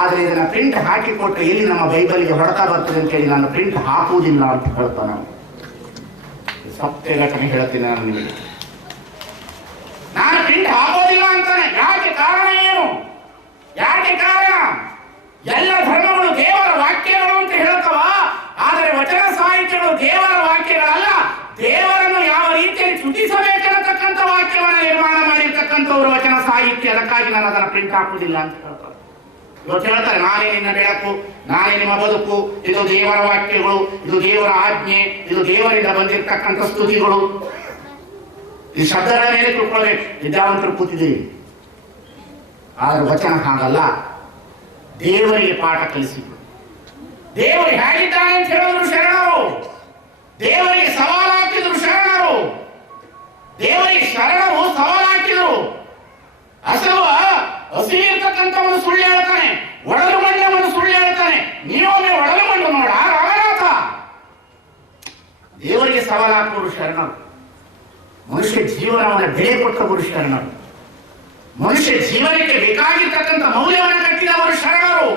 ಆದ್ರೆ ಇದನ್ನ ಪ್ರಿಂಟ್ ಹಾಕಿಕೊಟ್ಟು ಎಲ್ಲಿ ನಮ್ಮ ಬೈಬಲ್ಗೆ ಹೊರತಾ ಬರ್ತದೆ ಅಂತ ಹೇಳಿ ನಾನು ಪ್ರಿಂಟ್ ಹಾಕುವುದಿಲ್ಲ ಅಂತ ಹೇಳ್ತಾನೆ. ಸತ್ಯ ಘಟನೆ ಹೇಳ್ತೀನಿ ನಾನು ನಿಮಗೆ. ನಾನು ಪ್ರಿಂಟ್ ಹಾಕೋದಿಲ್ಲ ಅಂತಾನೆ. ಯಾಕೆ? ಕಾರಣ ಏನು? ಯಾಕೆ ಕಾರಣ? ಎಲ್ಲ ಧರ್ಮಗಳು ದೇವರ ವಾಕ್ಯಗಳು ಅಂತ ಹೇಳ್ತವ, ಆದರೆ ವಚನ ಸಾಹಿತ್ಯಗಳು ದೇವರ ವಾಕ್ಯಗಳಲ್ಲ. ದೇವರನ್ನು ಯಾವ ರೀತಿಯಲ್ಲಿ ಸ್ತುತಿಸಬೇಕೆನ್ನತಕ್ಕಂಥ ವಾಕ್ಯವನ್ನು ನಿರ್ಮಾಣ ಮಾಡಿರ್ತಕ್ಕಂಥವ್ರು ವಚನ ಸಾಹಿತ್ಯ. ಅದಕ್ಕಾಗಿ ನಾನು ಅದನ್ನು ಪ್ರಿಂಟ್ ಹಾಕುವುದಿಲ್ಲ ಅಂತ ಹೇಳ್ತಾರೆ. ಇವತ್ತು ಹೇಳ್ತಾರೆ, ನಾನೇ ನಿನ್ನ ಬೆಳಕು, ನಾನೇ ನಿಮ್ಮ ಬದುಕು, ಇದು ದೇವರ ವಾಕ್ಯಗಳು, ಇದು ದೇವರ ಆಜ್ಞೆ, ಇದು ದೇವರಿಂದ ಬಂದಿರತಕ್ಕಂಥ ಸ್ತುತಿಗಳು. ಈ ಶಬ್ದಗಳ ಮೇಲೆ ತಿಳ್ಕೊಳ್ಬೇಕು. ವಿದ್ಯಾವಂತರು ಕೂತಿದ್ದೀವಿ, ಆದ್ರೆ ವಚನ ಹಾಗಲ್ಲ. ದೇವರಿಗೆ ಪಾಠ ಕಲಿಸಿದ್ರು. ದೇವರು ಹೇಗಿದ್ದಾನೆ ಅಂತ ಹೇಳಿದ್ರು ಶರಣರು. ದೇವರಿಗೆ ಸವಾಲು ಹಾಕಿದ್ರು ಶರಣರು. ದೇವರಿಗೆ ಶರಣರು ಸವಾಲು ಹಾಕಿದ್ರು. ಹಸಿವಿರ್ತಕ್ಕಂಥವನು ಸುಳ್ಳು ಹೇಳ್ತಾನೆ, ಒಡಲು ಮಂಡವನು ಸುಳ್ಳು ಹೇಳ್ತಾನೆ. ನೀವೊಮ್ಮೆ ಒಡಲು ಮಂಡು ನೋಡ ರವನಾಥ. ದೇವರಿಗೆ ಸವಾಲು ಹಾಕುವರು ಶರಣರು. ಮನುಷ್ಯ ಜೀವನವನ್ನು ಬೆಲೆ ಕೊಟ್ಟವರು ಶರಣರು. ಮನುಷ್ಯ ಜೀವನಕ್ಕೆ ಬೇಕಾಗಿರ್ತಕ್ಕಂಥ ಮೌಲ್ಯವನ್ನು ಕಟ್ಟಿದವರು ಶರಣರು.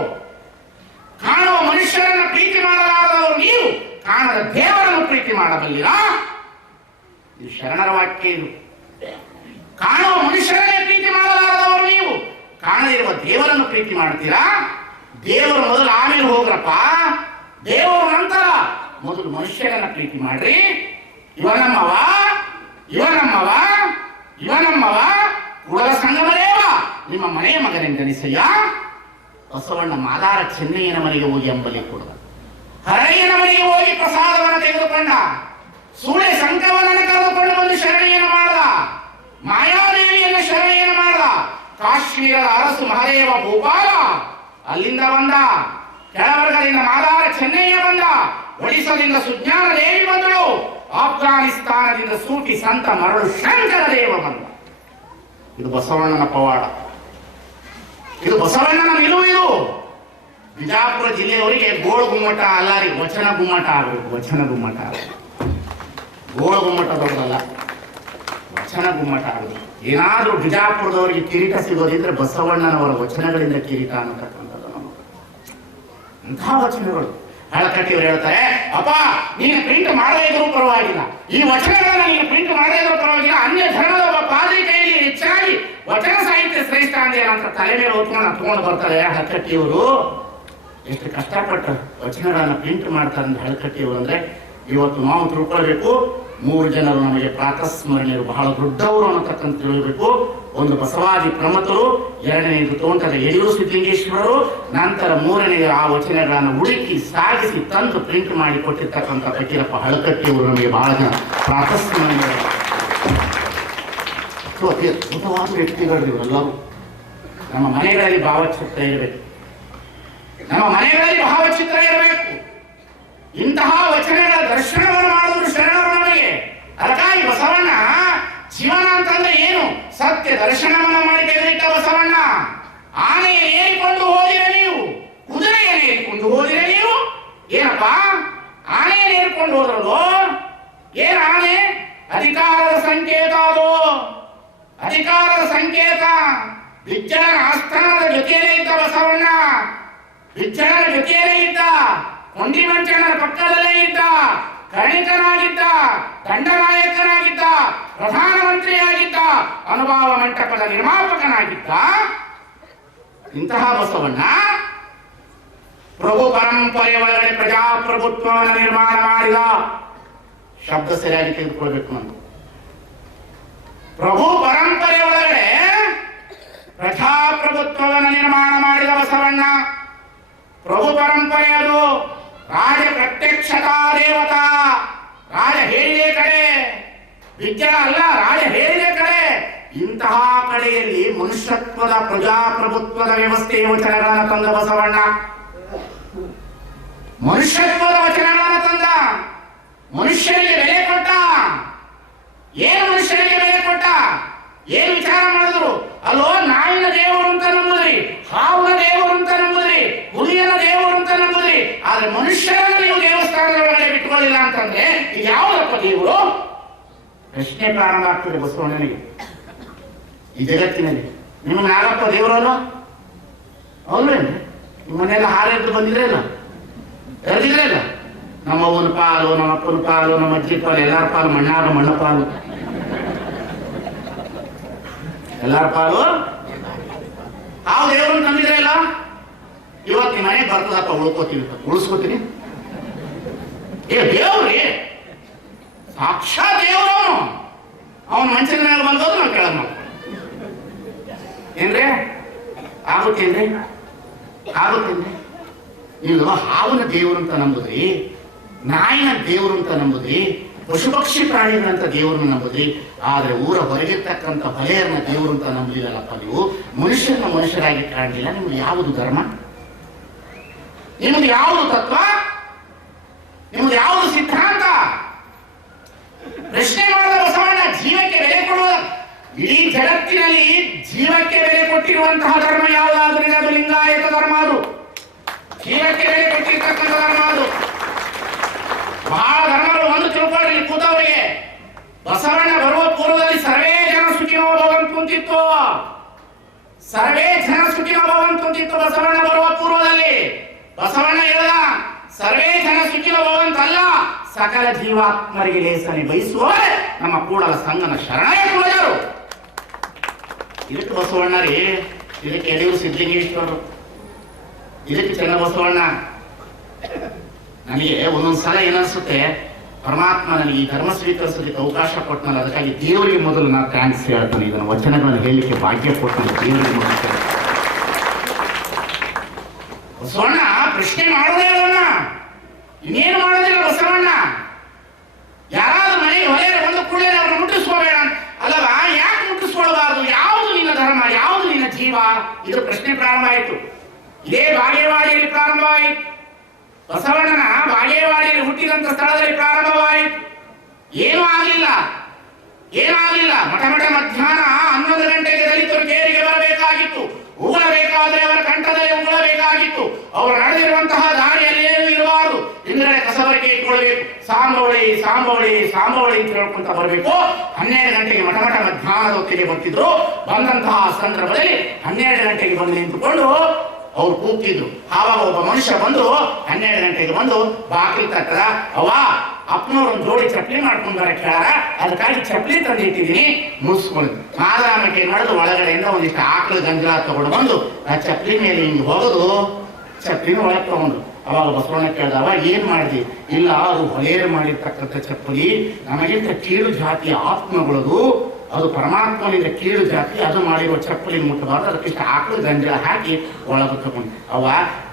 ಕಾಣುವ ಮನುಷ್ಯರನ್ನು ಪ್ರೀತಿ ಮಾಡಲಾರದವರು ನೀವು, ಕಾಣದ ದೇವರನ್ನು ಪ್ರೀತಿ ಮಾಡಬಲ್ಲಿರಾ? ಇದು ಶರಣರ ವಾಕ್ಯ. ಇದು ಕಾಣುವ ಮನುಷ್ಯರನ್ನೇ ಪ್ರೀತಿ ಮಾಡಲಾರದವರು ನೀವು, ಕಾಣದಿರುವ ದೇವರನ್ನು ಪ್ರೀತಿ ಮಾಡ್ತೀರಾ? ದೇವರು ಮೊದಲು, ಆಮೇಲೆ ಹೋಗ್ರಪ್ಪ. ದೇವರು ನಂತರ, ಮೊದಲು ಮನುಷ್ಯರನ್ನ ಪ್ರೀತಿ ಮಾಡ್ರಿ. ಇವನಮ್ಮವ, ಇವನಮ್ಮವ, ಇವನಮ್ಮವ ಕೂಡಲ ಸಂಗಮದೇವ ನಿಮ್ಮ ಮನೆಯ ಮಗನೆಂದೆನಿಸಯ್ಯ. ಬಸವಣ್ಣ ಮಾದಾರ ಚೆನ್ನಯ್ಯನ ಮನೆಗೆ ಹೋಗಿ ಅಂಬಲಿ ಕೊಡ, ಹರಯ್ಯನ ಮನೆಗೆ ಹೋಗಿ ಪ್ರಸಾದವನ್ನು ತೆಗೆದುಕೊಂಡ, ಸೂಳೆ ಸಂಕವನನ್ನು ಕರೆದುಕೊಂಡು ಬಂದು ಶರಣೆಯನ್ನು ಮಾಡದ, ಮಾಯಾದೇವಿಯನ್ನು ಶರಣೆಯನ್ನು ಮಾಡದ, ಕಾಶ್ಮೀರದ ಅರಸು ಮಹದೇವ ಭೂಪಾಲ ಅಲ್ಲಿಂದ ಬಂದ, ಕೆಳವರ್ಗದಿಂದ ಮಾದಾರ ಚೆನ್ನಯ್ಯ ಬಂದ, ಒಡಿಸದಿಂದ ಸುಜ್ಞಾನ ದೇವಿ ಬಂದಳು, ಆಫ್ಘಾನಿಸ್ತಾನದಿಂದ ಸೂಟಿ ಸಂತ ಮರಳು ಶಂಕರ ದೇವ ಬಂದ. ಇದು ಬಸವಣ್ಣನ ಪವಾಡ, ಇದು ಬಸವಣ್ಣನ ನಿಲುವು. ಇದು ಬಿಜಾಪುರ ಜಿಲ್ಲೆಯವರಿಗೆ ಗೋಳು ಗುಮ್ಮಟ ಅಲ್ಲ ರೀ, ವಚನ ಗುಮ್ಮಟ ಆಗಬೇಕು. ವಚನ ಗುಮ್ಮಟ ಆಗಬೇಕು. ಗೋಳು ಗುಮ್ಮಟ ದೊಡ್ಡದಲ್ಲ, ವಚನ ಗುಮ್ಮಟ ಆಗಬೇಕು. ಏನಾದ್ರೂ ಬಿಜಾಪುರದವರಿಗೆ ಕಿರೀಟ ಸಿಗೋದಿದ್ರೆ ಬಸವಣ್ಣನವರ ವಚನಗಳಿಂದ ಕಿರೀಟ ಅನ್ನತಕ್ಕಂಥದ್ದು ನಮಗೆ. ಅಂತಹ ವಚನಗಳು. ಹಳಕಟ್ಟಿಯವರು ಹೇಳ್ತಾರೆ, ಅಪ್ಪ ನೀನು ಪ್ರಿಂಟ್ ಮಾಡದೇ ಇದ್ರೂ ಪರವಾಗಿಲ್ಲ, ಈ ವಚನಗಳನ್ನ ನೀನು ಪ್ರಿಂಟ್ ಮಾಡದೇ ಇದ್ರೂ ಪರವಾಗಿಲ್ಲ, ಅನ್ಯ ಧರ್ಮದ ಒಬ್ಬ ಪಾದ್ರಿ ಕೈಯಲ್ಲಿ ಹೆಚ್ಚಾಗಿ ವಚನ ಸಾಹಿತ್ಯ ಶ್ರೇಷ್ಠ ಅಂದೇನ ಅಂತ ತಲೆ ಮೇಲೆ ಹೊತ್ಕೊಂಡು ಬರ್ತಾರೆ ಹಳಕಟ್ಟಿಯವರು. ಎಷ್ಟು ಕಷ್ಟಪಟ್ಟ ವಚನಗಳನ್ನ ಪ್ರಿಂಟ್ ಮಾಡ್ತಾರೆ ಅಂತ ಹಳಕಟ್ಟಿಯವರು. ಅಂದ್ರೆ ಇವತ್ತು ನಾವು ತಿಳ್ಕೊಳ್ಬೇಕು, 3 ಜನರು ನಮಗೆ ಪ್ರಾತಸ್ಮರಣೀಯರು, ಬಹಳ ದೊಡ್ಡವರು ಅನ್ನತಕ್ಕಂಥ ತಿಳಿಯಬೇಕು. ಒಂದು ಬಸವಾದಿ ಪ್ರಮತರು, 2ನೇದು ತೋಂಟದ ಯಡಿಯೂರು ಸಿದ್ದಲಿಂಗೇಶ್ವರರು, ನಂತರ 3ನೇದು ಆ ವಚನಗಳನ್ನು ಹುಡುಕಿ ಸಾಗಿಸಿ ತಂದು ಪ್ರಿಂಟ್ ಮಾಡಿ ಕೊಟ್ಟಿರ್ತಕ್ಕಂಥ ಫಕೀರಪ್ಪ ಹಳಕಟ್ಟಿಯವರು ನಮಗೆ ಬಹಳ ಜನ ಪ್ರಾತಸ್ಮರಣೀಯರು. ಅದ್ಭುತವಾದ ವ್ಯಕ್ತಿಗಳು ಇವರೆಲ್ಲರೂ. ನಮ್ಮ ಮನೆಗಳಲ್ಲಿ ಭಾವಚಿತ್ರ ಇರಬೇಕು, ನಮ್ಮ ಮನೆಗಳಲ್ಲಿ ಭಾವಚಿತ್ರ ಇರಬೇಕು. ಇಂತಹ ವಚನಗಳ ದರ್ಶನವನ್ನು ಮಾಡಿದ್ರು ಶರಣರು ನಮಗೆ. ಅದಕ್ಕಾಗಿ ಬಸವಣ್ಣ ಜೀವನ ಅಂತಂದ್ರೆ ಏನು? ಸತ್ಯ ದರ್ಶನವನ್ನು ಮಾಡಿ ತೆಗೆದಿಟ್ಟ ಬಸವಣ್ಣ. ಆನೆಯ ಏರಿಕೊಂಡು ಹೋದಿರ ನೀವು, ಕುದುರೆಯನ್ನು ಏರಿಕೊಂಡು ಹೋದಿರ ನೀವು, ಏನಪ್ಪ ಆನೆ ನೇರ್ಕೊಂಡು ಹೋದ್ರಲ್ಲೋ, ಏನ್ ಆನೆ? ಅಧಿಕಾರದ ಸಂಕೇತ ಅದು, ಅಧಿಕಾರದ ಸಂಕೇತ. ಬಿಜ್ಜಳನ ಆಸ್ಥಾನದ ಜೊತೆಯಲ್ಲೇ ಇದ್ದ ಬಸವಣ್ಣ, ಬಿಜ್ಜಳನ ಜೊತೆಯಲ್ಲೇ ಇದ್ದ, ಕೊಂಡಿಮಂಚಣ್ಣನ ಪಕ್ಕದಲ್ಲೇ ಇದ್ದ, ಕರ್ಣಿಕನಾಗಿದ್ದ, ದಂಡನಾಯಕನಾಗಿದ್ದ, ಪ್ರಧಾನಮಂತ್ರಿಯಾಗಿದ್ದ, ಅನುಭವ ಮಂಟಪದ ನಿರ್ಮಾಪಕನಾಗಿದ್ದ. ಇಂತಹ ಬಸವಣ್ಣ ಪ್ರಭು ಪರಂಪರೆ ಒಳಗಡೆ ಪ್ರಜಾಪ್ರಭುತ್ವವನ್ನು ನಿರ್ಮಾಣ ಮಾಡಿದ. ಶಬ್ದ ಸರಿಯಾಗಿ ತೆಗೆದುಕೊಳ್ಬೇಕು ನಾನು. ಪ್ರಭು ಪರಂಪರೆ ಒಳಗಡೆ ಪ್ರಜಾಪ್ರಭುತ್ವವನ್ನು ನಿರ್ಮಾಣ ಮಾಡಿದ ಬಸವಣ್ಣ. ಪ್ರಭು ಪರಂಪರೆ ಅದು ರಾಜ ಪ್ರತ್ಯಕ್ಷತಾ ದೇವತಾ, ರಾಜ ಹೇಳಿದೆ ಕಡೆ, ವಿದ್ಯಾ ಅಲ್ಲ, ರಾಜ ಹೇಳಿದೆ ಕಡೆ. ಇಂತಹ ಕಡೆಯಲ್ಲಿ ಮನುಷ್ಯತ್ವದ ಪ್ರಜಾಪ್ರಭುತ್ವದ ವ್ಯವಸ್ಥೆ ವಚನಗಳನ್ನು ತಂದ ಬಸವಣ್ಣ. ಮನುಷ್ಯತ್ವದ ವಚನಗಳನ್ನು ತಂದ, ಮನುಷ್ಯನಿಗೆ ಬೆಲೆ ಕೊಟ್ಟ. ಏನು ಮನುಷ್ಯನಿಗೆ ಬೆಲೆ ಕೊಟ್ಟ? ಏನು ವಿಚಾರ ಮಾಡಿದ್ರು? ಅಲ್ಲೋ, ನಾಯಿನ ದೇವರು ಅಂತ ನಂಬುದ್ರಿ, ಹಾವಿನ ದೇವರು ಅಂತ ನಂಬುದ್ರಿ, ಹುಲಿಯನ ದೇವರು ಅಂತ ನಂಬುದ್ರಿ, ಆದ್ರೆ ಮನುಷ್ಯರನ್ನ ನೀವು ದೇವಸ್ಥಾನದ ಒಳಗಡೆ ಬಿಟ್ಕೊಳ್ಳಿಲ್ಲ ಅಂತಂದ್ರೆ ಇದು ಯಾವುದಪ್ಪ ದೇವರು? ಪ್ರಶ್ನೆ ಪ್ರಾರಂಭ ಆಗ್ತದೆ ಬಸವಣ್ಣನಿಗೆ. ಈ ಜಗತ್ತಿನಲ್ಲಿ ನಿಮ್ಮ ನಾಗಪ್ಪ ದೇವರಲ್ಲ ಹೌದ್ರೇನ್ರಿ? ನಿಮ್ಮನ್ನೆಲ್ಲ ಹಾರೆದ್ದು ಬಂದಿದ್ರಲ್ಲ, ಕರೆದಿದ್ರಲ್ಲ. ನಮ್ಮ ಅವನ ಪಾಲು, ನಮ್ಮ ಅಪ್ಪನ ಪಾಲು, ನಮ್ಮ ಅಜ್ಜಿ ಪಾಲು, ಎಲ್ಲಾರ ಪಾಲು ಮಣ್ಣಾಗ ಮಣ್ಣ ಪಾಲು, ಎಲ್ಲಾರ ಪಾಲು ಹಾವು ದೇವ್ರನ್ನ ತಂದಿದ್ರಲ್ಲ. ಇವತ್ತು ನಿಮ್ಮ ಮನೆಗೆ ಬರ್ತದಪ್ಪ, ಉಳಿಸ್ಕೋತೀನಿ. ಏ ದೇವ್ರಿ, ಸಾಕ್ಷಾತ್ ದೇವರು ಅವನ ಮನುಷ್ಯನ ಮೇಲೆ ಬಂದೋದು ನಾವು ಕೆಳಗೆ ಮಾಡ್ತೀವಿ. ಏನ್ರಿ ಆಗುತ್ತೇನ್ರಿ? ಆಗುತ್ತೇನ್ರಿ? ನೀವು ಹಾವಿನ ದೇವರು ಅಂತ ನಂಬುದ್ರಿ, ನಾಯಿನ ದೇವರು ಅಂತ ನಂಬುದ್ರಿ, ಪಶು ಪಕ್ಷಿ ಪ್ರಾಣಿಗಳಂತ ದೇವರನ್ನ ನಂಬುದ್ರಿ, ಆದ್ರೆ ಊರ ಹೊರಗಿರ್ತಕ್ಕಂಥ ಹೊಲೆಯರನ್ನ ದೇವರು ಅಂತ ನಂಬಲಿಲ್ಲಪ್ಪ ನೀವು. ಮನುಷ್ಯರನ್ನ ಮನುಷ್ಯರಾಗಿ ಕಾಣಲಿಲ್ಲ. ನಿಮ್ದು ಯಾವುದು ಧರ್ಮ? ನಿಮ್ದು ಯಾವುದು ತತ್ವ? ನಿಮ್ದು ಯಾವುದು ಸಿದ್ಧಾಂತ? ಪ್ರಶ್ನೆ ಮಾಡಿದ ಬಸವಣ್ಣ ಜೀವಕ್ಕೆ ಬೆಲೆ ಕೊಡುವ, ಇಡೀ ಜಗತ್ತಿನಲ್ಲಿ ಜೀವಕ್ಕೆ ಬೆಲೆ ಕೊಟ್ಟಿರುವಂತಹ ಧರ್ಮ ಯಾವುದಾದ್ರೂ ಅದು ಲಿಂಗಾಯತ ಧರ್ಮ. ಅದು ಜೀವಕ್ಕೆ ಬೆಲೆ ಕೊಟ್ಟಿರ್ತಕ್ಕಂಥ ಧರ್ಮ. ಅದು ಬಹಳ ಧರ್ಮಗಳು ಒಂದು ತಿಳ್ಕೊಳ್ಳಿ ಕೂತವರಿಗೆ. ಬಸವಣ್ಣ ಬರುವ ಪೂರ್ವದಲ್ಲಿ ಸರ್ವೇ ಜನ ಸುಖಿನೋ ಭವಂತು ಅಂತಿತ್ತು, ಸರ್ವೇ ಜನ ಸುಖಿನೋ ಭವಂತು ಅಂತಿತ್ತು. ಬಸವಣ್ಣ ಬರುವ ಪೂರ್ವದಲ್ಲಿ ಬಸವಣ್ಣ ಹೇಳಿದ ಸರ್ವೇ ಜನ ಸುಖಿನೋ ಭವಂತಲ್ಲ, ಸಕಲ ಜೀವಾತ್ಮರಿಗೆ ಲೇಸನೆ ಬಯಸುವ ನಮ್ಮ ಕೂಡಲ ಸಂಗನ ಶರಣಯ ಕುಲಜರು. ಇದಕ್ಕೆ ಬಸವಣ್ಣ ರೀ, ಇದಕ್ಕೆ ಯಡಿಯೂರು ಸಿದ್ಧಲಿಂಗೇಶ್ವರರು, ಇದಕ್ಕೆ ಚೆನ್ನ ಬಸವಣ್ಣ. ನನಗೆ ಒಂದೊಂದ್ಸಲ ಏನನ್ಸುತ್ತೆ, ಪರಮಾತ್ಮ ನನಗೆ ಈ ಧರ್ಮ ಸ್ವೀಕರಿಸಲಿಕ್ಕೆ ಅವಕಾಶ ಕೊಟ್ಟನಲ್ಲ, ಅದಕ್ಕಾಗಿ ದೇವರಿಗೆ ಮೊದಲು ನಾನು ಥ್ಯಾಂಕ್ಸ್ ಹೇಳ್ತಾನೆ. ಇದನ್ನು ವಚನಗಳನ್ನು ಹೇಳಲಿಕ್ಕೆ ಭಾಗ್ಯ ಕೊಟ್ಟನು ದೇವರಿಗೆ ಮೊದಲು. ಬಸವಣ್ಣ ಪ್ರಶ್ನೆ ಮಾಡೋದೇ ಅಲ್ಲವಣ್ಣ, ಇನ್ನೇನು ಮಾಡೋದಿಲ್ಲ ಬಸವಣ್ಣ. ಯಾರಾದ್ರೂ ಮನೆಗೆ ಹೊಲೆಯ ಒಂದು ಕೂಡಲೇ ಅವ್ರನ್ನ ಮುಟ್ಟಿಸ್ಕೋಬೇಡ ಅಲ್ಲವಾ? ಯಾಕೆ ಮುಟ್ಟಿಸ್ಕೊಳ್ಬಾರ್ದು? ಯಾವುದು ನಿನ್ನ ಧರ್ಮ, ಯಾವುದು ನಿನ್ನ ಜೀವ? ಇದು ಪ್ರಶ್ನೆ ಪ್ರಾರಂಭ ಆಯಿತು. ಇದೇ ಬಾಗೇವಾಡಿಯಲ್ಲಿ ಪ್ರಾರಂಭವಾಯಿತು. ಬಸವಣ್ಣನ ಬಾಗೇವಾಡಿಯಲ್ಲಿ ಹುಟ್ಟಿದಂತ ಸ್ಥಳದಲ್ಲಿ ಪ್ರಾರಂಭವಾಯಿತು. ಏನೂ ಆಗಲಿಲ್ಲ, ಏನಾಗಲಿಲ್ಲ. ಮಠ ಮಧ್ಯಾಹ್ನ 11 ಗಂಟೆಗೆ ದಲಿತರು ಕೇರಿಗೆ ಬರಬೇಕಾಗಿತ್ತು. ಉಗುಳಬೇಕಾದ್ರೆ ಅವರ ಕಂಠದಲ್ಲಿ ಉಗುಳಬೇಕಾಗಿತ್ತು. ಅವರು ನಡೆದಿರುವಂತಹ ದಾರಿಯಲ್ಲಿ ಏನು ಇರಬಾರದು. ಹಿಂದ್ಗಡೆ ಕಸಬರಿಕೆ ಇಟ್ಕೊಳ್ಬೇಕು. ಸಾಂಬೋಳಿ ಸಾಂಬೋಳಿ ಸಾಂಬೋಳಿ ಅಂತ ಹೇಳ್ಕೊಂತ ಬರಬೇಕು. 12 ಗಂಟೆಗೆ ಮಠ ಮಧ್ಯಾಹ್ನದ ಹೊತ್ತಿಗೆ ಬರ್ತಿದ್ರು. ಬಂದಂತಹ ಸಂದರ್ಭದಲ್ಲಿ 12 ಗಂಟೆಗೆ ಬಂದು ನಿಂತುಕೊಂಡು ಅವ್ರು ಕೂಗ್ತಿದ್ರು. ಆವಾಗ ಒಬ್ಬ ಮನುಷ್ಯ ಬಂದು 12 ಗಂಟೆಗೆ ಬಂದು ಬಾಗಿಲು ತಟ್ಟದ, ಅವ್ವ ಅಪ್ಪನವ್ರು ಒಂದು ಜೋಡಿ ಚಪ್ಪಲಿ ಮಾಡ್ಕೊಂಡು ಬರಕ್ಕೆ ಹೇಳಾರ, ಅದಕ್ಕಾಗಿ ಚಪ್ಪಲಿ ತಂದಿಟ್ಟಿದ್ದೀನಿ ಮುಗಿಸ್ಕೊಂಡು ಮಾದರಾಮಕ್ಕೆ ನಡೆದು ಒಳಗಡೆಯಿಂದ ಒಂದಿಷ್ಟು ಆಕಳ ಗಂಜಲ ತಗೊಂಡು ಬಂದು ಆ ಚಪ್ಪಲಿ ಮೇಲೆ ಹಿಂಗೆ ಹೋಗೋದು, ಚಪ್ಪಲಿನ ಒಳಗೆ ತಗೊಂಡು. ಅವಾಗ ಬಸವಣ್ಣ ಕೇಳ್ದವ, ಏನ್ ಮಾಡಿದ್ವಿ? ಇಲ್ಲ, ಅದು ಹೊಲೆಯರು ಮಾಡಿರ್ತಕ್ಕಂಥ ಚಪ್ಪಲಿ, ನಮಗಿಂತ ಕೀಳು ಜಾತಿಯ ಆತ್ಮಗಳದು, ಅದು ಪರಮಾತ್ಮನಿಂದ ಕೀಳು ಜಾತಿ, ಅದು ಮಾಡಿರುವ ಚಪ್ಪಲಿ ಮುಟ್ಟಬಾರ್ದು, ಅದಕ್ಕಿಷ್ಟ ಆಕಳ ಗಂಜಲ ಹಾಕಿ ಒಳಗೆ ತಗೊಂಡು. ಅವ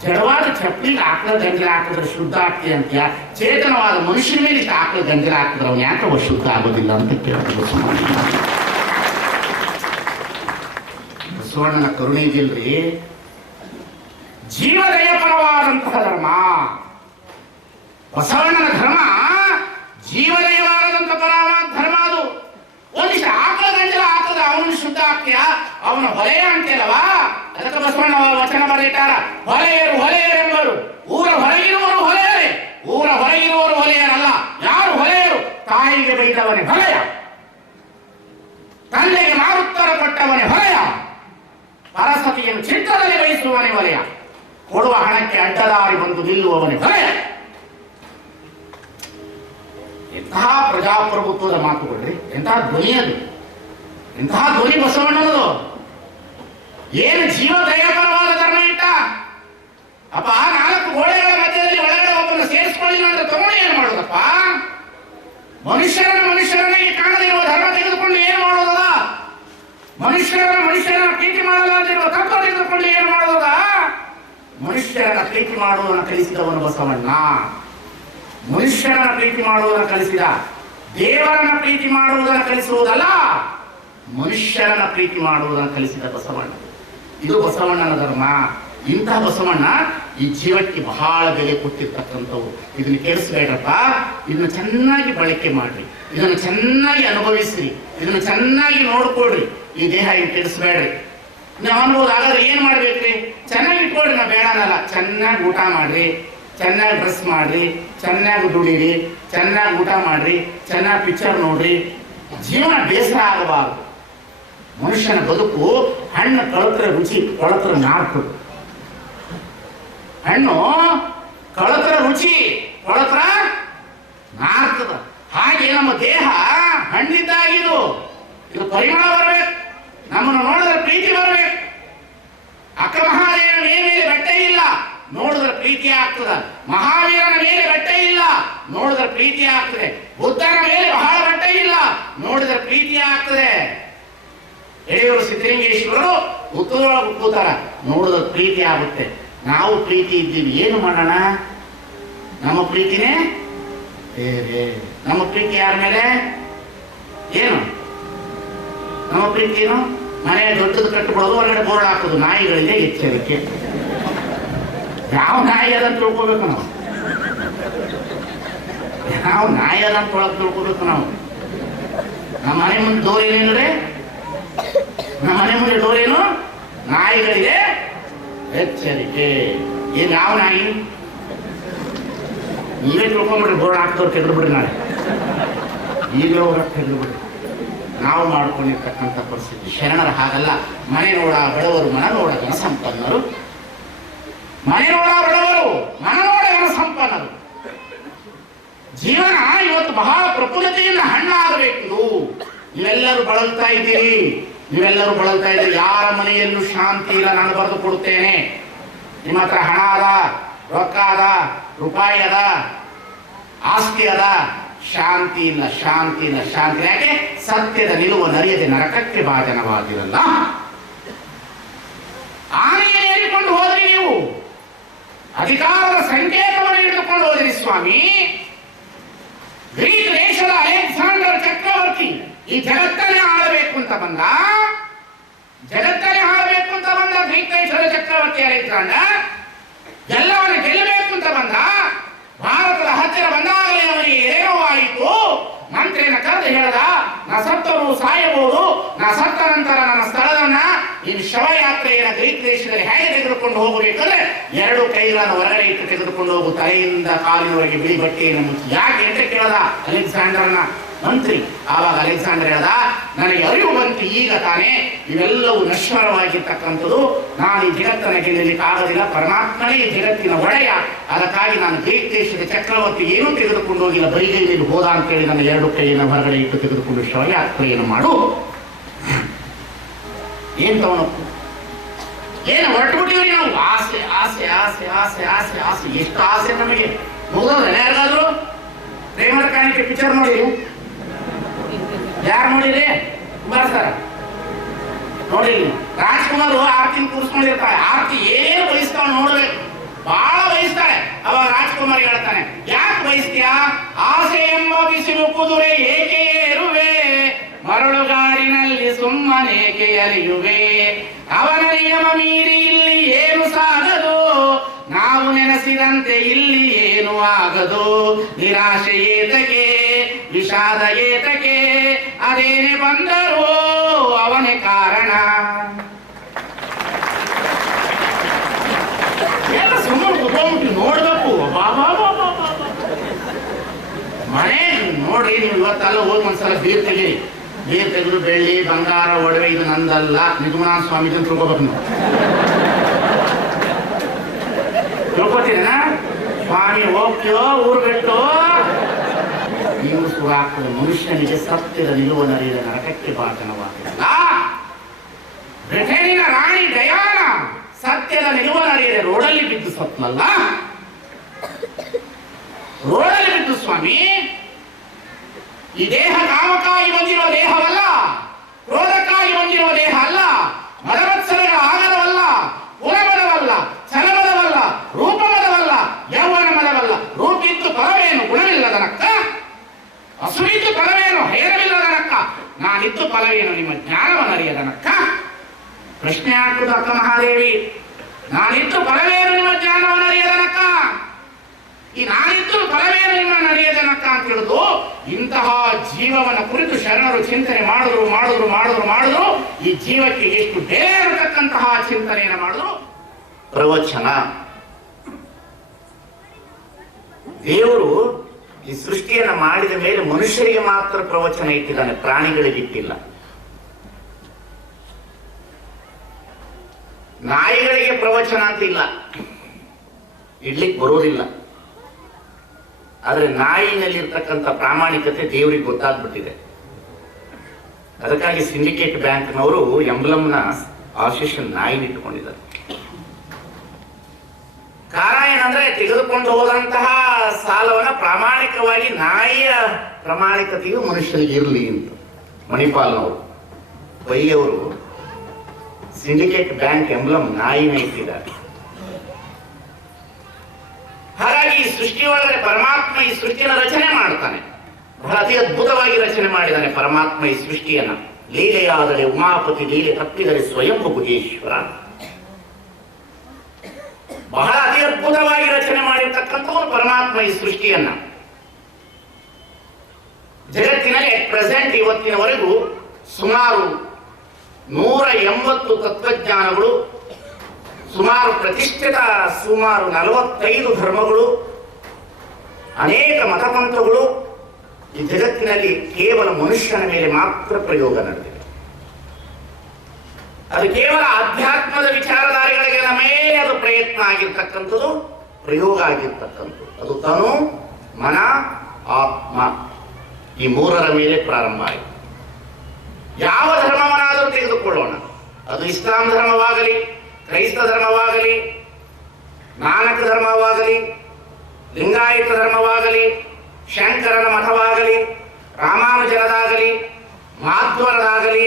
ಜಡವಾದ ಚಪ್ಪಲಿಗೆ ಆಕಳ ಗಂಜಲ ಹಾಕಿದ್ರೆ ಶುದ್ಧ ಆಗ್ತಿ ಅಂತೀಯ, ಚೇತನವಾದ ಮನುಷ್ಯನ ಮೇಲೆ ಇಷ್ಟ ಆಕಳ ಗಂಜಲ ಹಾಕಿದ್ರೆ ಅವನು ಯಾಕೆ ಅವ ಶುದ್ಧ ಆಗೋದಿಲ್ಲ ಅಂತ ಕೇಳಿದ್ರು. ಬಸವಣ್ಣನ ಕರುಣೆ ಇದೆಯಲ್ರಿ, ಜೀವದಯಪರವಾದಂತಹ ಧರ್ಮ. ಬಸವಣ್ಣನ ಧರ್ಮ ಜೀವದಯವಾದಂತಹ ಧರ್ಮ. ಅದು ಒಂದಿಷ್ಟು ಆಕಳ ಗಂಜಲ ಹಾಕಿದ್ರೆ ಅವ ಅವನು ಶುದ್ಧ ಆಗ್ತೀಯ, ಅವನ ಹೊಲೆಯ ಅಂತೀಯಲ್ವಾ. ಅದಕ್ಕೆ ಬಸವಣ್ಣ ವಚನ ಬರೀತಾರ, ಹೊಲೆಯರು ಎಂಬರು ಊರ ಹೊರಗಿರುವವರು ಹೊಲೆಯರೇ, ಊರ ಹೊರಗಿರುವವರು ಹೊಲೆಯರಲ್ಲ. ಯಾರು ಹೊಲೆಯರು? ತಾಯಿಗೆ ಬೈದವನೇ ಹೊಲೆಯ, ತಂದೆಗೆ ಮಾರುತ್ತರ ಕೊಟ್ಟವನೇ ಹೊಲೆಯ, ಪರಸತಿಯನ್ನು ಚಿತ್ರದಲ್ಲಿ ಬಯಸುವವನೇ ಹೊಲೆಯ, ಕೊಡುವ ಹಣಕ್ಕೆ ಅಡ್ಡದಾರಿ ಬಂದು ನಿಲ್ಲುವವನೇ ಹೊಲೆಯ. ಎಂತಹ ಪ್ರಜಾಪ್ರಭುತ್ವದ ಮಾತುಗಳ್ರಿ, ಎಂತಹ ಧ್ವನಿ ಅದು, ಎಂತಹ ಧ್ವನಿ ಬಸವಣ್ಣನದು. ಏನು ಜೀವ ದಯಾಪರವಾದ ಧರ್ಮ ಇಟ್ಟ ಅಪ್ಪ. 4 ಗೋಡೆಗಳ ಮಧ್ಯದಲ್ಲಿ ಒಳಗಡೆ ಒಬ್ಬನ ಸೇರಿಸ್ಕೊಳ್ಳಿಲ್ಲ ಅಂದ್ರೆ ತಗೊಂಡು ಏನ್ ಮಾಡೋದಪ್ಪ? ಮನುಷ್ಯರನ್ನಾಗಿ ಕಾಣದೇ ಇರುವ ಧರ್ಮ ತೆಗೆದುಕೊಂಡು ಏನ್ ಮಾಡೋದದ? ಮನುಷ್ಯರನ್ನ ಪ್ರೀತಿ ಮಾಡಲ್ಲ ಅಂತ ಇರುವ ತತ್ವ ತೆಗೆದುಕೊಂಡು ಏನ್ ಮಾಡೋದದ? ಮನುಷ್ಯರನ್ನ ಪ್ರೀತಿ ಮಾಡುವುದನ್ನು ಕಲಿಸಿದವನು ಬಸವಣ್ಣ. ಮನುಷ್ಯರನ್ನ ಪ್ರೀತಿ ಮಾಡುವುದನ್ನು ಕಲಿಸಿದ, ದೇವರನ್ನ ಪ್ರೀತಿ ಮಾಡುವುದನ್ನು ಕಲಿಸುವುದಲ್ಲ, ಮನುಷ್ಯರನ್ನ ಪ್ರೀತಿ ಮಾಡುವುದನ್ನು ಕಲಿಸಿದ ಬಸವಣ್ಣ. ಇದು ಬಸವಣ್ಣನ ಧರ್ಮ. ಇಂತಹ ಬಸವಣ್ಣ ಈ ಜೀವಕ್ಕೆ ಬಹಳ ಬೆಲೆ ಕೊಟ್ಟಿರ್ತಕ್ಕಂಥವು. ಇದನ್ನು ಕೆಡಿಸ್ಬೇಡ್ರಪ್ಪ, ಇದನ್ನು ಚೆನ್ನಾಗಿ ಬಳಕೆ ಮಾಡ್ರಿ, ಇದನ್ನು ಚೆನ್ನಾಗಿ ಅನುಭವಿಸ್ರಿ, ಇದನ್ನು ಚೆನ್ನಾಗಿ ನೋಡ್ಕೊಳ್ರಿ. ಈ ದೇಹ ಇದು ಕೆಡಿಸ್ಬೇಡ್ರಿ. ನಾವು ಅನ್ಬೋದು, ಹಾಗಾದ್ರೆ ಏನ್ ಮಾಡ್ಬೇಕ್ರಿ? ಚೆನ್ನಾಗಿ ಇಟ್ಕೊಳ್ರಿ, ನಾವು ಬೇಡ ಅನ್ನಲ್ಲ. ಚೆನ್ನಾಗಿ ಊಟ ಮಾಡ್ರಿ, ಚೆನ್ನಾಗಿ ಡ್ರೆಸ್ ಮಾಡ್ರಿ, ಚೆನ್ನಾಗಿ ದುಡಿರಿ, ಚೆನ್ನಾಗಿ ಊಟ ಮಾಡ್ರಿ, ಚೆನ್ನಾಗಿ ಪಿಕ್ಚರ್ ನೋಡ್ರಿ. ಜೀವನ ಬೇಸರ ಆಗಬಾರದು. ಮನುಷ್ಯನ ಬದುಕು ಹಣ್ಣು ಕಳತ್ರ ರುಚಿ, ಕೊಳತ್ರ ನಾರ್ಕು. ಹಣ್ಣು ಕಳತ್ರ ರುಚಿ, ಕೊಳತ್ರ ನಾರ್ತದ. ಹಾಗೆ ನಮ್ಮ ದೇಹ ಹಣ್ಣಿದ್ದಾಗಿದು, ಇದು ಪರಿಮಳ ಬರಬೇಕು, ನಮ್ಮನ್ನು ನೋಡಿದ್ರೆ ಪ್ರೀತಿ ಬರಬೇಕು. ಅಕ್ಕ ಮಹಾದೇವನ ಮೇಲೆ ಬಟ್ಟೆ ಇಲ್ಲ, ನೋಡಿದ್ರೆ ಪ್ರೀತಿ ಆಗ್ತದ. ಮಹಾವೀರನ ಮೇಲೆ ಬಟ್ಟೆ ಇಲ್ಲ, ನೋಡಿದ್ರೆ ಪ್ರೀತಿ ಆಗ್ತದೆ. ಬುದ್ಧನ ಮೇಲೆ ಬಹಳ ಬಟ್ಟೆ ಇಲ್ಲ, ನೋಡಿದ್ರೆ ಪ್ರೀತಿ ಆಗ್ತದೆ. ಎಳೆಯವರು ಸಿದ್ಧಲಿಂಗೇಶ್ವರರು ಉತ್ತರದೊಳಗೆ ಕೂತಾರ, ನೋಡಿದ್ರೆ ಪ್ರೀತಿ ಆಗುತ್ತೆ. ನಾವು ಪ್ರೀತಿ ಇದ್ದೀವಿ, ಏನು ಮಾಡೋಣ? ನಮ್ಮ ಪ್ರೀತಿನೇ ಬೇರೆ. ನಮ್ಮ ಪ್ರೀತಿ ಯಾರ ಮೇಲೆ? ಏನು ನಮ್ಮ ಪ್ರೀತಿ? ಏನು? ಮನೆ ದೊಡ್ಡದು ಕಟ್ಟಿಬಿಡೋದು, ಹೊರಗಡೆ ಬೋರ್ಡ್ ಹಾಕೋದು. ನಾಯಿಗಳಿಗೆ ಎಚ್ಚರಿಕೆ. ಯಾವ ನಾಯಿ ಅದಂತ ತಿಳ್ಕೋಬೇಕು ನಾವು, ಯಾವ ನಾಯಿ ಅದಂತ ತಿಳ್ಕೋಬೇಕು ನಾವು. ನಮ್ಮ ಮನೆ ಮುಂದೆ ಡೋರ್ ಏನೇನ್ರಿ? ನಮ್ಮ ಮನೆ ಮುಂದೆ ಡೋರ್ ಏನು? ನಾಯಿಗಳಿಗೆ ಎಚ್ಚರಿಕೆ. ಏನ್ ಯಾವ ನಾಯಿ? ನೀವೇ ತಿಳ್ಕೊಂಬಿಡ್ರಿ, ಬೋರ್ಡ್ ಹಾಕ್ದವ್ರು ತೆಗೆದುಬಿಡ್ರಿ, ನಾಳೆ ಈಗಲೇ ಹೋಗಕ್ಕೆ ತೆಗೆದುಬಿಡ್ರಿ. ನಾವು ಮಾಡ್ಕೊಂಡಿರ್ತಕ್ಕಂಥ ಪರಿಸ್ಥಿತಿ. ಶರಣರ ಹಾಗಲ್ಲ. ಮನೆ ನೋಡ ಬಡವರು, ಮನ ನೋಡ ಜನಸಂಪನ್ನರು. ಮನೆ ನೋಡ ಬಡವರು, ಮನ ನೋಡ ಜನಸಂಪನ್ನರು. ಜೀವನ ಇವತ್ತು ಬಹಳ ಪ್ರಫುಲ್ಲತೆಯಿಂದ ಹಣ್ಣಾಗಬೇಕು. ನೀವೆಲ್ಲರೂ ಬಳಲ್ತಾ ಇದ್ದೀರಿ, ನೀವೆಲ್ಲರೂ ಬಳಲ್ತಾ ಇದ್ದೀರಿ. ಯಾರ ಮನೆಯಲ್ಲೂ ಶಾಂತಿ ಇಲ್ಲ, ನಾನು ಬರೆದು ಕೊಡುತ್ತೇನೆ. ನಿಮ್ಮ ಹತ್ರ ಹಣ ಅದ, ರೊಕ್ಕ ಅದ, ರೂಪಾಯಿ ಅದ, ಆಸ್ತಿ ಅದ, ಶಾಂತಿ ಇಲ್ಲ, ಶಾಂತಿ ಇಲ್ಲ, ಶಾಂತಿ. ಯಾಕೆ? ಸತ್ಯದ ನಿಲುವ ನರಿಯದೆ ನರಕಕ್ಕೆ ಭಾಜನವಾಗಿರಲ್ಲ. ಆನೆಯನ್ನು ಏರಿಕೊಂಡು ಹೋದ್ರಿ ನೀವು, ಅಧಿಕಾರದ ಸಂಕೇತವನ್ನು ಹಿಡಿದುಕೊಂಡು ಹೋದ್ರಿ ಸ್ವಾಮಿ. ಗ್ರೀಕ್ ದೇಶದ ಅಲೆಕ್ಸಾಂಡರ್ ಚಕ್ರವರ್ತಿ ಈ ಜಗತ್ತನ್ನೇ ಆಳಬೇಕು ಅಂತ ಬಂದ, ಜಗತ್ತನ್ನೇ ಆಳಬೇಕು ಅಂತ ಬಂದ. ಗ್ರೀಕ್ ದೇಶದ ಚಕ್ರವರ್ತಿ ಅಲೆಕ್ಸಾಂಡರ್ ಎಲ್ಲವನ್ನು ಗೆಲ್ಲಬೇಕು ಅಂತ ಬಂದ. ಭಾರತದ ಹತ್ತಿರ ಬಂದಾಗಲೇ ಅವನಿಗೆ ಏನೋ ಆಯಿತು. ಮಂತ್ರಿಯನ್ನ ಕರೆದು ಹೇಳ್ದ, ನಾ ಸತ್ತರು ಸಾಯಬಹುದು, ನಾ ಸತ್ತ ನಂತರ ನನ್ನ ಸ್ಥಳವನ್ನ ಈ ಶವಯಾತ್ರೆಯನ್ನು ಗ್ರೀಕ್ ದೇಶದಲ್ಲಿ ಹೇಗೆ ತೆಗೆದುಕೊಂಡು ಹೋಗಬೇಕಂದ್ರೆ 2 ಕೈಗಳನ್ನು ಹೊರಗಡೆ ಇಟ್ಟು ತೆಗೆದುಕೊಂಡು ಹೋಗು, ತಲೆಯಿಂದ ಕಾಲಿನವರೆಗೆ ಬಿಳಿ ಬಟ್ಟೆಯನ್ನು ಮುಚ್ಚಿ. ಯಾಕೆ ಅಂತ ಕೇಳದ ಅಲೆಕ್ಸಾಂಡರ್ನ ಮಂತ್ರಿ. ಆವಾಗ ಅಲೆಕ್ಸಾಂಡರ್ ಹೇಳ್ದ, ನನಗೆ ಅರಿವು ಬಂತು ಈಗ ತಾನೇ, ಇವೆಲ್ಲವೂ ನಶ್ವರವಾಗಿರ್ತಕ್ಕಂಥದ್ದು. ನಾನು ಈ ಜಗತ್ತನ್ನು ಗೆಲ್ಲಲಿಕ್ಕೆ ಆಗೋದಿಲ್ಲ, ಪರಮಾತ್ಮನೇ ಈ ಜಗತ್ತಿನ ಒಡೆಯ. ಅದಕ್ಕಾಗಿ ನಾನು ಗ್ರೀಕ್ ದೇಶದ ಚಕ್ರವರ್ತಿ ಏನೂ ತೆಗೆದುಕೊಂಡು ಹೋಗಿಲ್ಲ, ಬೈಗೈಯಲ್ಲಿ ಹೋದ ಅಂತೇಳಿ ನನ್ನ 2 ಕೈಯನ್ನು ಹೊರಗಡೆ ಇಟ್ಟು ತೆಗೆದುಕೊಂಡು ಶವಯಾತ್ರೆಯನ್ನು ಮಾಡು. ಏನ್ ತವನಪ್ಪು, ಏನು ಹೊರಟುಬಿಟ್ಟಿವ್ರಿ ನಾವು. ಆಸೆ ಆಸೆ ಆಸೆ ಆಸೆ ಆಸೆ ಆಸೆ, ಎಷ್ಟು ಆಸೆ ನಮಗೆ. ಮುಗಿದೋದ್ರೆ ಯಾರಿಗಾದ್ರು ಪ್ರೇಮದ ಕಾಣಿಕೆ ಪಿಕ್ಚರ್ ನೋಡಿ, ಯಾರು ನೋಡಿರಿ? ಕುಮಾರ್ ಸರ್ ನೋಡಿರಿ. ರಾಜ್ಕುಮಾರ್ ಆರ್ತಿ ಕೂರಿಸ್ಕೊಂಡಿರ್ತಾಳೆ, ಆರ್ತಿ ಏನೇನು ಬಯಸ್ತಾಳೆ ನೋಡ್ಬೇಕು, ಬಹಳ ಬಯಸ್ತಾಳೆ. ಅವಾಗ ರಾಜ್ಕುಮಾರ್ ಹೇಳ್ತಾನೆ, ಯಾಕೆ ಬಯಸ್ತೀಯಾ? ಆಸೆ ಎಂಬ ಬಿಸಿಲು ಕುದುರೆ ಏಕೆ ಏರುವೆ, ಮರಳುಗಾರಿನಲ್ಲಿ ಸುಮ್ಮನೇಕೆ ಅಲಿಯುವೆ, ಅವನ ನಿಯಮ ಮೀರಿ ಇಲ್ಲಿ ಏನು ಸಾಗದು, ನಾವು ನೆನೆಸಿದಂತೆ ಇಲ್ಲಿ ಏನು ಆಗದು, ನಿರಾಶೆ ಏತಕೆ ವಿಷಾದ ಏತಕೆ, ಅದೇನೆ ಬಂದರು ಅವನೇ ಕಾರಣ. ಎಲ್ಲ ಸುಮ್ಮನೆ ಕುತ್ಕೊಂಡ್ಬಿಟ್ಟು ನೋಡ್ಬೇಕು. ಮನೆ ನೋಡಿ, ನೀವು ಇವತ್ತೆಲ್ಲ ಹೋಗಿ ಒಂದ್ಸಲ ಬೀರ್ ತೆಗೀರಿ. ಬೀರ್ ತೆಗೆದು ಬೆಳ್ಳಿ ಬಂಗಾರ ಒಡವೆ ಇದು ನಂದಲ್ಲ, ನಿಜಮಾನ ಸ್ವಾಮೀಜಿ ತಿಳ್ಕೊಬೇಕು ನೀವು. ತಿಳ್ಕೊತೀರೇನ? ಸ್ವಾಮಿ ಹೋಗ್ತೀಯೋ ಊರ್ ಬಿಟ್ಟು ನೀವು ಸುರ ಆಗ್ತದೆ. ಮನುಷ್ಯನಿಗೆ ಸತ್ಯದ ನಿಲುವನರಿಯದ ನರಕಕ್ಕೆ ಭಾಷಣವಾಗಲ್ಲ. ಬ್ರಿಟೇನಿನ ರಾಣಿ ಡಯಾನ ಸತ್ಯದ ನಿಲುವನರಿಯದೆ ರೋಡಲ್ಲಿ ಬಿದ್ದು ಸತ್ನಲ್ಲ. ರೋಡಲ್ಲಿ ಬಿದ್ದು ಸ್ವಾಮಿ. ಈ ದೇಹ ಕಾಮಕ್ಕಾಗಿ ಬಂದಿರುವ ದೇಹವಲ್ಲ, ಕ್ರೋಧಕ್ಕಾಗಿ ಬಂದಿರುವ ದೇಹ ಅಲ್ಲ, ಮದವತ್ಸರಗಳ ಆಗರವಲ್ಲ, ಕುಲಮದವಲ್ಲ, ಚಲಮದವಲ್ಲ, ರೂಪಮದವಲ್ಲ, ಯೌವನ ಮದವಲ್ಲ. ರೂಪಿದ್ದು ಫಲವೇನು ಗುಣವಿಲ್ಲದನಕ್ಕ, ಹಸುವಿದ್ದು ಫಲವೇನು ಹೇರವಿಲ್ಲದನಕ್ಕ, ನಾನಿದ್ದು ಫಲವೇನು ನಿಮ್ಮ ಜ್ಞಾನವನ್ನರಿಯದನಕ್ಕ. ಪ್ರಶ್ನೆ ಹಾಕುವುದು ಅಕ್ಕ ಮಹಾದೇವಿ. ನಾನಿದ್ದು ಫಲವೇನು ನಿಮ್ಮ ಜ್ಞಾನವನ್ನರಿಯದನಕ್ಕ. ಈ ನಾನಿದ್ದು ಫಲವೇನು ನಿಮ್ಮ ನಡೆಯದನಕ್ಕ ಅಂತ ಹೇಳುದು. ಇಂತಹ ಜೀವವನ್ನ ಕುರಿತು ಶರಣರು ಚಿಂತನೆ ಮಾಡಿದ್ರು ಈ ಜೀವಕ್ಕೆ ಎಷ್ಟು ಬೆಲೆ ಇರತಕ್ಕಂತಹ ಚಿಂತನೆಯನ್ನು ಮಾಡಿದ್ರು. ಪ್ರವಚನ. ದೇವರು ಈ ಸೃಷ್ಟಿಯನ್ನ ಮಾಡಿದ ಮೇಲೆ ಮನುಷ್ಯರಿಗೆ ಮಾತ್ರ ಪ್ರವಚನ ಇಟ್ಟಿದ್ದಾನೆ, ಪ್ರಾಣಿಗಳಿಗಿಟ್ಟಿಲ್ಲ. ನಾಯಿಗಳಿಗೆ ಪ್ರವಚನ ಅಂತ ಇಲ್ಲ, ಇಡ್ಲಿಕ್ಕೆ ಬರೋದಿಲ್ಲ. ಆದ್ರೆ ನಾಯಿನಲ್ಲಿರ್ತಕ್ಕಂಥ ಪ್ರಾಮಾಣಿಕತೆ ದೇವರಿಗೆ ಗೊತ್ತಾಗ್ಬಿಟ್ಟಿದೆ. ಅದಕ್ಕಾಗಿ ಸಿಂಡಿಕೇಟ್ ಬ್ಯಾಂಕ್ನವರು ಎಂಬ್ಲಮ್ನ ಆಶಿಷನ್ ನಾಯಿನ ಇಟ್ಟುಕೊಂಡಿದ್ದಾರೆ. ಕಾರಣ ಏನಂದ್ರೆ, ತೆಗೆದುಕೊಂಡು ಹೋದಂತಹ ಸಾಲವನ್ನ ಪ್ರಾಮಾಣಿಕವಾಗಿ ನಾಯಿಯ ಪ್ರಾಮಾಣಿಕತೆಯು ಮನುಷ್ಯನಿಗೆ ಇರಲಿ ಅಂತ ಮಣಿಪಾಲ್ನವರು ಬೈಯವರು ಸಿಂಡಿಕೇಟ್ ಬ್ಯಾಂಕ್ ಎಂಬ್ಲಮ್ ನಾಯಿನ ಇಟ್ಟಿದ್ದಾರೆ. ಹಾಗಾಗಿ ಈ ಸೃಷ್ಟಿ ಒಳಗಡೆ ಪರಮಾತ್ಮ ಈ ಸೃಷ್ಟಿಯನ್ನು ರಚನೆ ಮಾಡ್ತಾನೆ. ಬಹಳ ಅತಿ ಅದ್ಭುತವಾಗಿ ರಚನೆ ಮಾಡಿದ್ದಾನೆ ಪರಮಾತ್ಮ ಈ ಸೃಷ್ಟಿಯನ್ನ. ಲೀಲೆಯಾದರೆ ಉಮಾಪತಿ, ಲೀಲೆ ತಪ್ಪಿದರೆ ಸ್ವಯಂ ಭುಜೇಶ್ವರ. ಬಹಳ ಅತಿ ಅದ್ಭುತವಾಗಿ ರಚನೆ ಮಾಡಿರ್ತಕ್ಕಂಥವನು ಪರಮಾತ್ಮ ಈ ಸೃಷ್ಟಿಯನ್ನ. ಜಗತ್ತಿನಲ್ಲಿ ಪ್ರೆಸೆಂಟ್ ಇವತ್ತಿನವರೆಗೂ ಸುಮಾರು 180 ತತ್ವಜ್ಞಾನಗಳು, ಸುಮಾರು ಪ್ರತಿಷ್ಠಿತ ಸುಮಾರು 45 ಧರ್ಮಗಳು, ಅನೇಕ ಮತಪಂಥಗಳು ಈ ಜಗತ್ತಿನಲ್ಲಿ ಕೇವಲ ಮನುಷ್ಯನ ಮೇಲೆ ಮಾತ್ರ ಪ್ರಯೋಗ ನಡೆದಿದೆ. ಅದು ಕೇವಲ ಆಧ್ಯಾತ್ಮದ ವಿಚಾರಧಾರೆಗಳಿಗೆಲ್ಲ ಮೇಲೆ ಅದು ಪ್ರಯತ್ನ ಆಗಿರ್ತಕ್ಕಂಥದ್ದು, ಪ್ರಯೋಗ ಆಗಿರ್ತಕ್ಕಂಥದ್ದು. ಅದು ತನು, ಮನ, ಆತ್ಮ ಈ ಮೂರರ ಮೇಲೆ ಪ್ರಾರಂಭ ಆಯಿತು. ಯಾವ ಧರ್ಮವನ್ನಾದರೂ ತೆಗೆದುಕೊಳ್ಳೋಣ, ಅದು ಇಸ್ಲಾಂ ಧರ್ಮವಾಗಲಿ, ಕ್ರೈಸ್ತ ಧರ್ಮವಾಗಲಿ, ನಾನಕ ಧರ್ಮವಾಗಲಿ, ಲಿಂಗಾಯತ ಧರ್ಮವಾಗಲಿ, ಶಂಕರನ ಮಠವಾಗಲಿ, ರಾಮಾನುಜರದಾಗಲಿ, ಮಾಧ್ವರದಾಗಲಿ,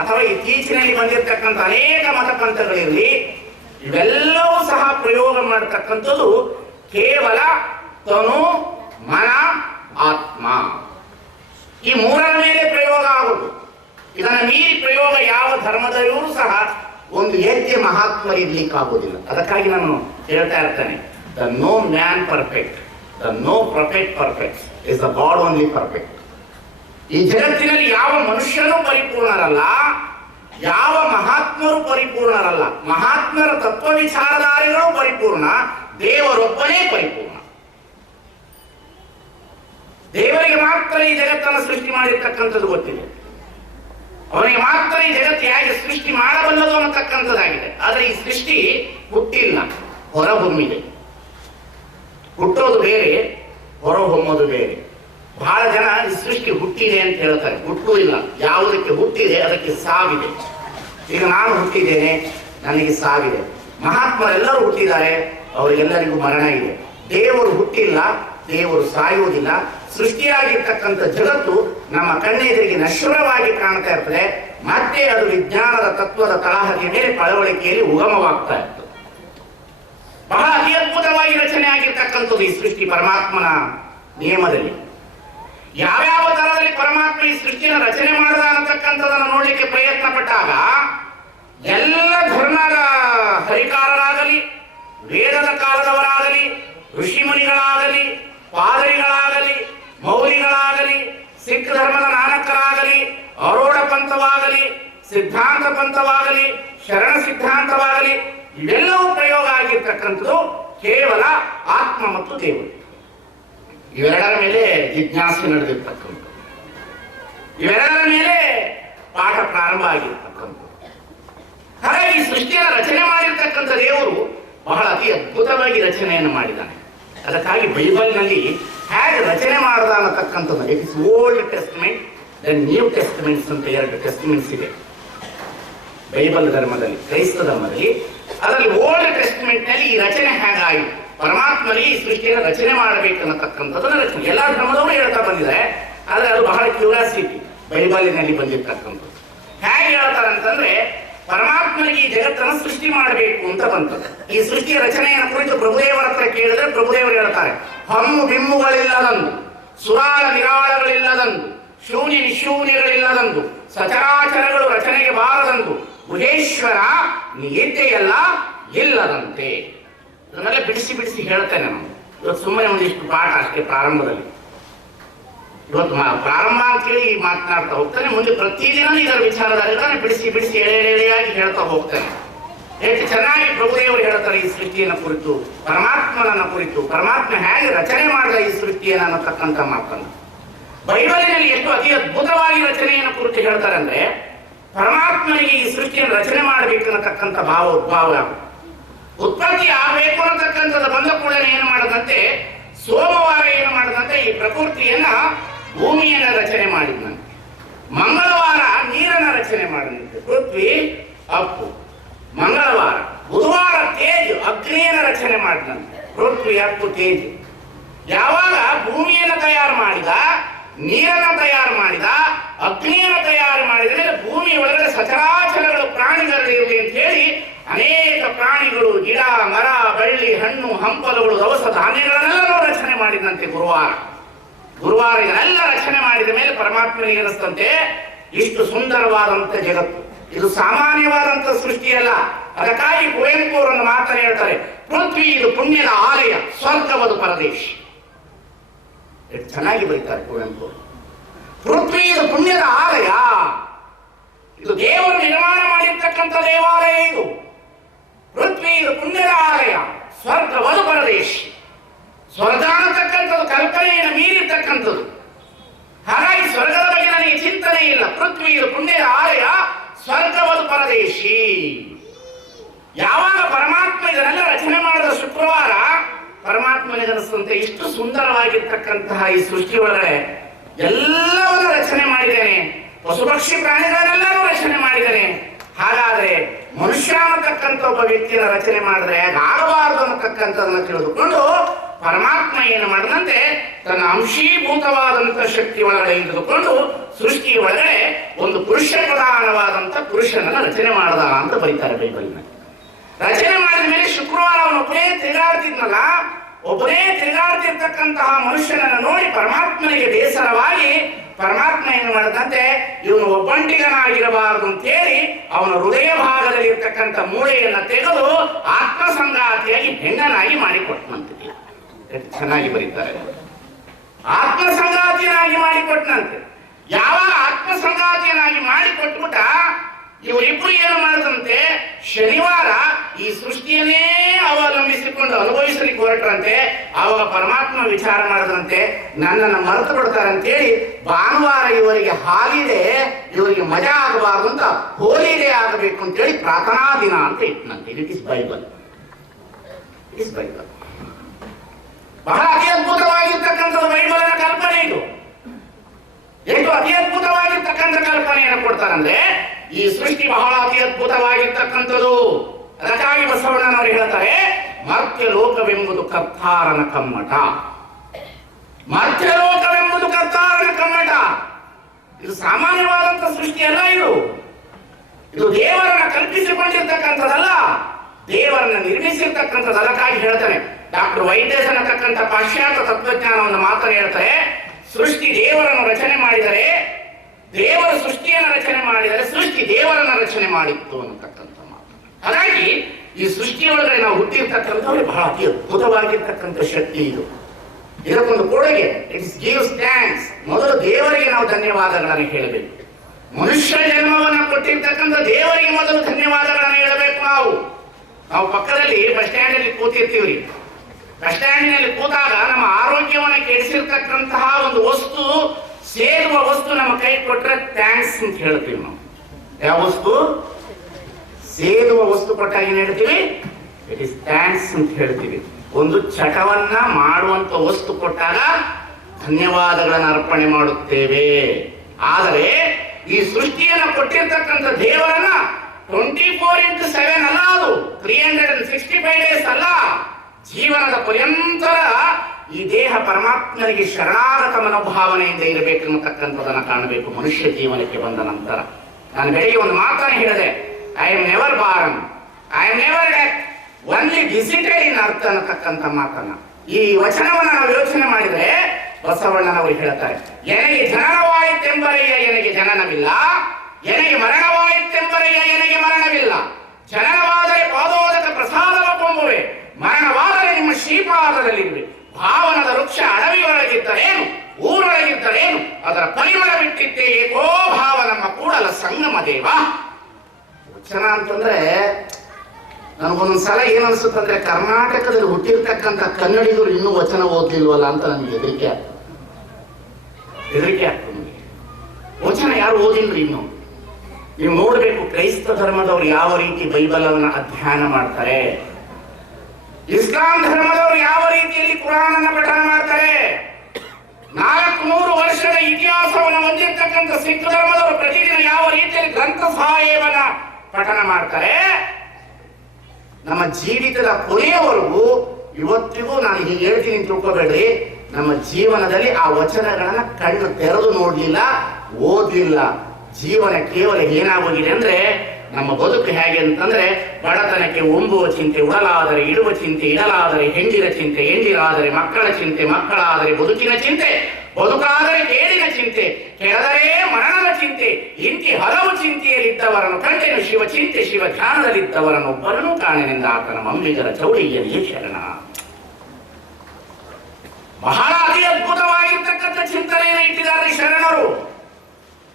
ಅಥವಾ ಇತ್ತೀಚಿನಲ್ಲಿ ಬಂದಿರತಕ್ಕಂಥ ಅನೇಕ ಮತಪಂಥಗಳಿರಲಿ, ಇವೆಲ್ಲವೂ ಸಹ ಪ್ರಯೋಗ ಮಾಡತಕ್ಕಂಥದ್ದು ಕೇವಲ ತನು, ಮನ, ಆತ್ಮ ಈ ಮೂರರ ಮೇಲೆ ಪ್ರಯೋಗ ಆಗುವುದು. ಇದನ್ನ ಮೀರಿ ಪ್ರಯೋಗ ಯಾವ ಧರ್ಮದಲ್ಲೂ ಸಹ ಒಂದು ಹೆಜ್ಜೆ ಮಹಾತ್ಮ ಇರ್ಲಿಕ್ಕಾಗುವುದಿಲ್ಲ. ಅದಕ್ಕಾಗಿ ನಾನು ಹೇಳ್ತಾ ಇರ್ತೇನೆ, the no man perfect, the no prophet perfect, is the God only perfect. ಈ ಜಗತ್ತಿನಲ್ಲಿ ಯಾವ ಮನುಷ್ಯನೂ ಪರಿಪೂರ್ಣರಲ್ಲ, ಯಾವ ಮಹಾತ್ಮರು ಪರಿಪೂರ್ಣರಲ್ಲ. ಮಹಾತ್ಮರ ತತ್ವ ವಿಚಾರಧಾರೆಗಳು ಪರಿಪೂರ್ಣ, ದೇವರೊಬ್ಬನೇ ಪರಿಪೂರ್ಣ. ದೇವರಿಗೆ ಮಾತ್ರ ಈ ಜಗತ್ತನ್ನು ಸೃಷ್ಟಿ ಮಾಡಿರ್ತಕ್ಕಂಥದ್ದು ಗೊತ್ತಿದೆ. ಅವನಿಗೆ ಮಾತ್ರ ಈ ಜಗತ್ತು ಹೇಗೆ ಸೃಷ್ಟಿ ಮಾಡಬಲ್ಲದು ಅನ್ನತಕ್ಕಂಥದ್ದಾಗಿದೆ. ಆದರೆ ಈ ಸೃಷ್ಟಿ ಹುಟ್ಟಿಲ್ಲ, ಹೊರಹೊಮ್ಮಿದೆ. ಹುಟ್ಟೋದು ಬೇರೆ, ಹೊರಹೊಮ್ಮೋದು ಬೇರೆ. ಬಹಳ ಜನ ಈ ಸೃಷ್ಟಿ ಹುಟ್ಟಿದೆ ಅಂತ ಹೇಳ್ತಾರೆ. ಹುಟ್ಟು ಇಲ್ಲ. ಯಾವುದಕ್ಕೆ ಹುಟ್ಟಿದೆ ಅದಕ್ಕೆ ಸಾವಿದೆ. ಈಗ ನಾನು ಹುಟ್ಟಿದ್ದೇನೆ, ನನಗೆ ಸಾವಿದೆ. ಮಹಾತ್ಮರೆಲ್ಲರೂ ಹುಟ್ಟಿದ್ದಾರೆ, ಅವರಿಗೆಲ್ಲರಿಗೂ ಮರಣ ಇದೆ. ದೇವರು ಹುಟ್ಟಿಲ್ಲ, ದೇವರು ಸಾಯುವುದಿಲ್ಲ. ಸೃಷ್ಟಿಯಾಗಿರ್ತಕ್ಕಂಥ ಜಗತ್ತು ನಮ್ಮ ಕಣ್ಣೆದುರಿಗೆ ನಶ್ವರವಾಗಿ ಕಾಣ್ತಾ ಇರ್ತದೆ. ಮತ್ತೆ ಅದು ವಿಜ್ಞಾನದ ತತ್ವದ ತಳಹದಿಯ ಮೇಲೆ ಪಳವಳಿಕೆಯಲ್ಲಿ ಉಗಮವಾಗ್ತಾ ಇರ್ತದೆ. ಬಹಳ ಅತಿ ಅದ್ಭುತವಾಗಿ ರಚನೆ ಆಗಿರ್ತಕ್ಕಂಥದ್ದು ಈ ಸೃಷ್ಟಿ ಪರಮಾತ್ಮನ ನಿಯಮದಲ್ಲಿ. ಯಾವ್ಯಾವ ತರದಲ್ಲಿ ಪರಮಾತ್ಮ ಈ ಸೃಷ್ಟಿಯನ್ನು ರಚನೆ ಮಾಡಿದ ಅನ್ನತಕ್ಕಂಥದನ್ನು ನೋಡಲಿಕ್ಕೆ ಪ್ರಯತ್ನ ಪಟ್ಟಾಗ ಎಲ್ಲ ಧರ್ಮದ ಹರಿಕಾರರಾಗಲಿ, ವೇದದ ಕಾಲದವರಾಗಲಿ, ಋಷಿಮುನಿಗಳಾಗಲಿ, ಪಾದರಿಗಳಾಗಲಿ, ಮೌಲಿಗಳಾಗಲಿ, ಸಿಖ್ ಧರ್ಮದ ನಾನಕರಾಗಲಿ, ಅರೋಡ ಪಂಥವಾಗಲಿ, ಸಿದ್ಧಾಂತ ಪಂಥವಾಗಲಿ, ಶರಣ ಸಿದ್ಧಾಂತವಾಗಲಿ, ಇವೆಲ್ಲವೂ ಪ್ರಯೋಗ ಆಗಿರ್ತಕ್ಕಂಥದ್ದು ಕೇವಲ ಆತ್ಮ ಮತ್ತು ದೇವರು. ಇವೆರಡರ ಮೇಲೆ ಜಿಜ್ಞಾಸೆ ನಡೆದಿರ್ತಕ್ಕಂಥದ್ದು, ಇವೆರಡರ ಮೇಲೆ ಪಾಠ ಪ್ರಾರಂಭ ಆಗಿರ್ತಕ್ಕಂಥದ್ದು. ಹಾಗಾಗಿ ಸೃಷ್ಟಿಯನ್ನು ರಚನೆ ಮಾಡಿರ್ತಕ್ಕಂಥ ದೇವರು ಬಹಳ ಅತಿ ಅದ್ಭುತವಾಗಿ ರಚನೆಯನ್ನು ಮಾಡಿದ್ದಾನೆ. ಅದಕ್ಕಾಗಿ ಬೈಬಲ್ನಲ್ಲಿ ಹೇಗೆ ರಚನೆ ಮಾಡಿದ ಅನ್ನತಕ್ಕಂಥದ್ದು, it is Old Testament the New Testaments ಅಂತ ಎರಡು ಟೆಸ್ಟಿಮೆಂಟ್ಸ್ ಇದೆ ಬೈಬಲ್ ಧರ್ಮದಲ್ಲಿ, ಕ್ರೈಸ್ತ ಧರ್ಮದಲ್ಲಿ. ಅದರಲ್ಲಿ ಓಲ್ಡ್ ಟೆಸ್ಟಿಮೆಂಟ್ ನಲ್ಲಿ ಈ ರಚನೆ ಹೇಗಾಯಿತು, ಪರಮಾತ್ಮನಿಗೆ ಈ ಸೃಷ್ಟಿಯನ್ನು ರಚನೆ ಮಾಡಬೇಕನ್ನತಕ್ಕಂಥದ್ದನ್ನ ರಚನೆ ಎಲ್ಲಾ ಧರ್ಮದವರು ಹೇಳ್ತಾ ಬಂದಿದ್ದಾರೆ. ಆದ್ರೆ ಅದು ಬಹಳ ಕ್ಯೂರಿಯಾಸಿಟಿ ಬೈಬಲಿನಲ್ಲಿ ಬಂದಿರ್ತಕ್ಕಂಥದ್ದು. ಹೇಗೆ ಹೇಳ್ತಾರೆ ಅಂತಂದ್ರೆ, ಪರಮಾತ್ಮನಿಗೆ ಈ ಜಗತ್ತನ್ನು ಸೃಷ್ಟಿ ಮಾಡಬೇಕು ಅಂತ ಬಂತದ್ದು. ಈ ಸೃಷ್ಟಿಯ ರಚನೆಯನ್ನು ಕುರಿತು ಪ್ರಭುದೇವರ ಹತ್ರ ಕೇಳಿದ್ರೆ ಪ್ರಭುದೇವರು ಹೇಳ್ತಾರೆ, ಹಮ್ಮು ಬಿಮ್ಮುಗಳಿಲ್ಲದಂದು, ಸುರಾಳ ನಿರಾಳಗಳಿಲ್ಲದಂದು, ಶೂನ್ಯ ನಿಶೂನ್ಯಗಳಿಲ್ಲದಂದು, ಸಚರಾಚರಗಳು ರಚನೆಗೆ ಬಾರದಂದು, ಗುಹೇಶ್ವರ ನೀತೆಯಲ್ಲ ಇಲ್ಲದಂತೆ. ಅದನ್ನೆಲ್ಲ ಬಿಡಿಸಿ ಬಿಡಿಸಿ ಹೇಳ್ತೇನೆ ನಾನು. ಇವತ್ತು ಸುಮ್ಮನೆ ಒಂದಿಷ್ಟು ಪಾಠ ಅಷ್ಟೇ ಪ್ರಾರಂಭದಲ್ಲಿ. ಇವತ್ತು ಪ್ರಾರಂಭ ಅಂತೇಳಿ ಮಾತನಾಡ್ತಾ ಹೋಗ್ತಾನೆ, ಮುಂದೆ ಪ್ರತಿದಿನ ಇದರ ವಿಚಾರದಲ್ಲಿ ಬಿಡಿಸಿ ಬಿಡಿಸಿ ಎಳೆಯಾಗಿ ಹೇಳ್ತಾ ಹೋಗ್ತಾನೆ. ಎಷ್ಟು ಚೆನ್ನಾಗಿ ಪ್ರಭುದೇವರು ಹೇಳ್ತಾರೆ ಈ ಸೃಷ್ಟಿಯನ್ನು ಕುರಿತು, ಪರಮಾತ್ಮನನ್ನ ಕುರಿತು, ಪರಮಾತ್ಮ ಹೇಗೆ ರಚನೆ ಮಾಡಿದ ಈ ಸೃಷ್ಟಿಯನ್ನು ಅನ್ನತಕ್ಕಂಥ ಮಾತನ್ನು. ಬೈಬಲಿನಲ್ಲಿ ಎಷ್ಟು ಅತಿ ಅದ್ಭುತವಾಗಿ ರಚನೆಯನ್ನು ಕುರಿತು ಹೇಳ್ತಾರೆ ಅಂದ್ರೆ, ಪರಮಾತ್ಮನಿಗೆ ಈ ಸೃಷ್ಟಿಯನ್ನು ರಚನೆ ಮಾಡಬೇಕನ್ನತಕ್ಕಂಥ ಉದ್ಭವ ಉತ್ಪತ್ತಿ ಆಗಬೇಕು ಅನ್ನತಕ್ಕಂಥದ್ದು ಬಂದ ಕೂಡಲೇ ಏನು ಮಾಡದಂತೆ, ಸೋಮವಾರ ಏನು ಮಾಡದಂತೆ ಈ ಪ್ರಕೃತಿಯನ್ನ ಭೂಮಿಯನ್ನ ರಚನೆ ಮಾಡಿದಂತೆ, ಮಂಗಳವಾರ ನೀರನ್ನ ರಚನೆ ಮಾಡಿದಂತೆ, ಪೃಥ್ವಿ ಅಪ್ಪು ಮಂಗಳವಾರ, ಬುಧವಾರ ತೇಜ್ ಅಗ್ನಿಯನ್ನ ರಚನೆ ಮಾಡಿದಂತೆ, ಪೃಥ್ವಿ ಅಪ್ಪು ತೇಜ್. ಯಾವಾಗ ಭೂಮಿಯನ್ನು ತಯಾರು ಮಾಡಿದ, ನೀರನ್ನ ತಯಾರು ಮಾಡಿದ, ಅಗ್ನಿಯನ್ನು ತಯಾರು ಮಾಡಿದ ಮೇಲೆ ಭೂಮಿಯ ಒಳಗಡೆ ಸಚರಾಚರಗಳು ಪ್ರಾಣಿಗಳಿರಲಿ ಅಂತ ಹೇಳಿ ಅನೇಕ ಪ್ರಾಣಿಗಳು, ಗಿಡ ಮರ ಬಳ್ಳಿ ಹಣ್ಣು ಹಂಪಲುಗಳು ದವಸ ಧಾನ್ಯಗಳನ್ನೆಲ್ಲ ರಚನೆ ಮಾಡಿದಂತೆ ಗುರುವಾರ ಇದನ್ನೆಲ್ಲ ರಚನೆ ಮಾಡಿದ ಮೇಲೆ ಪರಮಾತ್ಮನಿಗೆ ಅನಿಸ್ತಂತೆ, ಇಷ್ಟು ಸುಂದರವಾದಂತ ಜಗತ್ತು ಇದು ಸಾಮಾನ್ಯವಾದಂತ ಸೃಷ್ಟಿಯಲ್ಲ. ಅದಕ್ಕಾಗಿ ಕುವೆಂಪು ಅವರನ್ನು ಮಾತನ್ನು ಹೇಳ್ತಾರೆ, ಪೃಥ್ವಿ ಇದು ಪುಣ್ಯದ ಆಲಯ, ಸ್ವರ್ಗವದು ಪರದೇಶ. ಎಷ್ಟು ಚೆನ್ನಾಗಿ ಬರೀತಾರೆ ಕುವೆಂಪು. ಪೃಥ್ವಿ ಇದು ಪುಣ್ಯದ ಆಲಯ, ಇದು ದೇವರು ನಿರ್ಮಾಣ ಮಾಡಿರ್ತಕ್ಕಂಥ ದೇವಾಲಯ. ಇದು ಪೃಥ್ವಿ ಇದು ಪುಣ್ಯದ ಆಲಯ, ಸ್ವರ್ಗವದು ಪರದೇಶ. ಸ್ವರ್ಗ ಅನ್ನತಕ್ಕಂಥದ್ದು ಕಲ್ಪನೆಯನ್ನು ಮೀರಿರ್ತಕ್ಕಂಥದ್ದು. ಹಾಗಾಗಿ ಸ್ವರ್ಗದ ಬಗ್ಗೆ ನನಗೆ ಚಿಂತನೆ ಇಲ್ಲ. ಪೃಥ್ವಿ ಇದು ಪುಣ್ಯದ ಆಲಯ, ಸ್ವರ್ಗವದು ಪರದೇಶಿ. ಯಾವಾಗ ಪರಮಾತ್ಮ ಇದನ್ನೆಲ್ಲ ರಚನೆ ಮಾಡಿದ ಶುಕ್ರವಾರ ಪರಮಾತ್ಮನಿಗನಿಸ್ತಂತೆ, ಇಷ್ಟು ಸುಂದರವಾಗಿರ್ತಕ್ಕಂತಹ ಈ ಸೃಷ್ಟಿ ಒಳಗಡೆ ಎಲ್ಲವನ್ನ ರಚನೆ ಮಾಡಿದ್ದೇನೆ, ಪಶು ಪಕ್ಷಿ ಪ್ರಾಣಿಗಳನ್ನೆಲ್ಲರೂ ರಚನೆ ಮಾಡಿದ್ದೇನೆ. ಹಾಗಾದ್ರೆ ಮನುಷ್ಯ ಅನ್ನತಕ್ಕಂಥ ಒಬ್ಬ ವ್ಯಕ್ತಿಯನ್ನು ರಚನೆ ಮಾಡಿದ್ರೆ ಆಗಬಾರದು ಅನ್ನತಕ್ಕಂಥದನ್ನ ತಿಳಿದುಕೊಂಡು ಪರಮಾತ್ಮ ಏನು ಮಾಡಿದಂತೆ ತನ್ನ ಅಂಶೀಭೂತವಾದಂತ ಶಕ್ತಿ ಒಳಗಡೆ ಇಳಿದುಕೊಂಡು ಸೃಷ್ಟಿ ಒಳಗಡೆ ಒಂದು ಪುರುಷ ಪ್ರಧಾನವಾದಂತ ಪುರುಷನನ್ನ ರಚನೆ ಮಾಡದ ಅಂತ ಬರೀತಾರೆ ಬೈಬಲ್ನ. ರಚನೆ ಮಾಡಿದ ಮೇಲೆ ಶುಕ್ರವಾರ ಅವನೊಬ್ಬನೇ ತಿರುಗಾಡ್ತಿದ್ನಲ್ಲ, ಒಬ್ಬನೇ ತಿರುಗಾಡ್ತಿರ್ತಕ್ಕಂತಹ ಮನುಷ್ಯನನ್ನು ನೋಡಿ ಪರಮಾತ್ಮನಿಗೆ ಬೇಸರವಾಗಿ ಪರಮಾತ್ಮ ಏನು ಮಾಡಿದಂತೆ, ಇವನು ಒಬ್ಬಂಟಿಗನಾಗಿರಬಾರದು ಅಂತೇಳಿ ಅವನ ಹೃದಯ ಭಾಗದಲ್ಲಿ ಇರ್ತಕ್ಕಂಥ ಮೂಳೆಯನ್ನ ತೆಗೆದು ಆತ್ಮ ಸಂಗಾತಿಯಾಗಿ ಹೆಣ್ಣನಾಗಿ ಮಾಡಿಕೊಟ್ಟನಂತೆ. ಚೆನ್ನಾಗಿ ಬರೀತಾರೆ, ಆತ್ಮ ಸಂಗಾತಿಯನಾಗಿ ಮಾಡಿಕೊಟ್ಟನಂತೆ. ಯಾವಾಗ ಆತ್ಮ ಸಂಗಾತಿಯನಾಗಿ ಮಾಡಿಕೊಟ್ಬಿಟ್ಟ, ಇವರಿಬ್ಬರು ಏನು ಮಾಡದಂತೆ, ಶನಿವಾರ ಈ ಸೃಷ್ಟಿಯನ್ನೇ ಅವಲಂಬಿಸಿಕೊಂಡು ಅನುಭವಿಸಲಿಕ್ಕೆ ಹೊರಟ್ರಂತೆ. ಆವಾಗ ಪರಮಾತ್ಮ ವಿಚಾರ ಮಾಡದಂತೆ, ನನ್ನನ್ನು ಮರೆತು ಬಿಡ್ತಾರೆ ಅಂತೇಳಿ ಭಾನುವಾರ ಇವರಿಗೆ ಹಾಲಿಡೇ, ಇವರಿಗೆ ಮಜಾ ಆಗಬಾರ್ದು ಅಂತ ಹೋಲಿಡೇ ಆಗಬೇಕು ಅಂತೇಳಿ ಪ್ರಾರ್ಥನಾ ದಿನ ಅಂತ ಇಟ್ಟನಂತೆ. It is Bible, it is Bible. ಬಹಳ ಅತಿ ಅದ್ಭುತವಾಗಿರ್ತಕ್ಕಂಥದ್ದು ಬೈಬಲಿನ ಕಲ್ಪನೆ. ಇದು ಎಷ್ಟು ಅತಿ ಅದ್ಭುತವಾಗಿರ್ತಕ್ಕಂಥ ಕಲ್ಪನೆಯನ್ನು ಕೊಡ್ತಾರಂದ್ರೆ, ಈ ಸೃಷ್ಟಿ ಬಹಳ ಅತಿ ಅದ್ಭುತವಾಗಿರ್ತಕ್ಕಂಥದ್ದು. ಅದಕ್ಕಾಗಿ ಬಸವಣ್ಣನವರು ಹೇಳ್ತಾರೆ, ಮರ್ತ್ಯ ಲೋಕವೆಂಬುದು ಕರ್ತಾರನ ಕಮ್ಮಟ. ಮರ್ತ್ಯ ಲೋಕವೆಂಬುದು ಕರ್ತಾರನ ಕಮ್ಮಟ. ಇದು ಸಾಮಾನ್ಯವಾದಂತ ಸೃಷ್ಟಿ ಅಲ್ಲ. ಇದು ದೇವರನ್ನ ಕಲ್ಪಿಸಿಕೊಂಡಿರ್ತಕ್ಕಂಥದ್ದಲ್ಲ, ದೇವರನ್ನ ನಿರ್ಮಿಸಿರ್ತಕ್ಕಂಥದ್ದು. ಅದಕ್ಕಾಗಿ ಹೇಳ್ತಾನೆ ಡಾಕ್ಟರ್ ವೈದ್ಯಸ್ ಅನ್ನತಕ್ಕಂಥ ಪಾಶ್ಚಾತ್ಯ ತತ್ವಜ್ಞಾನವನ್ನು ಮಾತನ್ನು ಹೇಳ್ತಾರೆ, ಸೃಷ್ಟಿ ದೇವರನ್ನು ರಚನೆ ಮಾಡಿದರೆ, ದೇವರ ಸೃಷ್ಟಿಯನ್ನು ರಚನೆ ಮಾಡಿದರೆ ಸೃಷ್ಟಿ ದೇವರನ್ನ ರಚನೆ ಮಾಡಿತ್ತು ಅನ್ನತಕ್ಕಂಥ ಮಾತು. ಹಾಗಾಗಿ ಈ ಸೃಷ್ಟಿಯೊಳಗಡೆ ನಾವು ಹುಟ್ಟಿರ್ತಕ್ಕಂಥವ್ರೆ ಬಹಳ ಅತಿ ಅದ್ಭುತವಾಗಿರ್ತಕ್ಕಂಥ ಶಕ್ತಿ ಇದು. ಇದಕ್ಕೊಂದು ಕೊಡುಗೆ, ಇಟ್ಸ್ ಗಿವ್ಸ್ ಥ್ಯಾಂಕ್ಸ್. ಮೊದಲು ದೇವರಿಗೆ ನಾವು ಧನ್ಯವಾದಗಳನ್ನು ಹೇಳಬೇಕು. ಮನುಷ್ಯ ಜನ್ಮವನ್ನು ಕೊಟ್ಟಿರ್ತಕ್ಕಂಥ ದೇವರಿಗೆ ಮೊದಲು ಧನ್ಯವಾದಗಳನ್ನು ಹೇಳಬೇಕು. ನಾವು ಪಕ್ಕದಲ್ಲಿ ಬಸ್ ಸ್ಟ್ಯಾಂಡ್ ಅಲ್ಲಿ ಕೂತಿರ್ತೀವ್ರಿ. ಬಸ್ ಸ್ಟ್ಯಾಂಡಿನಲ್ಲಿ ಕೂತಾಗ ನಮ್ಮ ಆರೋಗ್ಯವನ್ನು ಕೆಡಿಸಿರ್ತಕ್ಕಂತಹ ಒಂದು ವಸ್ತು, ಸೇರುವ ವಸ್ತು ನಮ್ಮ ಕೈ ಕೊಟ್ರೆ ಥ್ಯಾಂಕ್ಸ್ ಅಂತ ಹೇಳ್ತೀವಿ ನಾವು. ಯಾವ ವಸ್ತು? ಸೇರುವ ವಸ್ತು ಕೊಟ್ಟಾಗ ಏನ್ ಹೇಳ್ತೀವಿ? ಇಟ್ ಇಸ್ ಥ್ಯಾಂಕ್ಸ್ ಅಂತ ಹೇಳ್ತೀವಿ. ಒಂದು ಚಟವನ್ನ ಮಾಡುವಂತ ವಸ್ತು ಕೊಟ್ಟಾಗ ಧನ್ಯವಾದಗಳನ್ನು ಅರ್ಪಣೆ ಮಾಡುತ್ತೇವೆ. ಆದರೆ ಈ ಸೃಷ್ಟಿಯನ್ನು ಕೊಟ್ಟಿರ್ತಕ್ಕಂಥ ದೇವರನ್ನ 24x7 ಅಲ್ಲ, ಅದು 365 ಡೇಸ್ ಅಲ್ಲ, ಜೀವನದ ಪರ್ಯಂತರ ಈ ದೇಹ ಪರಮಾತ್ಮನಿಗೆ ಶರಣಾಗತ ಮನೋಭಾವನೆಯಿಂದ ಇರಬೇಕೆನ್ನತಕ್ಕಂಥದನ್ನು ಕಾಣಬೇಕು ಮನುಷ್ಯ ಜೀವನಕ್ಕೆ ಬಂದ ನಂತರ. ನಾನು ಬೆಳಿಗ್ಗೆ ಒಂದು ಮಾತನ್ನು ಹೇಳಿದೆ, I am never born, I am never death, only visited in earth ಅನ್ನತಕ್ಕಂಥ ಮಾತನ್ನ ಈ ವಚನವನ್ನು ನಾವು ಯೋಚನೆ ಮಾಡಿದ್ರೆ ಬಸವಣ್ಣನವರು ಹೇಳ್ತಾರೆ, ಎನಗೆ ಜನನವಾಯಿತೆಂಬರೆಯ ಎನಗೆ ಜನನವಿಲ್ಲ, ಎನಗೆ ಮರಣವಾಯಿತೆಂಬರೆಯ ಎನಗೆ ಮರಣವಿಲ್ಲ, ಜನನವಾದರೆ ಪಾದೋದಕ ಪ್ರಸಾದವ ಕೊಂಬುವೆ, ಮರಣವಾದರೆ ನಿಮ್ಮ ಶ್ರೀಪಾದದಲ್ಲಿರುವೆ, ಭಾವನದ ವೃಕ್ಷ ಅಡವಿಯೊಳಗಿದ್ದರೇನು ಊರೊಳಗಿದ್ದರೇನು, ಅದರ ಪರಿಮಳ ಬಿಟ್ಟಿದ್ದೇ ಏಕೋ ಭಾವ ನಮ್ಮ ಕೂಡಲ ಸಂಗಮ ದೇವ. ವಚನ ಅಂತಂದ್ರೆ ನನಗೊಂದೊಂದ್ಸಲ ಏನ್ ಅನ್ಸುತ್ತಂದ್ರೆ, ಕರ್ನಾಟಕದಲ್ಲಿ ಹುಟ್ಟಿರ್ತಕ್ಕಂಥ ಕನ್ನಡಿಗರು ಇನ್ನೂ ವಚನ ಓದ್ಲಿಲ್ವಲ್ಲ ಅಂತ ನನಗೆ ಹೆದರಿಕೆ ಆಗ್ತದೆ. ನನಗೆ ವಚನ ಯಾರು ಓದಿಲ್ರಿ ಇನ್ನು. ನೀವು ನೋಡ್ಬೇಕು, ಕ್ರೈಸ್ತ ಧರ್ಮದವರು ಯಾವ ರೀತಿ ಬೈಬಲ್ ಅನ್ನ ಅಧ್ಯಯನ ಮಾಡ್ತಾರೆ, ಇಸ್ಲಾಂ ಧರ್ಮದವರು ಯಾವ ರೀತಿಯಲ್ಲಿ ಕುರಾನ್ ಅನ್ನ ಪಠಣ ಮಾಡ್ತಾರೆ, 400 ವರ್ಷದ ಇತಿಹಾಸವನ್ನು ಹೊಂದಿರತಕ್ಕಂಥ ಸಿಖ್ ಧರ್ಮದವರು ಪ್ರತಿದಿನ ಯಾವ ರೀತಿಯಲ್ಲಿ ಗ್ರಂಥ ಸಾಹೇಬನ ಪಠಣ ಮಾಡ್ತಾರೆ. ನಮ್ಮ ಜೀವಿತದ ಕೊನೆಯವರೆಗೂ ಇವತ್ತಿಗೂ ನಾನು ಹೀಗೆ ಹೇಳ್ತೀನಿ ತಿಳ್ಕೊಬೇಡ್ರಿ, ನಮ್ಮ ಜೀವನದಲ್ಲಿ ಆ ವಚನಗಳನ್ನ ಕಣ್ಣು ತೆರೆದು ನೋಡ್ಲಿಲ್ಲ, ಓದ್ಲಿಲ್ಲ. ಜೀವನ ಕೇವಲ ಏನಾಗೋಗಿದೆ ಅಂದ್ರೆ, ನಮ್ಮ ಬದುಕು ಹೇಗೆ ಅಂತಂದ್ರೆ, ಬಡತನಕ್ಕೆ ಒಂಬುವ ಚಿಂತೆ, ಉಡಲಾದರೆ ಇಡುವ ಚಿಂತೆ, ಇಡಲಾದರೆ ಹೆಂಡಿರ ಚಿಂತೆ, ಹೆಂಡಿರಾದರೆ ಮಕ್ಕಳ ಚಿಂತೆ, ಮಕ್ಕಳಾದರೆ ಬದುಕಿನ ಚಿಂತೆ, ಬದುಕಾದರೆ ಕೇಳಿನ ಚಿಂತೆ, ಕೆಳದರೆ ಮರಣದ ಚಿಂತೆ, ಇಂತಿ ಹಲವು ಚಿಂತೆಯಲ್ಲಿದ್ದವರನ್ನು ಕಂಡೆನು ಶಿವ ಚಿಂತೆ, ಶಿವ ಧ್ಯಾನದಲ್ಲಿದ್ದವರನ್ನು ಒಬ್ಬರನ್ನು ಕಾಣೆನೆಂದ ಆತನ ಮಂಬಿಗರ ಚೌಡಿಯಲ್ಲಿ ಶರಣ. ಬಹಳ ಅತಿ ಅದ್ಭುತವಾಗಿರ್ತಕ್ಕಂಥ ಚಿಂತನೆಯನ್ನು ಇಟ್ಟಿದ್ದಾರೆ ಶರಣರು.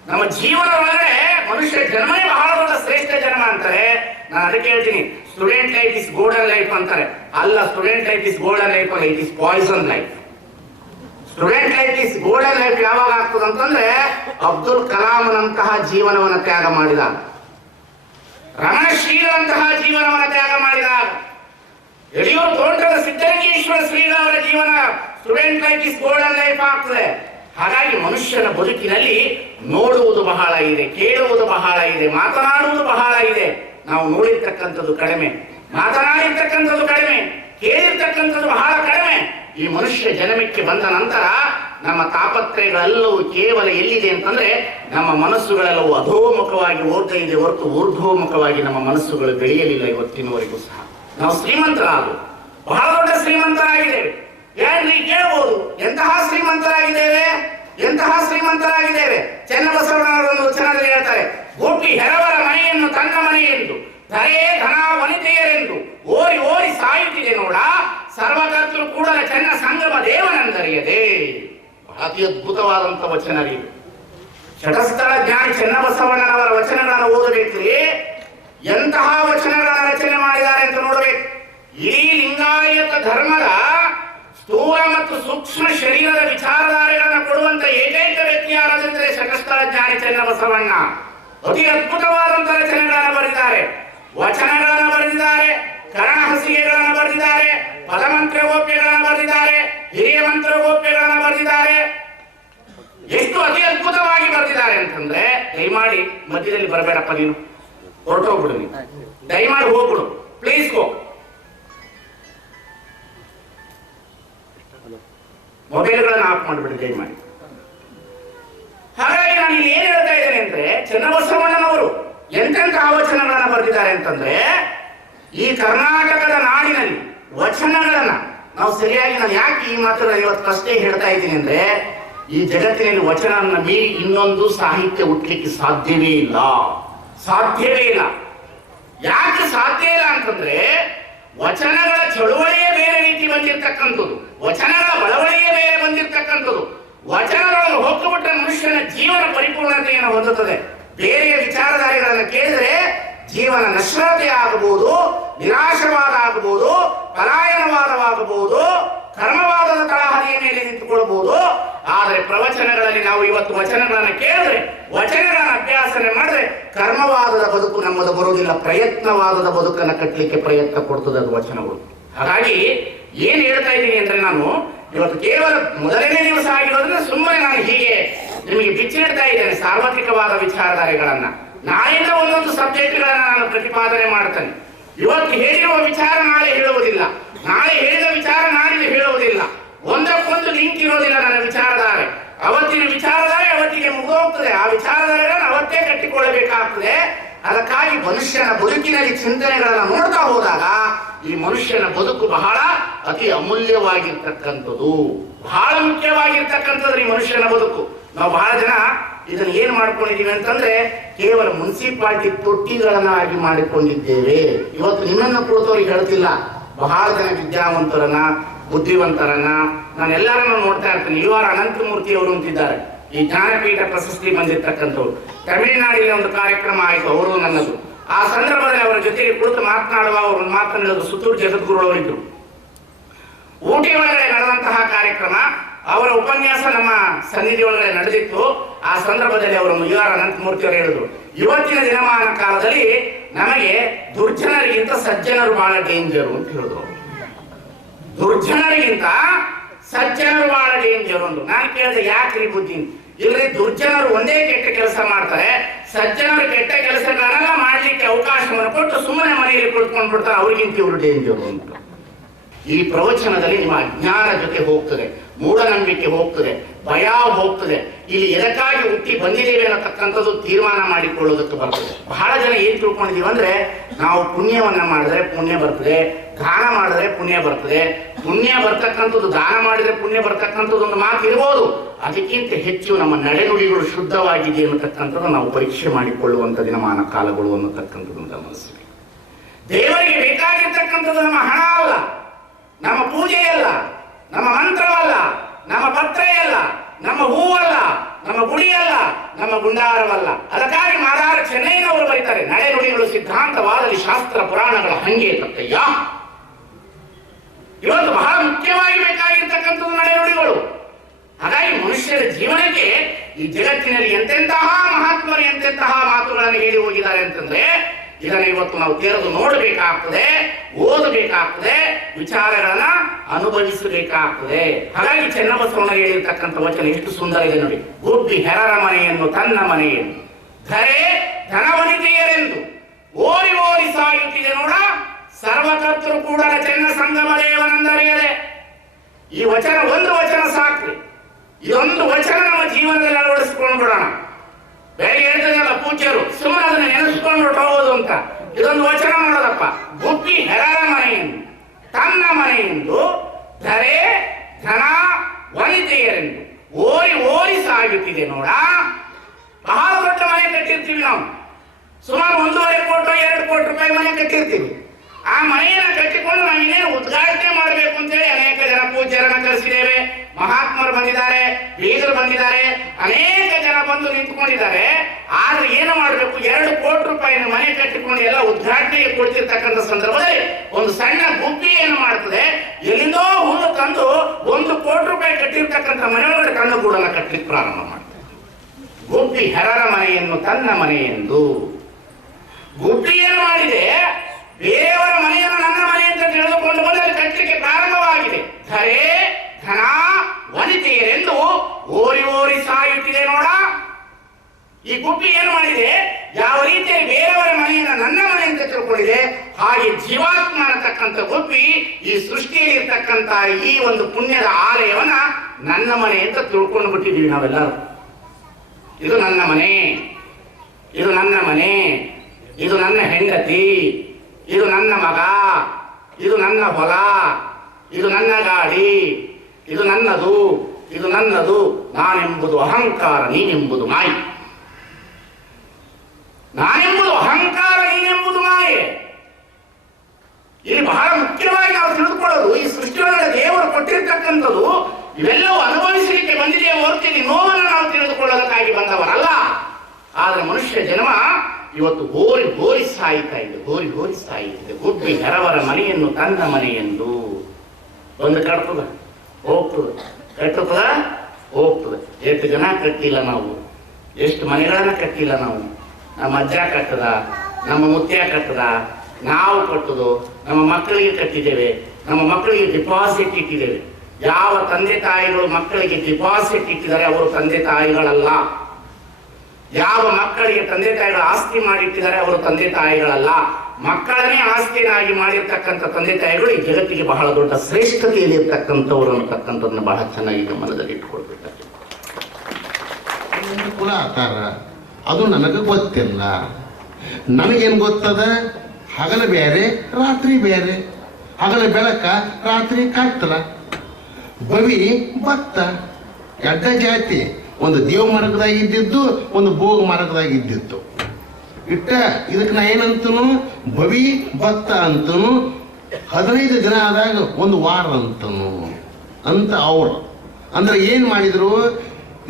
ನಮ್ಮ ಜೀವನದೊಳಗೆ ಮನುಷ್ಯ ಜನ್ಮನೇ ಬಹಳ ದೊಡ್ಡ ಶ್ರೇಷ್ಠ ಜನ್ಮ ಅಂತಾರೆ. ನಾನು ಅದಕ್ಕೆ ಹೇಳ್ತೀನಿ, student life is golden life ಅಂತಾರೆ. ಅಲ್ಲ, student life is golden life ಅಲ್ಲ, it is poison life. Student life is golden life ಯಾವಾಗ ಆಗ್ತದೆ ಅಂತಂದ್ರೆ, ಅಬ್ದುಲ್ ಕಲಾಂನಂತಹ ಜೀವನವನ್ನು ತ್ಯಾಗ ಮಾಡಿದಾಗ, ರಮಣಶ್ರೀಗಳಂತಹ ಜೀವನವನ್ನು ತ್ಯಾಗ ಮಾಡಿದಾಗ, ಯಡಿಯೂರು ತೋಟದ ಸಿದ್ದಲಿಂಗೇಶ್ವರ ಶ್ರೀಗಳವರ ಜೀವನ student life is golden life ಆಗ್ತದೆ. ಹಾಗಾಗಿ ಮನುಷ್ಯನ ಬದುಕಿನಲ್ಲಿ ನೋಡುವುದು ಬಹಳ ಇದೆ, ಕೇಳುವುದು ಬಹಳ ಇದೆ, ಮಾತನಾಡುವುದು ಬಹಳ ಇದೆ. ನಾವು ನೋಡಿರ್ತಕ್ಕಂಥದ್ದು ಕಡಿಮೆ, ಮಾತನಾಡಿರ್ತಕ್ಕಂಥದ್ದು ಕಡಿಮೆ, ಕೇಳಿರ್ತಕ್ಕಂಥದ್ದು ಬಹಳ ಕಡಿಮೆ. ಈ ಮನುಷ್ಯ ಜನ್ಮಕ್ಕೆ ಬಂದ ನಂತರ ನಮ್ಮ ತಾಪತ್ರಯಗಳೆಲ್ಲವೂ ಕೇವಲ ಎಲ್ಲಿದೆ ಅಂತಂದ್ರೆ, ನಮ್ಮ ಮನಸ್ಸುಗಳೆಲ್ಲವೂ ಅಧೋಮುಖವಾಗಿ ಓಡ್ತಾ ಇದೆ ಹೊರತು ಊರ್ಧ್ವಮುಖವಾಗಿ ನಮ್ಮ ಮನಸ್ಸುಗಳು ಬೆಳೆಯಲಿಲ್ಲ ಇವತ್ತಿನವರೆಗೂ ಸಹ. ನಾವು ಶ್ರೀಮಂತರಾಗು, ಬಹಳ ದೊಡ್ಡ ಶ್ರೀಮಂತರಾಗಿದ್ದೇವೆ. ಏನ್ರಿ ಕೇಳಬಹುದು, ಎಂತಹ ಶ್ರೀಮಂತರಾಗಿದ್ದೇವೆ, ಎಂತಹ ಶ್ರೀಮಂತರಾಗಿದ್ದೇವೆ. ಚನ್ನಬಸವಣ್ಣನವರೊಂದು ವಚನದಲ್ಲಿ ಹೇಳ್ತಾರೆ, ಹುಟ್ಟಿ ಹೆರವರ ಮನೆಯನ್ನು ತನ್ನ ಮನೆ ಎಂದು, ಧರೆ ಧನ ವನಿತೆಯರೆಂದು ಓರಿ ಓರಿ ಸಾಯುತ್ತಿದೆ ನೋಡ, ಸರ್ವಕರ್ತೃ ಕೂಡಲ ಚೆನ್ನ ಸಂಗಮ ದೇವನಂದರಿಯದೆ. ಅತಿ ಅದ್ಭುತವಾದಂತ ವಚನ ಇದು. ಷಟಸ್ಥಳ ಜ್ಞಾನಿ ಚನ್ನಬಸವಣ್ಣನವರ ವಚನಗಳನ್ನು ಓದಬೇಕ್ರಿ. ಎಂತಹ ವಚನಗಳನ್ನು ರಚನೆ ಮಾಡಿದ್ದಾರೆ ಅಂತ ನೋಡಬೇಕು. ಇಡೀ ಲಿಂಗಾಯತ ಧರ್ಮದ ಸ್ಥೂಲ ಮತ್ತು ಸೂಕ್ಷ್ಮ ಶರೀರದ ವಿಚಾರಧಾರೆಗಳನ್ನು ಕೊಡುವಂತ ಏಕೈಕ ವ್ಯಕ್ತಿ ಯಾರಾದ್ರೆ ಷಟಸ್ಥಳ ಜ್ಞಾನಿ ಚನ್ನಬಸವಣ್ಣ. ಅತಿ ಅದ್ಭುತವಾದಂತಹ ರಚನೆಗಳನ್ನು ಬರೆದಿದ್ದಾರೆ, ವಚನಗಳನ್ನು ಬರೆದಿದ್ದಾರೆ, ಕರಣ ಹಸಿಗೆಗಳನ್ನು ಬರೆದಿದ್ದಾರೆ, ಪದಮಂತ್ರಗೋಪ್ಯಗಳನ್ನು ಬರೆದಿದ್ದಾರೆ, ಹಿರಿಯ ಮಂತ್ರಗೋಪ್ಯಗಳನ್ನು ಬರೆದಿದ್ದಾರೆ. ಎಷ್ಟು ಅತಿ ಅದ್ಭುತವಾಗಿ ಬರೆದಿದ್ದಾರೆ ಅಂತಂದ್ರೆ, ದಯಮಾಡಿ ಮಧ್ಯದಲ್ಲಿ ಬರಬೇಡಪ್ಪ, ನೀನು ಹೊರಟೋಗ್ಬಿಡು, ನೀನು ದಯಮಾಡಿ ಹೋಗ್ಬಿಡು, ಪ್ಲೀಸ್ ಗೋ. ಮೊಬೈಲ್ಗಳನ್ನು ಆಫ್ ಮಾಡಿಬಿಡಿ ದಯಮಾಡಿ. ಹಾಗಾಗಿ ನಾನು ಇಲ್ಲಿ ಏನ್ ಹೇಳ್ತಾ ಇದ್ದೇನೆ ಅಂದ್ರೆ, ಚನ್ನಬಸವಣ್ಣನವರು ಎಂತೆಂಥ ವಚನಗಳನ್ನ ಬರೆದಿದ್ದಾರೆ ಅಂತಂದ್ರೆ, ಈ ಕರ್ನಾಟಕದ ನಾಡಿನಲ್ಲಿ ವಚನಗಳನ್ನ ನಾವು ಸರಿಯಾಗಿ, ನಾನು ಯಾಕೆ ಈ ಮಾತನ್ನ ಇವತ್ತು ಅಷ್ಟೇ ಹೇಳ್ತಾ ಇದ್ದೀನಿ ಅಂದ್ರೆ, ಈ ಜಗತ್ತಿನಲ್ಲಿ ವಚನವನ್ನು ಮೀರಿ ಇನ್ನೊಂದು ಸಾಹಿತ್ಯ ಹುಟ್ಟಲಿಕ್ಕೆ ಸಾಧ್ಯವೇ ಇಲ್ಲ, ಸಾಧ್ಯವೇ ಇಲ್ಲ. ಯಾಕೆ ಸಾಧ್ಯ ಇಲ್ಲ ಅಂತಂದ್ರೆ, ವಚನಗಳ ಚಳುವಳಿಯೇ ಬೇರೆ ರೀತಿ ಬಂದಿರತಕ್ಕಂಥದ್ದು, ವಚನಗಳ ಬಳವಳಿಯೇ ಬೇರೆ ಬಂದಿರತಕ್ಕಂಥದ್ದು. ವಚನಗಳನ್ನು ಹೊಕ್ಕುಬಿಟ್ರೆ ಮನುಷ್ಯನ ಜೀವನ ಪರಿಪೂರ್ಣತೆಯನ್ನು ಹೊಂದುತ್ತದೆ. ಬೇರೆಯ ವಿಚಾರಧಾರೆಗಳನ್ನು ಕೇಳಿದ್ರೆ ಜೀವನ ನಶ್ವರತೆ ಆಗಬಹುದು, ನಿರಾಶವಾದ ಆಗಬಹುದು, ಪಲಾಯನವಾದವಾಗಬಹುದು, ಕರ್ಮವಾದದ ತಳಹದಿಯ ಮೇಲೆ ನಿಂತುಕೊಳ್ಳಬಹುದು. ಆದರೆ ಪ್ರವಚನಗಳಲ್ಲಿ ನಾವು ಇವತ್ತು ವಚನಗಳನ್ನು ಕೇಳಿದ್ರೆ, ವಚನಗಳನ್ನು ಅಭ್ಯಾಸನೆ ಮಾಡಿದ್ರೆ ಕರ್ಮವಾದದ ಬದುಕು ನಮ್ಮದು ಬರುವುದಿಲ್ಲ, ಪ್ರಯತ್ನವಾದದ ಬದುಕನ್ನು ಕಟ್ಟಲಿಕ್ಕೆ ಪ್ರಯತ್ನ ಕೊಡ್ತದೆ ಅದು ವಚನಗಳು. ಹಾಗಾಗಿ ಏನ್ ಹೇಳ್ತಾ ಇದ್ದೀನಿ ಅಂದ್ರೆ, ನಾನು ಇವತ್ತು ಕೇವಲ ಮೊದಲನೇ ದಿವಸ ಆಗಿರೋದ್ರಿಂದ ಸುಮ್ಮನೆ ನಾನು ಹೀಗೆ ನಿಮಗೆ ಬಿಚ್ಚಿಡ್ತಾ ಇದ್ದೇನೆ ಸಾರ್ವತ್ರಿಕವಾದ ವಿಚಾರಧಾರೆಗಳನ್ನ. ನಾಳೆಯಿಂದ ಒಂದೊಂದು ಸಬ್ಜೆಕ್ಟ್ಗಳನ್ನ ನಾನು ಪ್ರತಿಪಾದನೆ ಮಾಡ್ತೇನೆ. ಇವತ್ತು ಹೇಳಿರುವ ವಿಚಾರ ನಾಳೆ ಹೇಳುವುದಿಲ್ಲ, ನಾಳೆ ಹೇಳಿದ ವಿಚಾರ ನಾಳೆ ಹೇಳುವುದಿಲ್ಲ. ಒಂದಕ್ಕೊಂದು ಲಿಂಕ್ ಇರೋದಿಲ್ಲ ನನ್ನ ವಿಚಾರಧಾರೆ. ಅವತ್ತಿನ ವಿಚಾರಧಾರೆ ಅವತ್ತಿಗೆ ಮುಗಿದೋಗ್ತದೆ. ಆ ವಿಚಾರಧಾರೆಗಳನ್ನು ಅವತ್ತೇ ಕಟ್ಟಿಕೊಳ್ಳಬೇಕಾಗ್ತದೆ. ಅದಕ್ಕಾಗಿ ಮನುಷ್ಯನ ಬದುಕಿನಲ್ಲಿ ಚಿಂತನೆಗಳನ್ನ ನೋಡ್ತಾ ಹೋದಾಗ ಈ ಮನುಷ್ಯನ ಬದುಕು ಬಹಳ ಅತಿ ಅಮೂಲ್ಯವಾಗಿರ್ತಕ್ಕಂಥದ್ದು, ಬಹಳ ಮುಖ್ಯವಾಗಿರ್ತಕ್ಕಂಥದ್ದು ಈ ಮನುಷ್ಯನ ಬದುಕು. ನಾವು ಬಹಳ ಜನ ಇದನ್ನ ಏನ್ ಮಾಡ್ಕೊಂಡಿದೀವಿ ಅಂತಂದ್ರೆ ಕೇವಲ ಮುನ್ಸಿಪಾಲಿಟಿ ತೊಟ್ಟಿಗಳನ್ನಾಗಿ ಮಾಡಿಕೊಂಡಿದ್ದೇವೆ. ಇವತ್ತು ನಿನ್ನನ್ನು ಕುಳಿತವ್ರಿಗೆ ಹೇಳ್ತಿಲ್ಲ, ಬಹಳ ಜನ ವಿದ್ಯಾವಂತರನ್ನ, ಬುದ್ಧಿವಂತರನ್ನ ನಾನು ಎಲ್ಲರನ್ನ ನೋಡ್ತಾ ಇರ್ತೀನಿ. ಯು ಆರ್ ಅನಂತಮೂರ್ತಿ ಅವರು ಅಂತಿದ್ದಾರೆ, ಈ ಜ್ಞಾನಪೀಠ ಪ್ರಶಸ್ತಿ ಬಂದಿರ್ತಕ್ಕಂಥವ್ರು. ತಮಿಳುನಾಡಿನ ಒಂದು ಕಾರ್ಯಕ್ರಮ ಆಯಿತು, ಅವರು ನನ್ನದು. ಆ ಸಂದರ್ಭದಲ್ಲಿ ಅವರ ಜೊತೆಗೆ ಕುಳಿತು ಮಾತನಾಡುವ ಅವರು ಮಾತನಾಡಿದ್ರು ಸುತ್ತೂರು ಜಗದ್ಗುರುಗಳವರಿದ್ರು. ಊಟಿ ಒಳಗಡೆ ನಡೆದಂತಹ ಕಾರ್ಯಕ್ರಮ, ಅವರ ಉಪನ್ಯಾಸ ನಮ್ಮ ಸನ್ನಿಧಿ ಒಳಗಡೆ ನಡೆದಿತ್ತು. ಆ ಸಂದರ್ಭದಲ್ಲಿ ಅವರು ಯು ಆರ್ ಅನಂತಮೂರ್ತಿ ಅವರು ಹೇಳಿದ್ರು, ಇವತ್ತಿನ ದಿನಮಾನ ಕಾಲದಲ್ಲಿ ನಮಗೆ ದುರ್ಜನರಿಗಿಂತ ಸಜ್ಜನರು ಬಹಳ ಡೇಂಜರು ಅಂತ ಹೇಳಿದ್ರು. ದುರ್ಜನರಿಗಿಂತ ಸಜ್ಜನರು ಬಹಳ ಡೇಂಜರ್ ಒಂದು. ನಾನು ಕೇಳಿದೆ ಯಾಕ್ರಿ ಬುದ್ಧಿ? ಇಲ್ರಿ, ದುರ್ಜನರು ಒಂದೇ ಕೆಟ್ಟ ಕೆಲಸ ಮಾಡ್ತಾರೆ, ಸಜ್ಜನರು ಕೆಟ್ಟ ಕೆಲಸಗಳನ್ನೆಲ್ಲ ಮಾಡ್ಲಿಕ್ಕೆ ಅವಕಾಶವನ್ನು ಕೊಟ್ಟು ಸುಮ್ಮನೆ ಮನೆಯಲ್ಲಿ ಕುಳಿತುಕೊಂಡು ಬಿಡ್ತಾರೆ, ಅವ್ರಿಗಿಂತ ಇವರು ಡೇಂಜರ್ ಅಂತ. ಈ ಪ್ರವಚನದಲ್ಲಿ ನಿಮ್ಮ ಅಜ್ಞಾನ ಜೊತೆ ಹೋಗ್ತದೆ, ಮೂಢನಂಬಿಕೆ ಹೋಗ್ತದೆ, ಭಯ ಹೋಗ್ತದೆ. ಇಲ್ಲಿ ಎದಕ್ಕಾಗಿ ಹುಟ್ಟಿ ಬಂದಿದ್ದೇವೆ ಅನ್ನತಕ್ಕಂಥದ್ದು ತೀರ್ಮಾನ ಮಾಡಿಕೊಳ್ಳೋದಕ್ಕೆ ಬರ್ತದೆ. ಬಹಳ ಜನ ಏನ್ ತಿಳ್ಕೊಂಡಿದೀವಿ ಅಂದ್ರೆ, ನಾವು ಪುಣ್ಯವನ್ನ ಮಾಡಿದ್ರೆ ಪುಣ್ಯ ಬರ್ತದೆ, ದಾನ ಮಾಡಿದ್ರೆ ಪುಣ್ಯ ಬರ್ತದೆ. ಪುಣ್ಯ ಬರ್ತಕ್ಕಂಥದ್ದು, ದಾನ ಮಾಡಿದ್ರೆ ಪುಣ್ಯ ಬರ್ತಕ್ಕಂಥದ್ದು ಒಂದು ಮಾತು ಇರ್ಬೋದು. ಅದಕ್ಕಿಂತ ಹೆಚ್ಚು ನಮ್ಮ ನಡೆನುಡಿಗಳು ಶುದ್ಧವಾಗಿದೆ ಅನ್ನತಕ್ಕಂಥದ್ದು ನಾವು ಪರೀಕ್ಷೆ ಮಾಡಿಕೊಳ್ಳುವಂತ ದಿನಮಾನ ಕಾಲಗಳು ಅನ್ನತಕ್ಕಂಥದ್ದು ಗಮನಿಸಿ. ದೇವರಿಗೆ ಬೇಕಾಗಿರ್ತಕ್ಕಂಥದ್ದು ನಮ್ಮ ಹಣ ಅಲ್ಲ, ನಮ್ಮ ಪೂಜೆಯಲ್ಲ, ನಮ್ಮ ಮಂತ್ರವಲ್ಲ, ನಮ್ಮ ಪತ್ರೆಯಲ್ಲ, ನಮ್ಮ ಹೂವಲ್ಲ, ನಮ್ಮ ಗುಡಿಯಲ್ಲ, ನಮ್ಮ ಗುಂಡಾರವಲ್ಲ. ಅದಕ್ಕಾಗಿ ಮಾದಾರ ಚೆನ್ನೈನವರು ಬರೀತಾರೆ, ನಡೆನುಡಿಗಳು ಸಿದ್ಧಾಂತವಾದಲ್ಲಿ ಶಾಸ್ತ್ರ ಪುರಾಣಗಳ ಹಂಗೆ ತಪ್ಪಯ್ಯ. ಇವತ್ತು ಬಹಳ ಮುಖ್ಯವಾಗಿ ಬೇಕಾಗಿರ್ತಕ್ಕಂಥದ್ದು ನಡೆನುಡಿಗಳು. ಹಾಗಾಗಿ ಮನುಷ್ಯರ ಜೀವನಕ್ಕೆ ಈ ಜಗತ್ತಿನಲ್ಲಿ ಎಂತೆಂತಹ ಮಹಾತ್ಮರು ಎಂತೆಂತಹ ಮಾತುಗಳನ್ನು ಹೇಳಿ ಹೋಗಿದ್ದಾರೆ ಅಂತಂದ್ರೆ, ಇದನ್ನು ಇವತ್ತು ನಾವು ತೆರೆದು ನೋಡಬೇಕಾಗ್ತದೆ, ಓದಬೇಕಾಗ್ತದೆ, ವಿಚಾರಗಳನ್ನ ಅನುಭವಿಸಬೇಕಾಗ್ತದೆ. ಹಾಗಾಗಿ ಚೆನ್ನಬಸವಣ್ಣ ಹೇಳಿರ್ತಕ್ಕಂಥ ವಚನ ಎಷ್ಟು ಸುಂದರ ಇದೆ ನೋಡಿ. ಗುಬ್ಬಿ ಹೆರರ ಮನೆಯನ್ನು ತನ್ನ ಮನೆಯನ್ನು ಧರೆ ಧನವನಿತೆಯರೆಂದು ಓರಿ ಓರಿ ಸಾಯುತ್ತಿದೆ ನೋಡ, ಸರ್ವಕರ್ತರು ಕೂಡ ಚೆನ್ನ ಸಂಗಮ ದೇವನಂದರಿಯದೆ. ಈ ವಚನ ಒಂದು ವಚನ ಸಾಕ್ರಿ, ಇದೊಂದು ವಚನ ನಮ್ಮ ಜೀವನದಲ್ಲಿ ಅಳವಡಿಸಿಕೊಂಡು ಬಿಡೋಣ. ಬೆಳಗ್ಗೆ ಹೇಳ್ತದಲ್ಲ ಪೂಜ್ಯರು, ಸುಮ್ಮನೆ ಅದನ್ನ ನೆನೆಸ್ಕೊಂಡು ಹೋಗೋದು ಅಂತ. ಇದೊಂದು ವಚನ ಮಾಡೋದಪ್ಪ. ಗುಬ್ಬಿ ಹೆರರ ಮನೆಯೆಂದು ತನ್ನ ಮನೆಯೆಂದು ಧರೆ ಧನ ವನಿತೆಯರೆಂದು ಓರಿ ಓರಿ ಸಾಗುತ್ತಿದೆ ನೋಡ. ಬಹಳ ದೊಡ್ಡ ಮನೆ ಕಟ್ಟಿರ್ತೀವಿ ನಾವು, ಸುಮಾರು 1.5 ಕೋಟಿ 2 ಕೋಟಿ ರೂಪಾಯಿ ಮನೆ ಕಟ್ಟಿರ್ತೀವಿ. ಆ ಮನೆಯನ್ನ ಕಟ್ಟಿಕೊಂಡು ನಾವು ಇನ್ನೇನು ಉದ್ಘಾಟನೆ ಮಾಡಬೇಕು ಅಂತೇಳಿ ಅನೇಕ ಜನ ಪೂಜ್ಯರನ್ನ ಕರೆಸಿದ್ದೇವೆ. ಮಹಾತ್ಮರು ಬಂದಿದ್ದಾರೆ, ಬೀಗರು ಬಂದಿದ್ದಾರೆ, ಅನೇಕ ಜನ ಬಂದು ನಿಂತ್ಕೊಂಡಿದ್ದಾರೆ. ಆದ್ರೆ ಏನು ಮಾಡಬೇಕು, 2 ಕೋಟಿ ರೂಪಾಯಿನ ಮನೆ ಕಟ್ಟಿಕೊಂಡು ಎಲ್ಲ ಉದ್ಘಾಟನೆಗೆ ಕೊಡ್ತಿರ್ತಕ್ಕಂಥ ಸಂದರ್ಭದಲ್ಲಿ ಒಂದು ಸಣ್ಣ ಗುಬ್ಬಿ ಏನು ಮಾಡ್ತದೆ, ಎಲ್ಲಿಂದೋ ಹುಲ್ಲು ತಂದು 1 ಕೋಟಿ ರೂಪಾಯಿ ಕಟ್ಟಿರ್ತಕ್ಕಂಥ ಮನೆಯೊಳಗಡೆ ಕಣ್ಣು ಗೂಡನ್ನ ಕಟ್ಟಲಿಕ್ಕೆ ಪ್ರಾರಂಭ ಮಾಡ್ತದೆ. ಗುಬ್ಬಿ ಹೆರರ ಮನೆಯನ್ನು ತನ್ನ ಮನೆಯೆಂದು. ಗುಬ್ಬಿ ಏನು ಮಾಡಿದೆ, ಬೇರೆಯವರ ಮನೆಯನ್ನು ನನ್ನ ಮನೆ ಅಂತ ತಿಳಿದುಕೊಂಡು ಬಂದು ಅಲ್ಲಿ ಕಟ್ಟಲಿಕ್ಕೆ ಪ್ರಾರಂಭವಾಗಿದೆ. ಧರೆ ಧನ ವನಿತೆಯರೆಂದು ಓರಿ ಓರಿ ಸಾಯುತ್ತಿದೆ ನೋಡ. ಈ ಗುಬ್ಬಿ ಏನು ಮಾಡಿದೆ, ಯಾವ ರೀತಿಯಲ್ಲಿ ಬೇರೆಯವರ ಮನೆಯನ್ನು ನನ್ನ ಮನೆ ಅಂತ ತಿಳ್ಕೊಂಡಿದೆ, ಹಾಗೆ ಜೀವಾತ್ಮ ಅನ್ನತಕ್ಕಂಥ ಗುಬ್ಬಿ ಈ ಸೃಷ್ಟಿಯಲ್ಲಿ ಇರ್ತಕ್ಕಂಥ ಈ ಒಂದು ಪುಣ್ಯದ ಆಲಯವನ್ನ ನನ್ನ ಮನೆ ಅಂತ ತಿಳ್ಕೊಂಡು ಬಿಟ್ಟಿದ್ದೀವಿ ನಾವೆಲ್ಲರೂ. ಇದು ನನ್ನ ಮನೆ, ಇದು ನನ್ನ ಮನೆ, ಇದು ನನ್ನ ಹೆಂಡತಿ, ಇದು ನನ್ನ ಮಗ, ಇದು ನನ್ನ ಹೊಲ, ಇದು ನನ್ನ ಗಾಡಿ, ಇದು ನನ್ನದು, ಇದು ನನ್ನದು. ನಾನೆಂಬುದು ಅಹಂಕಾರ, ನೀನೆಂಬುದು ಮಾಯೆ. ನಾನೆಂಬುದು ಅಹಂಕಾರ, ನೀನೆಂಬುದು ಮಾಯೆ. ಇಲ್ಲಿ ಬಹಳ ಮುಖ್ಯವಾಗಿ ನಾವು ತಿಳಿದುಕೊಳ್ಳೋದು, ಈ ಸೃಷ್ಟಿಯೊಳಗೆ ದೇವರು ಕೊಟ್ಟಿರ್ತಕ್ಕಂಥದ್ದು ಇವೆಲ್ಲವೂ ಅನುಭವಿಸಲಿಕ್ಕೆ ಬಂದಿದೆಯೇ ಹೊರತು ನೋವನ್ನು ನಾವು ತಿಳಿದುಕೊಳ್ಳೋದಕ್ಕಾಗಿ ಬಂದವರಲ್ಲ. ಆದ್ರೆ ಮನುಷ್ಯ ಇವತ್ತು ಹೋರಿ ಹೋರಿ ಸಾಯ್ತಾ ಇದೆ, ಹೋರಿ ಹೋರಿ ಸಾಯ್ತಿದೆ. ಗುಬ್ಬಿ ಹೆರವರ ಮನೆಯನ್ನು ತನ್ನ ಮನೆಯೆಂದು ಬಂದು ಕಟ್ತದ ಹೋಗ್ತದೆ, ಕಟ್ಟುತ್ತದ ಹೋಗ್ತದೆ. ಎಷ್ಟು ಜನ ಕಟ್ಟಿಲ್ಲ ನಾವು, ಎಷ್ಟು ಮನೆಗಳನ್ನ ಕಟ್ಟಿಲ್ಲ ನಾವು. ನಮ್ಮ ಅಜ್ಜ ಕಟ್ಟದ, ನಮ್ಮ ಮುತ್ಯ ಕಟ್ಟದ, ನಾವು ಕಟ್ಟುದು, ನಮ್ಮ ಮಕ್ಕಳಿಗೆ ಕಟ್ಟಿದ್ದೇವೆ, ನಮ್ಮ ಮಕ್ಕಳಿಗೆ ಡಿಪಾಸಿಟ್ ಇಟ್ಟಿದ್ದೇವೆ. ಯಾವ ತಂದೆ ತಾಯಿಗಳು ಮಕ್ಕಳಿಗೆ ಡಿಪಾಸಿಟ್ ಇಟ್ಟಿದ್ದಾರೆ ಅವರು ತಂದೆ ತಾಯಿಗಳಲ್ಲ. ಯಾವ ಮಕ್ಕಳಿಗೆ ತಂದೆ ತಾಯಿಗಳು ಆಸ್ತಿ ಮಾಡಿಟ್ಟಿದ್ದಾರೆ ಅವರು ತಂದೆ ತಾಯಿಗಳಲ್ಲ. ಮಕ್ಕಳನ್ನೇ ಆಸ್ತಿಯನ್ನಾಗಿ ಮಾಡಿರ್ತಕ್ಕಂಥ ತಂದೆ ತಾಯಿಗಳು ಈ ಜಗತ್ತಿಗೆ ಬಹಳ ದೊಡ್ಡ ಶ್ರೇಷ್ಠತೆಯಲ್ಲಿ ಇರ್ತಕ್ಕಂಥವ್ರು ಅಂತಕ್ಕಂಥದ್ದನ್ನ ಬಹಳ ಚೆನ್ನಾಗಿ ಗಮನದಲ್ಲಿ ಇಟ್ಕೊಳ್ಬೇಕಾಗ್ತದೆ. ಕುಲ ಆತಾರ ಅದು ನನಗೆ ಗೊತ್ತಿಲ್ಲ. ನನಗೇನು ಗೊತ್ತದ? ಹಗಲ ಬೇರೆ ರಾತ್ರಿ ಬೇರೆ. ಹಗಲ ಬೆಳಕ ರಾತ್ರಿ ಕತ್ತಲ. ಬವಿ ಭತ್ತ ಎಡ್ಡ ಜಾತಿ. ಒಂದು ದೇವ ಮಾರ್ಗದಾಗ ಇದ್ದಿದ್ದು, ಒಂದು ಭೋಗ ಮಾರ್ಗದಾಗ ಇದ್ದಿತ್ತು. ಇಟ್ಟ ಇದಕ್ಕೆ ನಾ ಏನಂತನು ಬವಿ ಭತ್ತ ಅಂತನು. 15 ದಿನ ಆದಾಗ ಒಂದು ವಾರ ಅಂತನು ಅಂತ ಅವ್ರು ಅಂದ್ರೆ ಏನು ಮಾಡಿದ್ರು?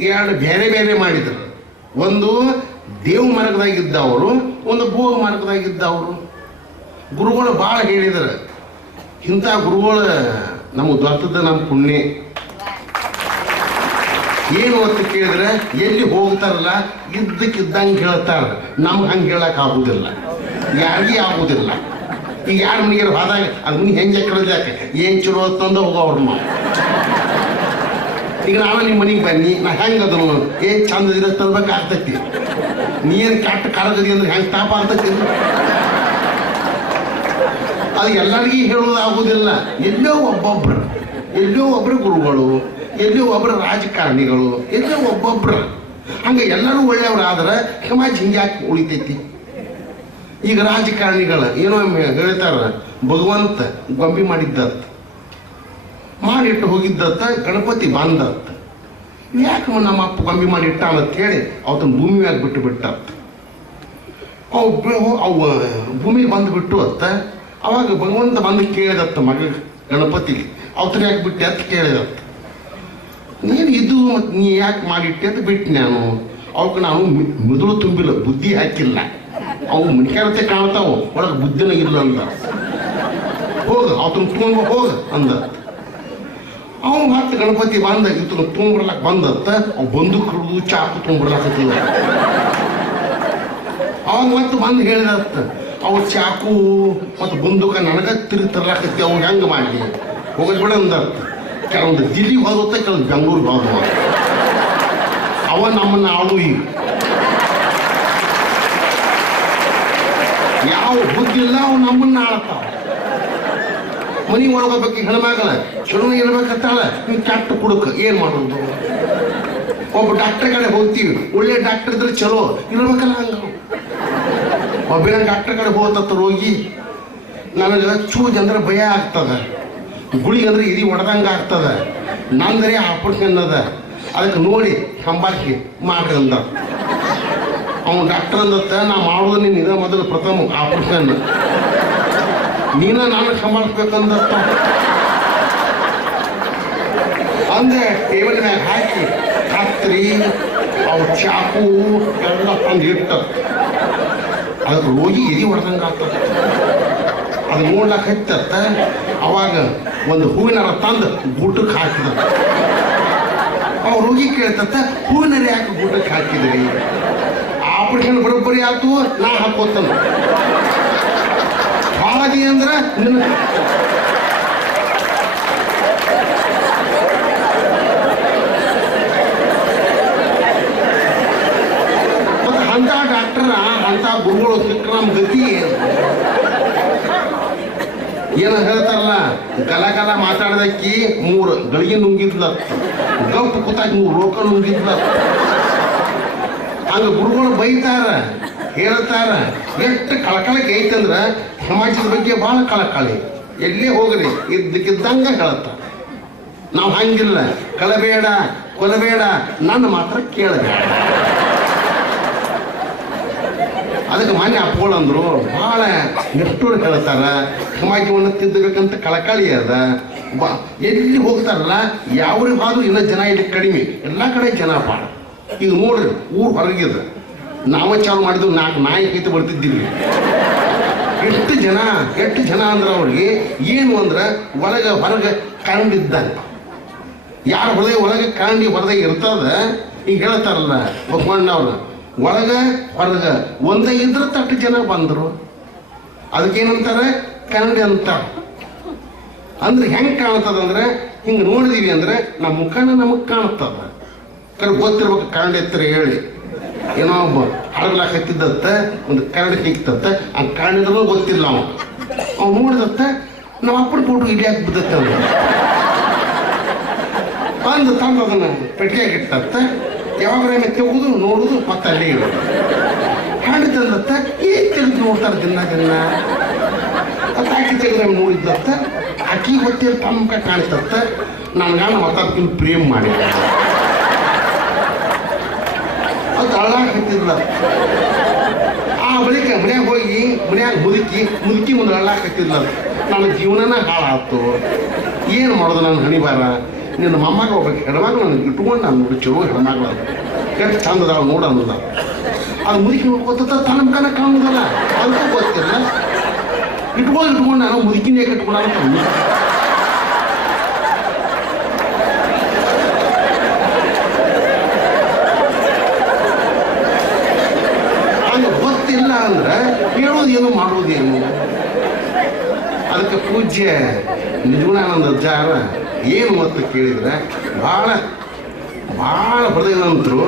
ಎರಡು ಬೇರೆ ಬೇರೆ ಮಾಡಿದ್ರು. ಒಂದು ದೇವ ಮಾರ್ಗದಾಗಿದ್ದವರು, ಒಂದು ಭೋಗ ಮಾರ್ಗದಾಗಿದ್ದವರು. ಗುರುಗಳು ಭಾಳ ಹೇಳಿದರು. ಇಂಥ ಗುರುಗಳು ನಮಗೆ ದೊಡ್ಡದ ನಮ್ಮ ಪುಣ್ಯ. ಏನು ಅಂತ ಕೇಳಿದ್ರೆ ಎಲ್ಲಿ ಹೋಗ್ತಾರಲ್ಲ ಇದ್ದಕ್ಕಿದ್ದಂಗೆ ಹೇಳ್ತಾರ. ನಮ್ಗೆ ಹಂಗೆ ಹೇಳಕ್ ಆಗುದಿಲ್ಲ, ಯಾರಿಗೂ ಆಗುದಿಲ್ಲ. ಈಗ ಯಾರ ಮನೆಗೆ ಹೋದಾಗ ಅದು ಮನೆ ಹೆಂಗೆ ಕಳೆದಾಕೆ ಏನು ಚಲೋ ಅಂತಂದು ಹೋಗೋವ್ರ ನಾವು. ಈಗ ನಾವೇ ನಿಮ್ಮ ಮನೆಗೆ ಬನ್ನಿ, ನಾ ಹೆಂಗೆ ಅದನ್ನು ಏನು ಚಂದ ಇರತ್ತೆ ಅನ್ಬೇಕು ಆಗ್ತೈತಿ. ನೀನು ಕೆಟ್ಟ ಕರಗದಿ ಅಂದ್ರೆ ಹೆಂಗೆ ತಾಪ ಆಗ್ತೈತಿ? ಅದು ಎಲ್ಲರಿಗೂ ಹೇಳೋದು ಆಗುದಿಲ್ಲ. ಎಲ್ಲೋ ಒಬ್ಬರು ಗುರುಗಳು, ಎಲ್ಲೋ ಒಬ್ಬರು ರಾಜಕಾರಣಿಗಳು, ಎಲ್ಲೋ ಒಬ್ಬೊಬ್ರು. ಹಂಗೆ ಎಲ್ಲರೂ ಒಳ್ಳೆಯವ್ರಾದ್ರೆ ಸಮಾಜ ಹಿಂಗ್ಯಾಕೆ ಉಳಿತೈತಿ? ಈಗ ರಾಜಕಾರಣಿಗಳು ಏನೋ ಹೇಳ್ತಾರ, ಭಗವಂತ ಗೊಂಬಿ ಮಾಡಿದ್ದತ್ತ, ಮಾಡಿಟ್ಟು ಹೋಗಿದ್ದತ್ತ, ಗಣಪತಿ ಬಂದತ್ತ. ಯಾಕೆ ನಮ್ಮ ಅಪ್ಪ ಗೊಂಬಿ ಮಾಡಿಟ್ಟ ಅಂತ ಹೇಳಿ ಅವತ್ತನ್ನ ಭೂಮಿ ಮ್ಯಾಗ ಬಿಟ್ಟು ಬಿಟ್ಟತ್ತ. ಅವು ಭೂಮಿಗೆ ಬಂದುಬಿಟ್ಟು ಅತ್ತ. ಅವಾಗ ಭಗವಂತ ಬಂದು ಕೇಳಿದತ್ತ ಮಗ ಗಣಪತಿಗೆ, ಅವತ್ರ ಯಾಕೆ ಬಿಟ್ಟು ಅಂತ ಕೇಳಿದತ್ತ. ನೀನು ಇದು ಮತ್ತು ನೀ ಯಾಕೆ ಮಾಡಿಟ್ಟೆ ಅಂತ ಬಿಟ್ಟು ನಾನು. ಅವಕ್ಕೆ ನಾನು ಮಿದುಳು ತುಂಬಿಲ್ಲ, ಬುದ್ಧಿ ಹಾಕಿಲ್ಲ. ಅವು ಮಣಿಕಾರತೆ ಕಾಣ್ತಾವು, ಒಳಗೆ ಬುದ್ಧಿನ ಇಲ್ಲ ಅಂದ. ಹೋಗ ಅವತನ ತುಂಬ ಹೋಗ ಅಂದ. ಅವನು ಮತ್ತೆ ಗಣಪತಿ ಬಂದ, ಇವತ್ತನ ತುಂಬಿರ್ಲಕ್ಕೆ ಬಂದತ್ತ. ಅವು ಬಂದು ಕಡ್ದು ಚಾಕು ತುಂಬಿರ್ಲಾಕತ್ತಿಲ್ಲ. ಅವಾಗ ಮತ್ತೆ ಬಂದು ಹೇಳಿದತ್ತ, ಅವ್ರ ಚಾಕು ಮತ್ತು ಬಂದೂಕ ನನಗೆ ತಿರುಗಿ ತರ್ಲಾಕತ್ತಿ, ಅವ್ನು ಹೆಂಗೆ ಮಾಡಿ ಹೋಗೋದು ಬಿಡ ಅಂದತ್ತ. ಕೆಲವೊಂದು ದಿಲ್ಲಿಗೆ ಹೋಗುತ್ತೆ, ಕೆಲವೊಂದು ಬೆಂಗಳೂರಿಗೆ ಹೋಗುವ. ಅವ ನಮ್ಮನ್ನು ಆಳು. ಈಗ ಯಾವ ಬುದ್ಧಿ ಇಲ್ಲ ಅವು ನಮ್ಮನ್ನ ಆಳ್ತಾವ. ಮನೆ ಒಳಗೋಗ್ಬೇಕು ಹೆಣ್ಮಗಳ ಚಲೋ ಇರ್ಬೇಕಂತಾಳ, ನೀವು ಕೆಟ್ಟ ಕುಡುಕ ಏನು ಮಾಡೋದು? ಒಬ್ಬ ಡಾಕ್ಟರ್ ಕಡೆ ಹೋಗ್ತೀವಿ, ಒಳ್ಳೆ ಡಾಕ್ಟರ್ ಇದ್ರೆ ಚಲೋ ಇರ್ಬೇಕಲ್ಲ. ಹಂಗ ಒಬ್ಬಿನ ಡಾಕ್ಟರ್ ಕಡೆ ಹೋಗತ್ತ ರೋಗಿ, ನನಗೆ ಚೂಜ್ ಅಂದ್ರೆ ಭಯ ಆಗ್ತದ, ಗುಳಿಗೆ ಅಂದ್ರೆ ಇದಿ ಹೊಡೆದಂಗೆ ಆಗ್ತದ. ನಂದ್ರೆ ಆಪರೇಷನ್ ಅದ, ಅದಕ್ಕೆ ನೋಡಿ ಕಂಬಾಕಿ ಮಾಡ್ರಿ ಅಂದ. ಅವನು ಡಾಕ್ಟರ್ ಅಂದತ್ತ, ನಾ ಮಾಡೋದು ನೀನು ಇದ ಮೊದಲು ಪ್ರಥಮ ಆಪರೇಷನ್, ನೀನ ನಾನು ಸಂಭಾಳಿಸ್ಬೇಕಂದತ್ತ. ಅಂದೆ ಟೇಬಲ್ ಮ್ಯಾಗ ಹಾಕಿ ಕತ್ರಿ ಅವ್ರ ಚಾಕು ಎಲ್ಲ ತಂದು ಇಟ್ಟ. ಅದಕ್ಕೆ ರೋಗಿ ಎದಿ ಹೊಡೆದಂಗೆ ಆಗ್ತದ. ಅದು ನೋಡ್ಲಕ್ಕೆ ಹತ್ತತ್ತ. ಅವಾಗ ಒಂದು ಹೂವಿನಾರ ತಂದು ಗುಡ್ಡಕ್ಕೆ ಹಾಕಿದ. ಅವ ರೋಗಿ ಕೇಳ್ತತ್ತ, ಹೂವಿನಾರ ಯಾಕೆ ಗುಡ್ಡಕ್ಕೆ ಹಾಕಿದ್ರಿ? ಆಪರೇಷನ್ ಬರೋಬ್ಬರಿ ಆಯ್ತು, ನಾ ಹಾಕೋತನ ಹಾದಿ ಅಂದ್ರೆ ನಿನ್ನ ಮತ್ತೆ ಅಂತ ಡಾಕ್ಟರ್ ಅಂತ ಗುರುಗಳು ಸಿಕ್ಕ ನಮ್ಮ ಗತಿ ಏನು ಹೇಳ್ತಾರಲ್ಲ, ಗಲ ಮಾತಾಡದಕ್ಕಿ 3 ಗಳಿಗೆ ನುಂಗಿದ್ಲ, ಗಪ್ಪು ಕೂತಾಕಿ 3 ರೋಕ ನುಂಗಿದ್ಲ. ಹಂಗ ಗುರುಗಳು ಬೈತಾರ, ಹೇಳ್ತಾರ. ಎಷ್ಟು ಕಳಕಳಕ್ಕೆ ಐತಂದ್ರ ಸಮಾಜದ ಬಗ್ಗೆ ಭಾಳ ಕಳಕಳಿ. ಎಲ್ಲೇ ಹೋಗ್ರಿ ಇದ್ದಕ್ಕಿದ್ದಂಗ ಹೇಳ್ತಾರ. ನಾವು ಹಂಗಿಲ್ಲ, ಕಳಬೇಡ ಕೊಲಬೇಡ, ನನ್ನ ಮಾತ್ರ ಕೇಳಬೇಡ. ಅದಕ್ಕೆ ಮಾನ್ಯ ಅಪ್ಪಗಳಂದ್ರು ಭಾಳ ನಿಷ್ಠೂರ ಹೇಳ್ತಾರ. ಸಮಾಜವನ್ನು ತಿದ್ದಬೇಕಂತ ಕಳಕಳಿ ಅದ. ಎಲ್ಲಿ ಹೋಗ್ತಾರಲ್ಲ ಯಾವ್ರಿಗೆ ಆದ್ರೂ ಇನ್ನೂ ಜನ ಇಲ್ಲಿ ಕಡಿಮೆ, ಎಲ್ಲ ಕಡೆ ಜನ ಭಾಳ. ಈಗ ನೋಡ್ರಿ ಊರು ಹೊರಗಿದ ನಾವೇ ಚಾಲು ಮಾಡಿದ್ವು 4 ನಾಯಿ ಕೈತೆ ಬರ್ತಿದ್ದೀವಿ. ಎಷ್ಟು ಜನ ಅಂದ್ರೆ ಅವ್ರಿಗೆ ಏನು ಅಂದ್ರೆ ಒಳಗೆ ಹೊರಗೆ ಕರೆಂಟ್ ಇದ್ದಂಗೆ. ಯಾರ ಒಳಗೆ ಕರೆಂಟ್ ಹೊರದಾಗ ಇರ್ತದ, ಈಗ ಹೇಳ್ತಾರಲ್ಲ ಬೊಮ್ಮಣ್ಣವ್ರು, ಒಳಗೆ ಹೊರಗೆ ಒಂದೇ ಇದ್ರೆ ತಟ್ಟು ಜನ ಬಂದರು. ಅದಕ್ಕೇನಂತಾರೆ ಕರೆಂಟ್ ಅಂತ. ಅಂದ್ರೆ ಹೆಂಗೆ ಕಾಣ್ತದಂದ್ರೆ ಹಿಂಗೆ ನೋಡಿದೀವಿ ಅಂದ್ರೆ ನಮ್ಮ ಮುಖನ ನಮಗೆ ಕಾಣ್ತದ. ಗೊತ್ತಿರ್ಬೇಕು ಕರೆಂಟ್ ಎತ್ತರ ಹೇಳಿ. ಏನೋ ಒಬ್ಬ ಹಡಗ್ಲಾಕತ್ತಿದ್ದತ್ತ, ಒಂದು ಕರಡು ಹಿಗ್ತತ್ತ, ಆ ಕರಡಿದ್ರೂ ಗೊತ್ತಿಲ್ಲ ಅವ್ ನೋಡಿದತ್ತ, ನಮ್ಮ ಅಪ್ಪನ ಫೋಟೋ ಇಲ್ಲಿ ಹಾಕಿ ಬಿದ್ದತ್ತ ಅಂದು ತಂದು ಅದನ್ನ ಪೆಟ್ಟಿಗೆಯಾಗಿ ಇಟ್ಟತ್ತ. ಯಾವಾಗ ತೆಗೆದು ನೋಡುದು ಮತ್ತೆ ಅಲ್ಲೇ ಇರೋದು. ಹಾಡು ತಂದತ್ತ, ಏನ್ ತೆಗೆದು ನೋಡ್ತಾರೆ ದಿನ ಅದು ಆಕಿ ತೆಗೆದ್ರೆ ನೋಡಿದ್ದತ್ತ, ಆಕಿ ಗೊತ್ತಿಲ್ಲ ತಮ್ಮ ಕಾಣಿಸ್ತತ್ತ. ನನ್ಗಾನ ಮತ್ತಕ್ಕಿಂತ ಪ್ರೇಮ್ ಮಾಡಿದ ಅದು ಅಳ್ಳಾಕತ್ತಿಲ್ಲ. ಆ ಬಳಿಕ ಮನ್ಯಾಗ ಹೋಗಿ ಮನ್ಯಾಗ ಮುದುಕಿ ಮುಂದೆ ಅಳ್ಳಾಕತ್ತಿಲ್ಲ. ನನ್ನ ಜೀವನನ ಹಾಳಾಯ್ತು, ಏನು ಮಾಡೋದು ನನ್ನ ಹಣಿಬಾರ. ನಿನ್ನ ಮೊಮ್ಮಗ ಹೋಗ್ಬೇಕು, ಹೆಣ್ಮಗಳು ನನಗೆ ಇಟ್ಕೊಂಡು ನಾನು ನೋಡಿ ಚಲೋ ಹೆಣ್ಮಗಳು ಎಷ್ಟು ಚಂದದಾಳ ನೋಡ ಅನ್ನೋದ. ಅದು ಮುದುಕಿ ನೋಡ್ಕೊತ ತನ್ನ ಮುಖನ ಕಾಣೋದಲ್ಲ, ಅದಕ್ಕೂ ಗೊತ್ತಿಲ್ಲ. ಇಟ್ಕೊಂಡು ನಾನು ಮುದುಕಿನೇ ಕಟ್ಕೊಂಡ ಅಂತ ಗೊತ್ತಿಲ್ಲ ಅಂದ್ರೆ ಹೇಳೋದೇನು ಮಾಡೋದೇನು. ಅದಕ್ಕೆ ಪೂಜ್ಯ ನಿಜಗುಣಾನಂದ ಅಜ್ಜಾರ ಏನು ಅಂತ ಕೇಳಿದ್ರೆ ಭಾಳ ಹೃದಯವಂತರು.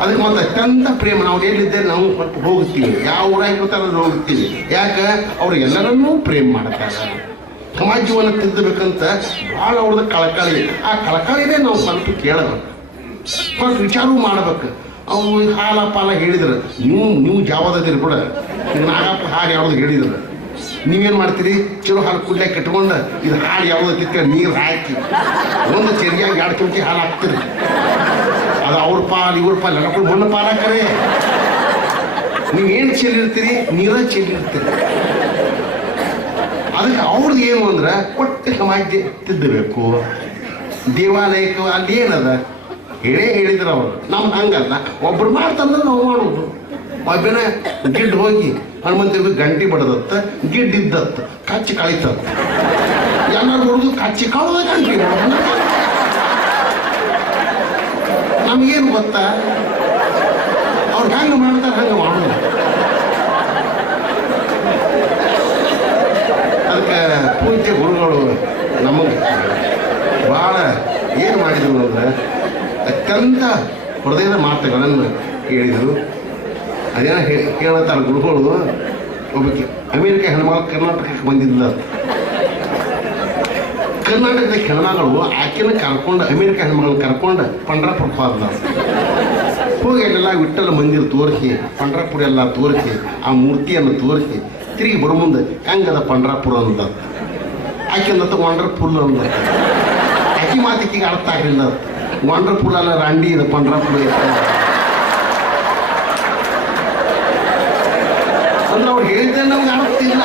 ಅದಕ್ಕೆ ಮತ್ತೆ ಅತ್ಯಂತ ಪ್ರೇಮ. ನಾವು ಎಲ್ಲಿದ್ದರೆ ನಾವು ಹೋಗ್ತೀವಿ, ಯಾವ ಊರಾಗಿರ್ತಾರೆ ಅಲ್ಲಿ ಹೋಗ್ತೀವಿ. ಯಾಕೆ ಅವ್ರು ಎಲ್ಲರನ್ನೂ ಪ್ರೇಮ ಮಾಡ್ತಾರೆ. ಸಮಾಜ ಜೀವನ ತಿದ್ದಬೇಕಂತ ಭಾಳ ಅವ್ರದ್ದು ಕಳಕಳಿ. ಆ ಕಳಕಳಿನೇ ನಾವು ಸ್ವಲ್ಪ ಕೇಳಬೇಕು, ಸ್ವಲ್ಪ ವಿಚಾರವೂ ಮಾಡ್ಬೇಕು. ಅವು ಹಾಲ ಪಾಲ ಹೇಳಿದ್ರು, ನೀವು ಜಾವದಿರಿ ಬಿಡ. ಈಗ ನಾಗಪ್ಪ ಹಾಡು ಯಾವ್ದು ಹೇಳಿದ್ರು, ನೀವೇನು ಮಾಡ್ತೀರಿ? ಚಲೋ ಹಾಲು ಕುಡ್ಲಾಕ ಕಟ್ಕೊಂಡು ಇದು ಹಾಲು ಯಾವ್ದು ಕಿತ್ತ ನೀರು ಹಾಕಿ ಒಂದು ಚೆರಿಯಾಗಿ 2 ಚಮಚಿ ಹಾಲು ಹಾಕ್ತೀರಿ. ಅದು ಅವ್ರ ಪಾಲು ಇವ್ರ ಪಾಲು ಎಲ್ಲ ಮಣ್ಣು ಪಾಲು ಹಾಕರೆ. ನೀವೇನು ಚೆಲ್ಲಿರ್ತೀರಿ? ನೀರ ಚೆಲ್ಲಿರ್ತೀರಿ. ಅದಕ್ಕೆ ಅವ್ರದ್ದು ಏನು ಅಂದ್ರೆ ಒಟ್ಟು ಸಮಾಜ ತಿದ್ದಬೇಕು. ದೇವಾಲಯಕ್ಕೆ ಅಲ್ಲಿ ಏನದ ಹೇಳಿದ್ರು ಅವರು. ನಮ್ಗೆ ಹಂಗಲ್ಲ, ಒಬ್ರು ಮಾಡ್ತಂದ್ರೆ ನಾವು ಮಾಡೋದು. ಒಬ್ಬನ ಗಿಡ್ ಹೋಗಿ ಹನುಮಂತರಿಗೆ ಗಂಟಿ ಬಡದತ್ತ, ಗಿಡ್ ಇದ್ದತ್ತ, ಕಚ್ಚಿ ಕಳಿತತ್ತ. ಎಲ್ಲರೂ ಹೊಡೆದು ಕಚ್ಚಿ ಕಾಳದ ಗಂಟಿ ಬಡದ. ನಮಗೇನು ಗೊತ್ತಾ? ಅವ್ರು ಹೆಂಗೆ ಮಾಡ್ತಾರೆ ಹಂಗೆ ಮಾಡೋದು. ಅದಕ್ಕೆ ಪೂಜ್ಯ ಗುರುಗಳು ನಮಗೆ ಭಾಳ ಏನು ಮಾಡಿದ್ರು ಅಂದ್ರೆ ಅತ್ಯಂತ ಹೃದಯದ ಮಾತುಗಳನ್ನು ಹೇಳಿದರು. ಅದೇನ ಕೇಳತ್ತಾರೆ ಗುರುಗಳು. ಒಬ್ಬಕ್ಕೆ ಅಮೇರಿಕ ಹೆಣ್ಮಗಳು ಕರ್ನಾಟಕಕ್ಕೆ ಬಂದಿದ್ದ. ಕರ್ನಾಟಕದ ಹೆಣ್ಮಗಳು ಆಕೆನ ಕರ್ಕೊಂಡು, ಅಮೇರಿಕ ಹೆಣ್ಮಗಳನ್ನ ಕರ್ಕೊಂಡು ಪಂಡ್ರಾಪುರಕ್ಕೆ ಹೋದ. ಹೋಗಿ ಅಲ್ಲೆಲ್ಲ ವಿಠ್ಠಲ ಮಂದಿರ ತೋರಿಸಿ, ಪಂಡ್ರಾಪುರ ಎಲ್ಲ ತೋರಿಸಿ, ಆ ಮೂರ್ತಿಯನ್ನು ತೋರಿಸಿ ತಿರುಗಿ ಬರೋ ಮುಂದೆ ಹೆಂಗದ ಪಂಡ್ರಾಪುರ ಅಂದ. ಆಕೆಂದತ್ತ ವಂಡರ್ಫುಲ್ ಅಂದ. ಆಕೆ ಮಾತಿಗೆ ಅರ್ಥ ಆಗಲಿಲ್ಲ. ವಂಡರ್ಫುಲ್ ಅಲ್ಲ ರಾಂಡಿ ಇದು ಪಂಡ್ರಾಪುರ ಅಂದ್ರೆ ಅವ್ರು ಹೇಳಿದ್ರೆ ನಮ್ಗೆ ಅರ್ಥ ಇಲ್ಲ.